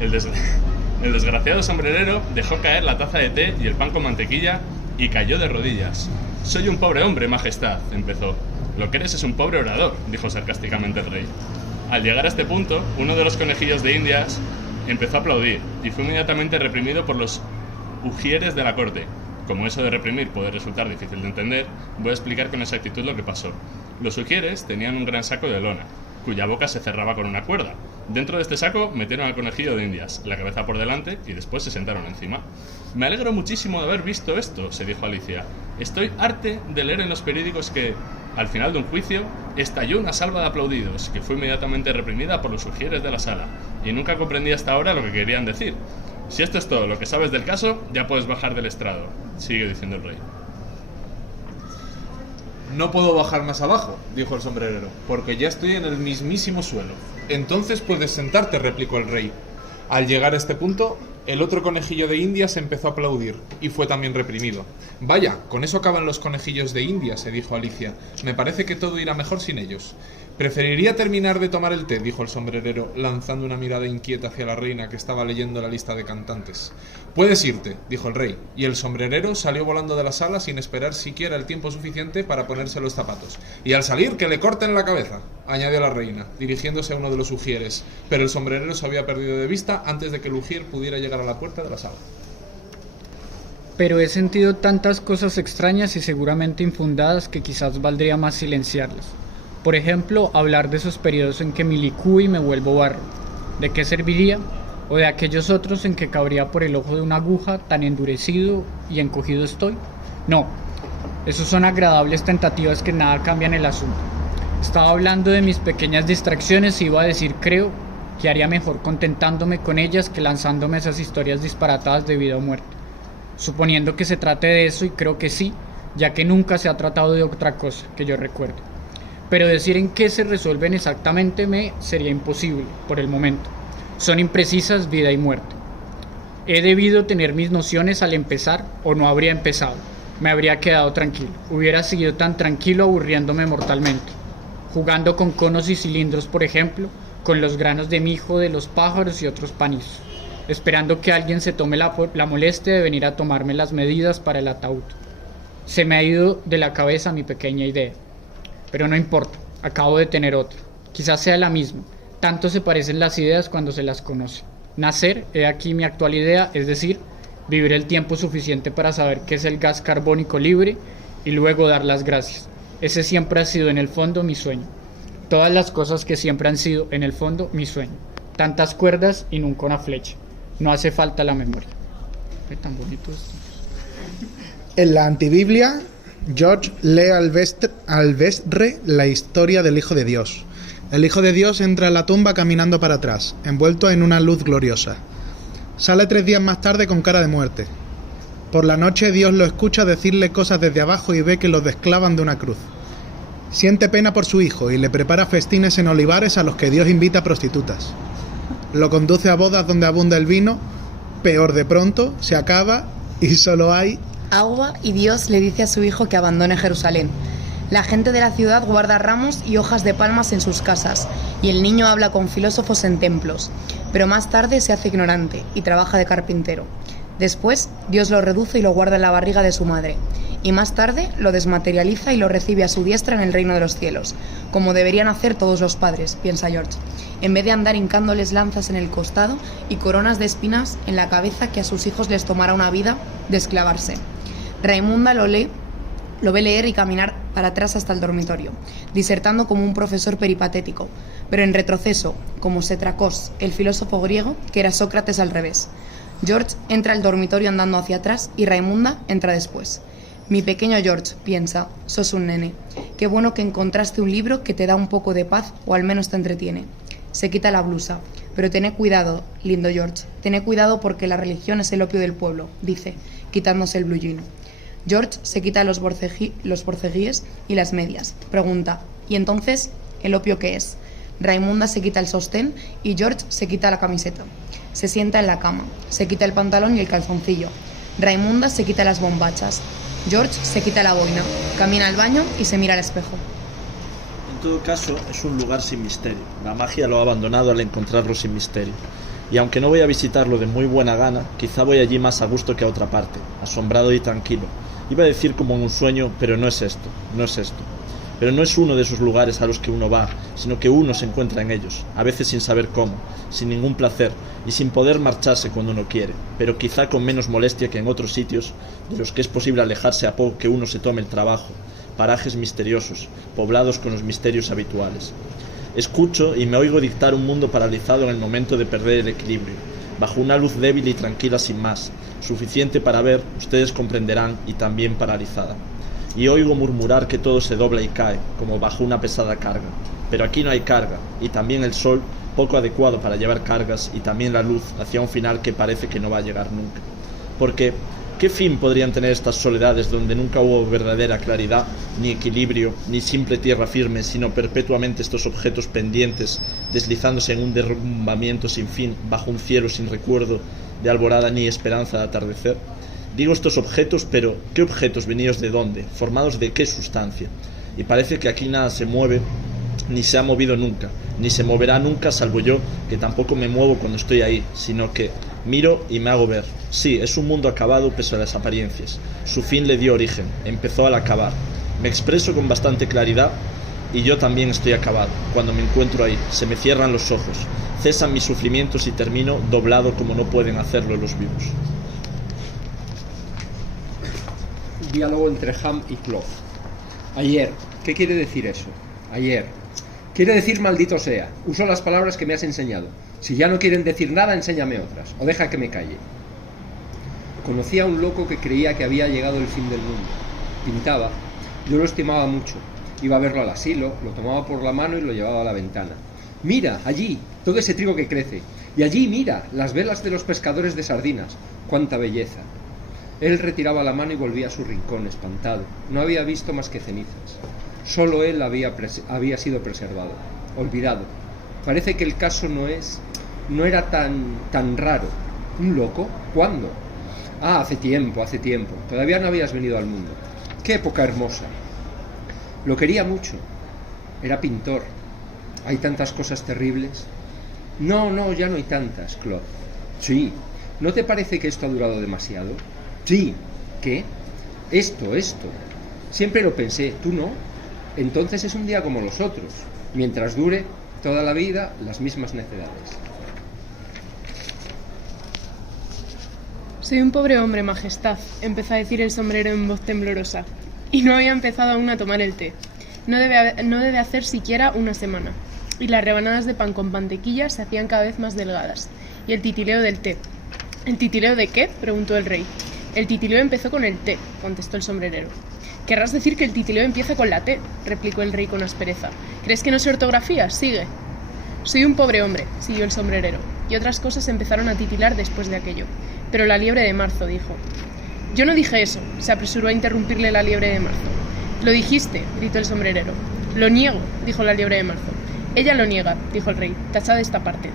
El desgraciado sombrerero dejó caer la taza de té y el pan con mantequilla y cayó de rodillas. Soy un pobre hombre, majestad, empezó. Lo que eres es un pobre orador, dijo sarcásticamente el rey. Al llegar a este punto, uno de los conejillos de Indias empezó a aplaudir y fue inmediatamente reprimido por los ujieres de la corte. Como eso de reprimir puede resultar difícil de entender, voy a explicar con exactitud lo que pasó. Los ujieres tenían un gran saco de lona, cuya boca se cerraba con una cuerda. Dentro de este saco metieron al conejillo de Indias, la cabeza por delante, y después se sentaron encima. Me alegro muchísimo de haber visto esto, se dijo Alicia. Estoy harta de leer en los periódicos que, al final de un juicio, estalló una salva de aplaudidos, que fue inmediatamente reprimida por los ujieres de la sala, y nunca comprendí hasta ahora lo que querían decir. Si esto es todo lo que sabes del caso, ya puedes bajar del estrado, sigue diciendo el rey. No puedo bajar más abajo, dijo el sombrerero, porque ya estoy en el mismísimo suelo. Entonces puedes sentarte, replicó el rey. Al llegar a este punto, el otro conejillo de Indias empezó a aplaudir, y fue también reprimido. Vaya, con eso acaban los conejillos de Indias, se dijo Alicia. Me parece que todo irá mejor sin ellos. Preferiría terminar de tomar el té, dijo el sombrerero, lanzando una mirada inquieta hacia la reina que estaba leyendo la lista de cantantes. Puedes irte, dijo el rey, y el sombrerero salió volando de la sala sin esperar siquiera el tiempo suficiente para ponerse los zapatos. Y al salir, que le corten la cabeza, añadió la reina, dirigiéndose a uno de los ujieres, pero el sombrerero se había perdido de vista antes de que el ujier pudiera llegar a la puerta de la sala. Pero he sentido tantas cosas extrañas y seguramente infundadas que quizás valdría más silenciarlas. Por ejemplo, hablar de esos periodos en que me licúo y me vuelvo barro. ¿De qué serviría? ¿O de aquellos otros en que cabría por el ojo de una aguja, tan endurecido y encogido estoy? No, esos son agradables tentativas que nada cambian el asunto. Estaba hablando de mis pequeñas distracciones y iba a decir, creo, que haría mejor contentándome con ellas que lanzándome esas historias disparatadas de vida o muerte. Suponiendo que se trate de eso, y creo que sí, ya que nunca se ha tratado de otra cosa que yo recuerde. Pero decir en qué se resuelven exactamente me sería imposible, por el momento. Son imprecisas vida y muerte. He debido tener mis nociones al empezar, o no habría empezado. Me habría quedado tranquilo. Hubiera seguido tan tranquilo aburriéndome mortalmente. Jugando con conos y cilindros, por ejemplo, con los granos de mijo de los pájaros y otros panizos. Esperando que alguien se tome la molestia de venir a tomarme las medidas para el ataúd. Se me ha ido de la cabeza mi pequeña idea. Pero no importa, acabo de tener otra. Quizás sea la misma. Tanto se parecen las ideas cuando se las conoce. Nacer, he aquí mi actual idea, es decir, vivir el tiempo suficiente para saber qué es el gas carbónico libre y luego dar las gracias. Ese siempre ha sido en el fondo mi sueño. Todas las cosas que siempre han sido en el fondo mi sueño. Tantas cuerdas y nunca una flecha. No hace falta la memoria. ¿Ve tan bonito esto? En la antibiblia, George lee al Vestre la historia del Hijo de Dios. El Hijo de Dios entra en la tumba caminando para atrás, envuelto en una luz gloriosa. Sale 3 días más tarde con cara de muerte. Por la noche Dios lo escucha decirle cosas desde abajo y ve que lo desclavan de una cruz. Siente pena por su hijo y le prepara festines en olivares a los que Dios invita a prostitutas. Lo conduce a bodas donde abunda el vino, peor de pronto, se acaba y solo hay agua, y Dios le dice a su hijo que abandone Jerusalén. La gente de la ciudad guarda ramos y hojas de palmas en sus casas, y el niño habla con filósofos en templos, pero más tarde se hace ignorante y trabaja de carpintero. Después, Dios lo reduce y lo guarda en la barriga de su madre, y más tarde lo desmaterializa y lo recibe a su diestra en el reino de los cielos, como deberían hacer todos los padres, piensa George, en vez de andar hincándoles lanzas en el costado y coronas de espinas en la cabeza que a sus hijos les tomará una vida de esclavarse. Raimunda lo ve leer y caminar para atrás hasta el dormitorio, disertando como un profesor peripatético, pero en retroceso, como Setracos, el filósofo griego, que era Sócrates al revés. George entra al dormitorio andando hacia atrás y Raimunda entra después. Mi pequeño George, piensa, sos un nene. Qué bueno que encontraste un libro que te da un poco de paz o al menos te entretiene. Se quita la blusa. Pero tené cuidado, lindo George. Tené cuidado porque la religión es el opio del pueblo, dice, quitándose el blue jean. George se quita los borceguíes y las medias. Pregunta, ¿y entonces el opio qué es? Raimunda se quita el sostén y George se quita la camiseta. Se sienta en la cama. Se quita el pantalón y el calzoncillo. Raimunda se quita las bombachas. George se quita la boina. Camina al baño y se mira al espejo. En todo caso, es un lugar sin misterio. La magia lo ha abandonado al encontrarlo sin misterio. Y aunque no voy a visitarlo de muy buena gana, quizá voy allí más a gusto que a otra parte, asombrado y tranquilo. Iba a decir como en un sueño, pero no es esto, no es esto. Pero no es uno de esos lugares a los que uno va, sino que uno se encuentra en ellos, a veces sin saber cómo, sin ningún placer y sin poder marcharse cuando uno quiere, pero quizá con menos molestia que en otros sitios de los que es posible alejarse a poco que uno se tome el trabajo, parajes misteriosos, poblados con los misterios habituales. Escucho y me oigo dictar un mundo paralizado en el momento de perder el equilibrio, bajo una luz débil y tranquila sin más, suficiente para ver, ustedes comprenderán, y también paralizada. Y oigo murmurar que todo se dobla y cae, como bajo una pesada carga. Pero aquí no hay carga, y también el sol, poco adecuado para llevar cargas, y también la luz hacia un final que parece que no va a llegar nunca. Porque, ¿qué fin podrían tener estas soledades donde nunca hubo verdadera claridad, ni equilibrio, ni simple tierra firme, sino perpetuamente estos objetos pendientes, deslizándose en un derrumbamiento sin fin, bajo un cielo sin recuerdo de alborada ni esperanza de atardecer? Digo estos objetos, pero ¿qué objetos venidos de dónde? ¿Formados de qué sustancia? Y parece que aquí nada se mueve, ni se ha movido nunca, ni se moverá nunca, salvo yo, que tampoco me muevo cuando estoy ahí, sino que miro y me hago ver. Sí, es un mundo acabado pese a las apariencias. Su fin le dio origen, empezó al acabar. Me expreso con bastante claridad y yo también estoy acabado. Cuando me encuentro ahí, se me cierran los ojos, cesan mis sufrimientos y termino doblado como no pueden hacerlo los vivos. Diálogo entre Ham y Clough. Ayer, ¿qué quiere decir eso? Ayer. Quiere decir maldito sea. Uso las palabras que me has enseñado. Si ya no quieren decir nada, enséñame otras, o deja que me calle. Conocí a un loco que creía que había llegado el fin del mundo. Pintaba. Yo lo estimaba mucho. Iba a verlo al asilo, lo tomaba por la mano y lo llevaba a la ventana. Mira, allí, todo ese trigo que crece. Y allí, mira, las velas de los pescadores de sardinas. ¡Cuánta belleza! Él retiraba la mano y volvía a su rincón, espantado. No había visto más que cenizas. Solo él había sido preservado, olvidado. Parece que el caso no era tan raro. ¿Un loco? ¿Cuándo? Ah, hace tiempo. Todavía no habías venido al mundo. ¡Qué época hermosa! Lo quería mucho. Era pintor. ¿Hay tantas cosas terribles? No, ya no hay tantas, Clough. Sí. ¿No te parece que esto ha durado demasiado? Sí. ¿Qué? esto. Siempre lo pensé, tú no. Entonces es un día como los otros, mientras dure toda la vida las mismas necedades. Soy un pobre hombre, majestad, empezó a decir el sombrero en voz temblorosa, y no había empezado aún a tomar el té. No debe hacer siquiera una semana. Y las rebanadas de pan con mantequilla se hacían cada vez más delgadas, y el titileo del té. ¿El titileo de qué?, preguntó el rey. El titileo empezó con el té, contestó el sombrerero. Querrás decir que el titileo empieza con la T, replicó el rey con aspereza. ¿Crees que no sé ortografía? Sigue. Soy un pobre hombre, siguió el sombrerero, y otras cosas empezaron a titilar después de aquello. Pero la liebre de marzo, dijo. Yo no dije eso, se apresuró a interrumpirle la liebre de marzo. Lo dijiste, gritó el sombrerero. Lo niego, dijo la liebre de marzo. Ella lo niega, dijo el rey, tachad esta parte.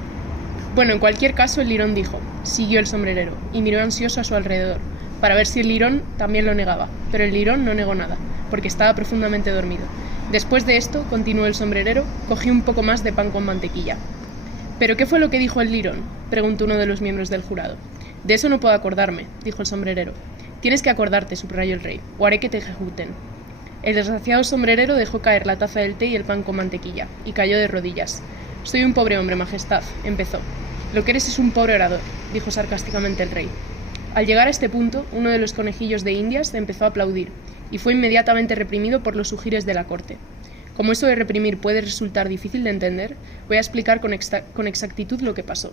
Bueno, en cualquier caso, el lirón dijo, siguió el sombrerero, y miró ansioso a su alrededor, para ver si el lirón también lo negaba, pero el lirón no negó nada, porque estaba profundamente dormido. Después de esto, continuó el sombrerero, cogió un poco más de pan con mantequilla. ¿Pero qué fue lo que dijo el lirón?, preguntó uno de los miembros del jurado. De eso no puedo acordarme, dijo el sombrerero. Tienes que acordarte, subrayó el rey, o haré que te ejecuten. El desgraciado sombrerero dejó caer la taza del té y el pan con mantequilla, y cayó de rodillas. Soy un pobre hombre, majestad, empezó. Lo que eres es un pobre orador, dijo sarcásticamente el rey. Al llegar a este punto, uno de los conejillos de Indias empezó a aplaudir, y fue inmediatamente reprimido por los ujires de la corte. Como eso de reprimir puede resultar difícil de entender, voy a explicar con exactitud lo que pasó.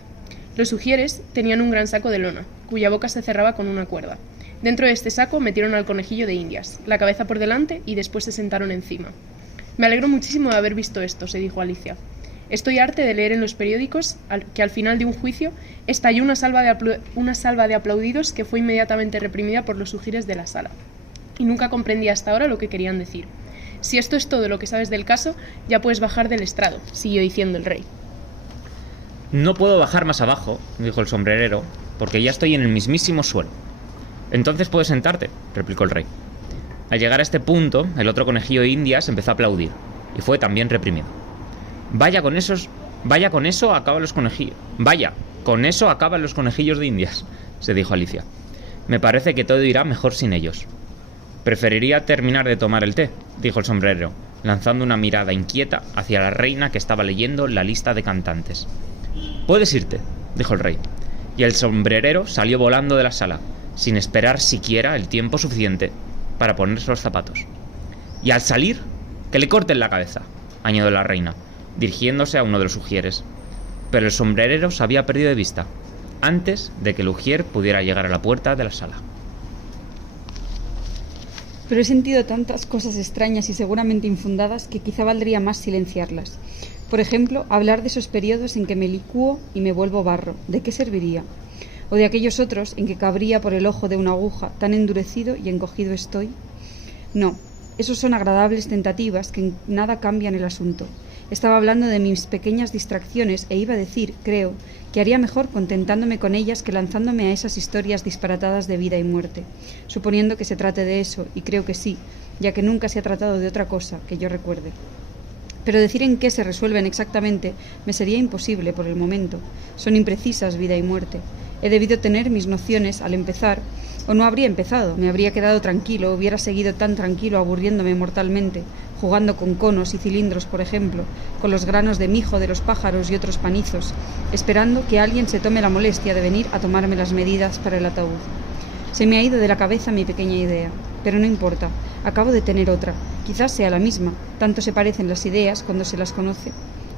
Los ujieres tenían un gran saco de lona, cuya boca se cerraba con una cuerda. Dentro de este saco metieron al conejillo de Indias, la cabeza por delante y después se sentaron encima. Me alegro muchísimo de haber visto esto, se dijo Alicia. Estoy harta de leer en los periódicos que al final de un juicio estalló una salva de aplaudidos que fue inmediatamente reprimida por los ujires de la sala. Y nunca comprendí hasta ahora lo que querían decir. Si esto es todo lo que sabes del caso, ya puedes bajar del estrado, siguió diciendo el rey. No puedo bajar más abajo, dijo el sombrerero, porque ya estoy en el mismísimo suelo. Entonces puedes sentarte, replicó el rey. Al llegar a este punto, el otro conejillo de Indias empezó a aplaudir, y fue también reprimido. Vaya, con eso acaban los conejillos de Indias, se dijo Alicia. Me parece que todo irá mejor sin ellos. Preferiría terminar de tomar el té, dijo el sombrerero, lanzando una mirada inquieta hacia la reina que estaba leyendo la lista de cantantes. Puedes irte, dijo el rey, y el sombrerero salió volando de la sala, sin esperar siquiera el tiempo suficiente para ponerse los zapatos. Y al salir, que le corten la cabeza, añadió la reina, dirigiéndose a uno de los ujieres. Pero el sombrerero se había perdido de vista, antes de que el ujier pudiera llegar a la puerta de la sala. Pero he sentido tantas cosas extrañas y seguramente infundadas que quizá valdría más silenciarlas. Por ejemplo, hablar de esos periodos en que me licúo y me vuelvo barro. ¿De qué serviría? O de aquellos otros en que cabría por el ojo de una aguja, tan endurecido y encogido estoy. No, esos son agradables tentativas que en nada cambian el asunto. Estaba hablando de mis pequeñas distracciones e iba a decir, creo, que haría mejor contentándome con ellas que lanzándome a esas historias disparatadas de vida y muerte, suponiendo que se trate de eso, y creo que sí, ya que nunca se ha tratado de otra cosa que yo recuerde. Pero decir en qué se resuelven exactamente me sería imposible por el momento. Son imprecisas vida y muerte. He debido tener mis nociones al empezar, o no habría empezado, me habría quedado tranquilo, hubiera seguido tan tranquilo aburriéndome mortalmente, jugando con conos y cilindros, por ejemplo, con los granos de mijo de los pájaros y otros panizos, esperando que alguien se tome la molestia de venir a tomarme las medidas para el ataúd. Se me ha ido de la cabeza mi pequeña idea, pero no importa, acabo de tener otra, quizás sea la misma, tanto se parecen las ideas cuando se las conoce.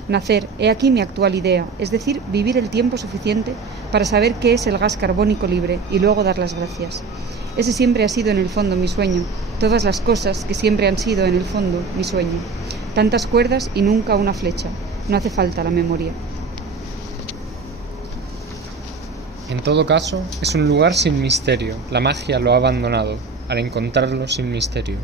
Nacer, he aquí mi actual idea, es decir, vivir el tiempo suficiente para saber qué es el gas carbónico libre y luego dar las gracias. Ese siempre ha sido en el fondo mi sueño, todas las cosas que siempre han sido en el fondo mi sueño. Tantas cuerdas y nunca una flecha, no hace falta la memoria. En todo caso, es un lugar sin misterio, la magia lo ha abandonado, al encontrarlo sin misterio.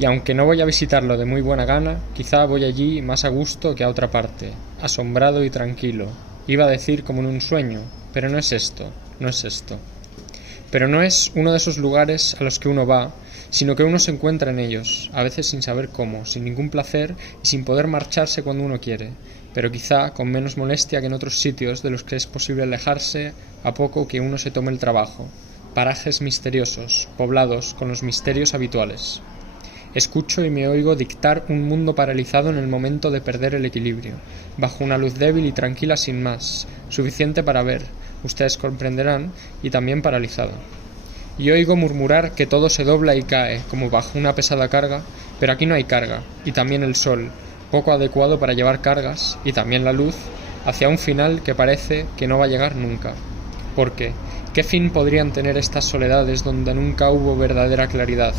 Y aunque no voy a visitarlo de muy buena gana, quizá voy allí más a gusto que a otra parte, asombrado y tranquilo. Iba a decir como en un sueño, pero no es esto, no es esto. Pero no es uno de esos lugares a los que uno va, sino que uno se encuentra en ellos, a veces sin saber cómo, sin ningún placer y sin poder marcharse cuando uno quiere, pero quizá con menos molestia que en otros sitios de los que es posible alejarse a poco que uno se tome el trabajo, parajes misteriosos, poblados con los misterios habituales. Escucho y me oigo dictar un mundo paralizado en el momento de perder el equilibrio, bajo una luz débil y tranquila sin más, suficiente para ver, ustedes comprenderán, y también paralizado. Y oigo murmurar que todo se dobla y cae, como bajo una pesada carga, pero aquí no hay carga, y también el sol, poco adecuado para llevar cargas, y también la luz, hacia un final que parece que no va a llegar nunca. Porque, ¿qué fin podrían tener estas soledades donde nunca hubo verdadera claridad,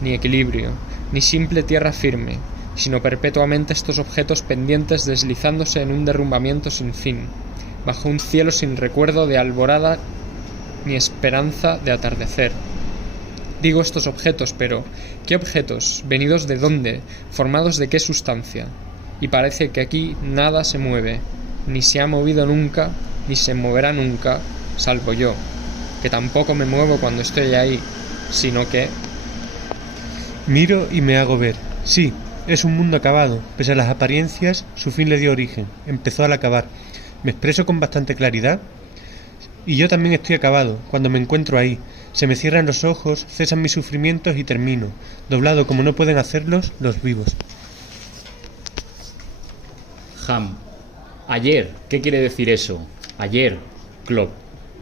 ni equilibrio, ni simple tierra firme, sino perpetuamente estos objetos pendientes deslizándose en un derrumbamiento sin fin, bajo un cielo sin recuerdo de alborada ni esperanza de atardecer? Digo estos objetos, pero ¿qué objetos? ¿Venidos de dónde? ¿Formados de qué sustancia? Y parece que aquí nada se mueve, ni se ha movido nunca, ni se moverá nunca, salvo yo, que tampoco me muevo cuando estoy ahí, sino que... Miro y me hago ver. Sí, es un mundo acabado. Pese a las apariencias, su fin le dio origen. Empezó al acabar. ¿Me expreso con bastante claridad? Y yo también estoy acabado, cuando me encuentro ahí. Se me cierran los ojos, cesan mis sufrimientos y termino, doblado como no pueden hacerlos los vivos. Ham. Ayer. ¿Qué quiere decir eso? Ayer. Klopp.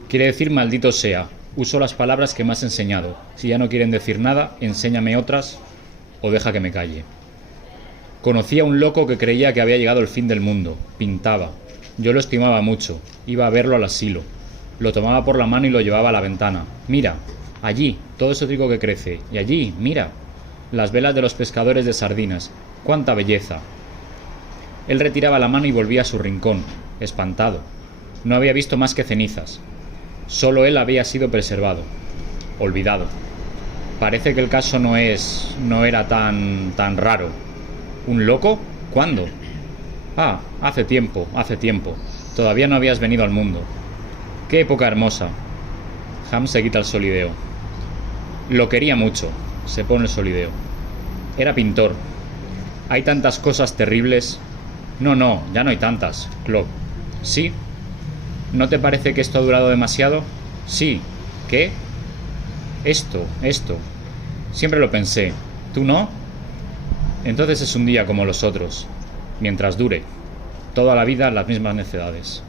Quiere decir maldito sea. Uso las palabras que me has enseñado. Si ya no quieren decir nada, enséñame otras o deja que me calle. Conocí a un loco que creía que había llegado el fin del mundo. Pintaba. Yo lo estimaba mucho. Iba a verlo al asilo. Lo tomaba por la mano y lo llevaba a la ventana. Mira, allí, todo ese trigo que crece. Y allí, mira, las velas de los pescadores de sardinas. ¡Cuánta belleza! Él retiraba la mano y volvía a su rincón, espantado. No había visto más que cenizas. Solo él había sido preservado, olvidado. Parece que el caso no era tan raro. ¿Un loco? ¿Cuándo? Ah, hace tiempo. Todavía no habías venido al mundo. ¡Qué época hermosa! Ham se quita el solideo. Lo quería mucho. Se pone el solideo. Era pintor. Hay tantas cosas terribles. No, ya no hay tantas, Klopp. ¿Sí? ¿No te parece que esto ha durado demasiado? Sí. ¿Qué? Esto. Siempre lo pensé. ¿Tú no? Entonces es un día como los otros. Mientras dure. Toda la vida las mismas necedades.